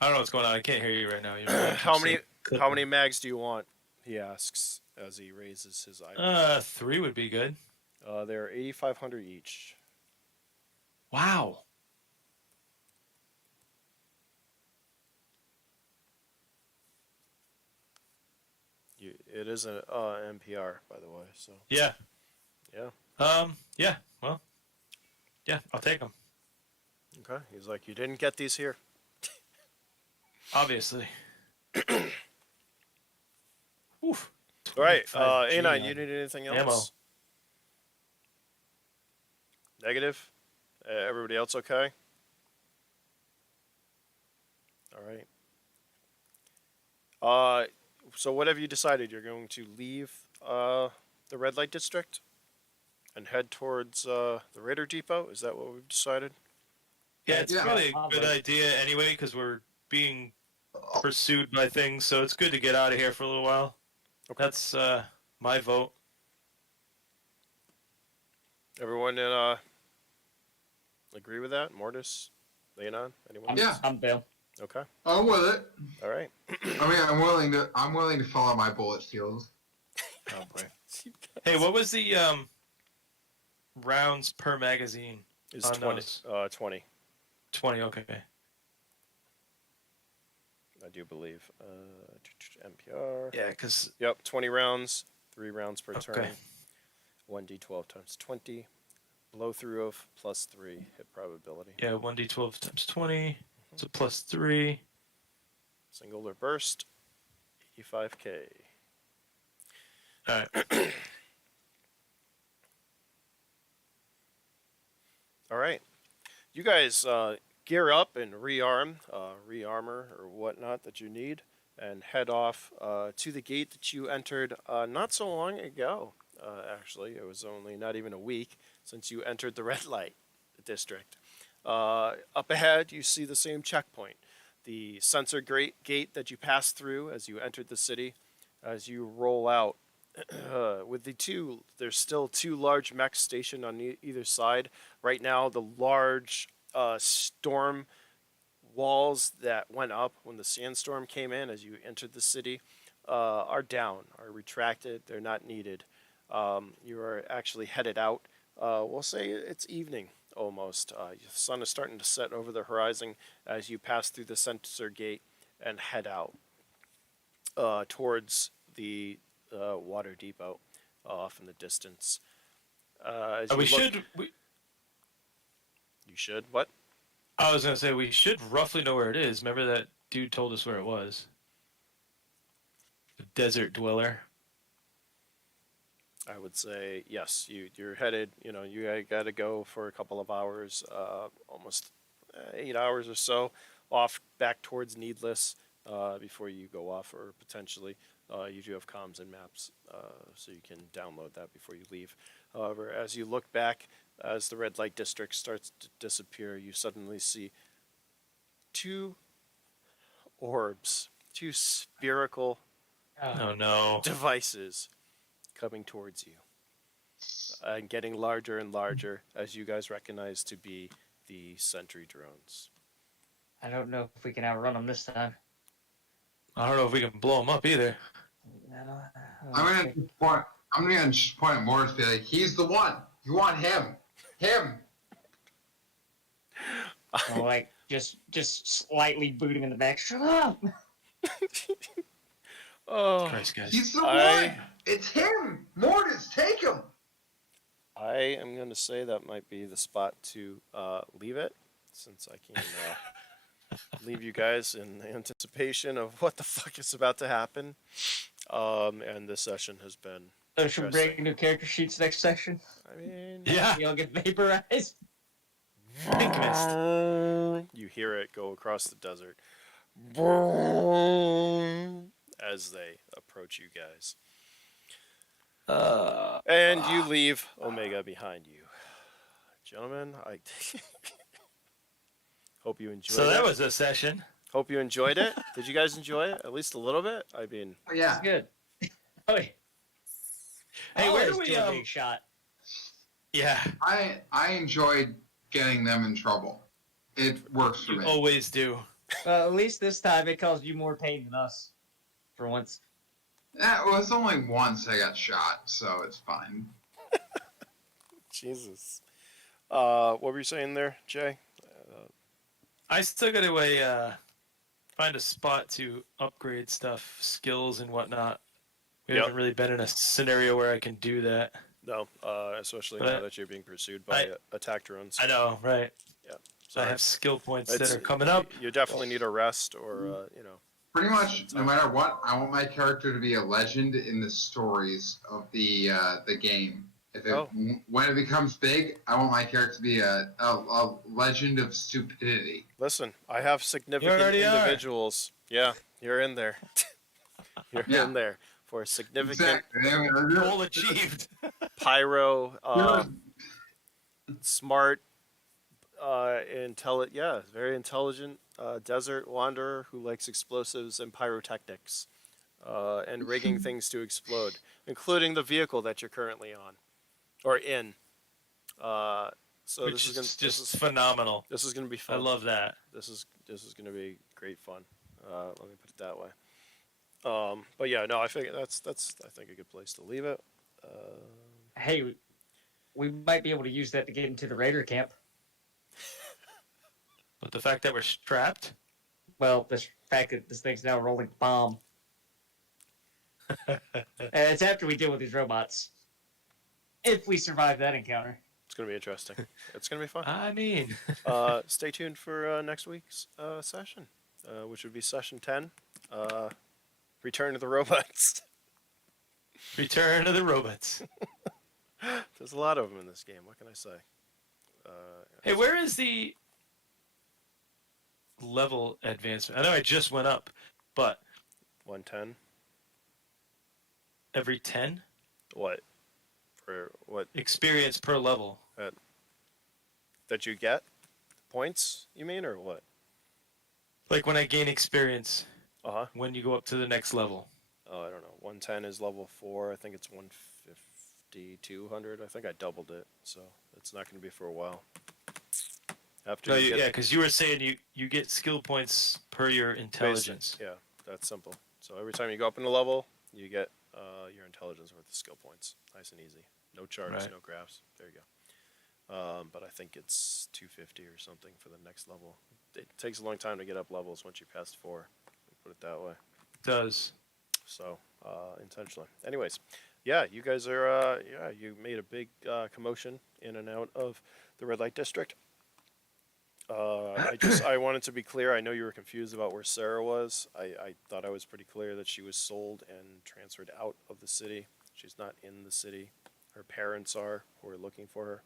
I don't know what's going on. I can't hear you right now. How many mags do you want? He asks as he raises his eyebrow. 3 would be good. They're 8,500 each. Wow. It is an NPR, by the way. So Yeah. yeah. Yeah. Well. Yeah, I'll take them. Okay. He's like, you didn't get these here. Obviously. Oof. All right. 25 Anon, G you need anything ammo. else? Negative. Everybody else okay? All right. So what have you decided? You're going to leave the red light district and head towards the Raider Depot? Is that what we've decided? Yeah, it's Yeah. probably a good idea anyway because we're being pursued by things, so it's good to get out of here for a little while. Okay. That's my vote. Everyone agree with that? Mordis? Anon? Anyone? Yeah. I'm Bill. Okay. I'm with it. All right. I mean, I'm willing to follow my bullet field. Oh boy. Hey, what was the rounds per magazine? It's On 20. those? 20. 20. Okay. I do believe. NPR. Yeah, because Yep, 20 rounds, 3 rounds per turn. Okay. 1d12 times 20. Blow through of +3 hit probability. yeah, 1d12 times 20. It's a +3. Single or burst, 85K. All right. All right. You guys gear up and rearm, rearmor or whatnot that you need, and head off to the gate that you entered not so long ago. Actually, it was only not even a week since you entered the red light district. Up ahead, you see the same checkpoint, the sensor gate that you passed through as you entered the city. As you roll out, with there's still two large mechs stationed on either side. Right now, the large storm walls that went up when the sandstorm came in as you entered the city are down, are retracted. They're not needed. You are actually headed out. We'll say it's evening almost. The sun is starting to set over the horizon as you pass through the sensor gate and head out towards the water depot off in the distance. As you You should. What? I was gonna say we should roughly know where it is. Remember that dude told us where it was. The desert dweller. I would say yes. You're headed. You got to go for a couple of hours, almost 8 hours or so, off back towards Needless before you go off, or potentially you do have comms and maps, so you can download that before you leave. However, as you look back, as the red light district starts to disappear, you suddenly see two orbs, two spherical Oh no. devices coming towards you and getting larger and larger as you guys recognize to be the sentry drones. I don't know if we can outrun them this time. I don't know if we can blow him up either. I'm gonna just point at Morris and be like, he's the one. You want him. Him. Or like just slightly boot him in the back. Shut up. Oh, Christ, guys. He's the one. It's him. Mortis, take him. I am going to say that might be the spot to leave it, since I can leave you guys in anticipation of what the fuck is about to happen. And this session has been So should we break new character sheets next section? I mean, Yeah. You'll get vaporized. Pink mist. you hear it go across the desert as they approach you guys. And you leave Omega behind you. Gentlemen, I hope you enjoyed it. So that was a session. Hope you enjoyed it. Did you guys enjoy it? At least a little bit? I mean... Oh, yeah. It's good. Oh, yeah. Hey, where do Always we do a big shot? Yeah. I enjoyed getting them in trouble. It works for You me. always do. Well, at least this time it caused you more pain than us. For once. Yeah, well, it's only once I got shot, so it's fine. Jesus. What were you saying there, Jay? I still gotta find a spot to upgrade stuff, skills and whatnot. We haven't really been in a scenario where I can do that. No, especially But now that you're being pursued by attack drones. I know, right? Yeah. So I Sorry. have skill points It's- that are coming up. You definitely need a rest or, Pretty much, no matter what, I want my character to be a legend in the stories of the game. When it becomes big, I want my character to be a legend of stupidity. Listen, I have significant already are. individuals. Yeah, you're in there. You're Yeah. in there for a significant Exactly. Goal achieved. pyro, smart, very intelligent desert wanderer who likes explosives and pyrotechnics, and rigging things to explode, including the vehicle that you're currently on, or in. So Which this is just phenomenal. This is gonna be fun. I love that. This is gonna be great fun. Let me put it that way. But yeah, no, I think that's I think a good place to leave it. Hey, we might be able to use that to get into the raider camp. But the fact that we're strapped, Well, the fact that this thing's now a rolling bomb. And it's after we deal with these robots. If we survive that encounter. It's gonna be interesting. It's gonna be fun. I mean, Stay tuned for next week's session, which would be session 10. Return to the robots. return to the robots. There's a lot of them in this game. What can I say? Hey, where is the level advancement? I know I just went up, but 110. every 10 What? For what experience per level. that you get? Points, you mean, or what? Like when I gain experience Uh-huh. when you go up to the next level. I don't know. 110 is level 4. I think it's 150, 200. I think I doubled it, so it's not going to be for a while. After No, you get yeah, because you were saying you get skill points per your intelligence. Yeah, that's simple. So every time you go up in a level, you get your intelligence worth of skill points. Nice and easy. No charts, Right. no graphs. There you go. But I think it's 250 or something for the next level. It takes a long time to get up levels once you pass 4. Put it that way. It does. So intentionally. Anyways, yeah, you guys are. You made a big commotion in and out of the red light district. I wanted to be clear. I know you were confused about where Sara was. I thought I was pretty clear that she was sold and transferred out of the city. She's not in the city. Her parents are, who are looking for her.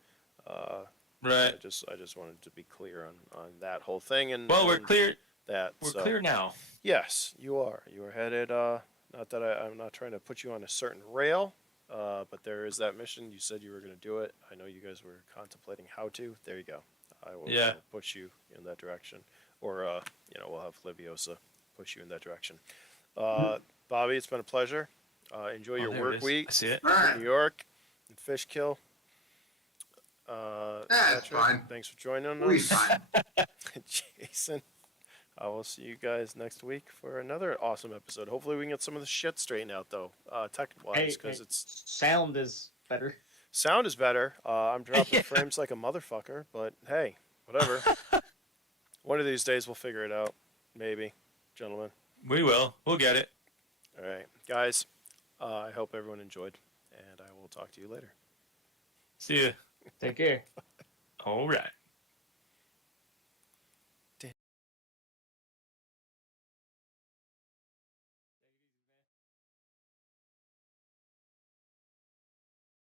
Right. I just wanted to be clear on that whole thing. And Well, we're and clear. That We're so, clear now. Yes, you are. You are headed. Not that I'm not trying to put you on a certain rail, but there is that mission. You said you were going to do it. I know you guys were contemplating how to. There you go. I will push you in that direction, or we'll have Liviosa push you in that direction. Bobby, it's been a pleasure. Enjoy your there it work is. week I see it. All right. in New York and Fishkill. It's Patrick, fine. thanks for joining We'll be us. fine. Jason, I will see you guys next week for another awesome episode. Hopefully we can get some of the shit straightened out, though, tech-wise, because it's sound is better. sound is better. I'm dropping frames like a motherfucker, but hey, whatever. One of these days we'll figure it out, maybe, gentlemen. We will. We'll get it. All right, guys. I hope everyone enjoyed, and I will talk to you later. See ya. Take care. All right.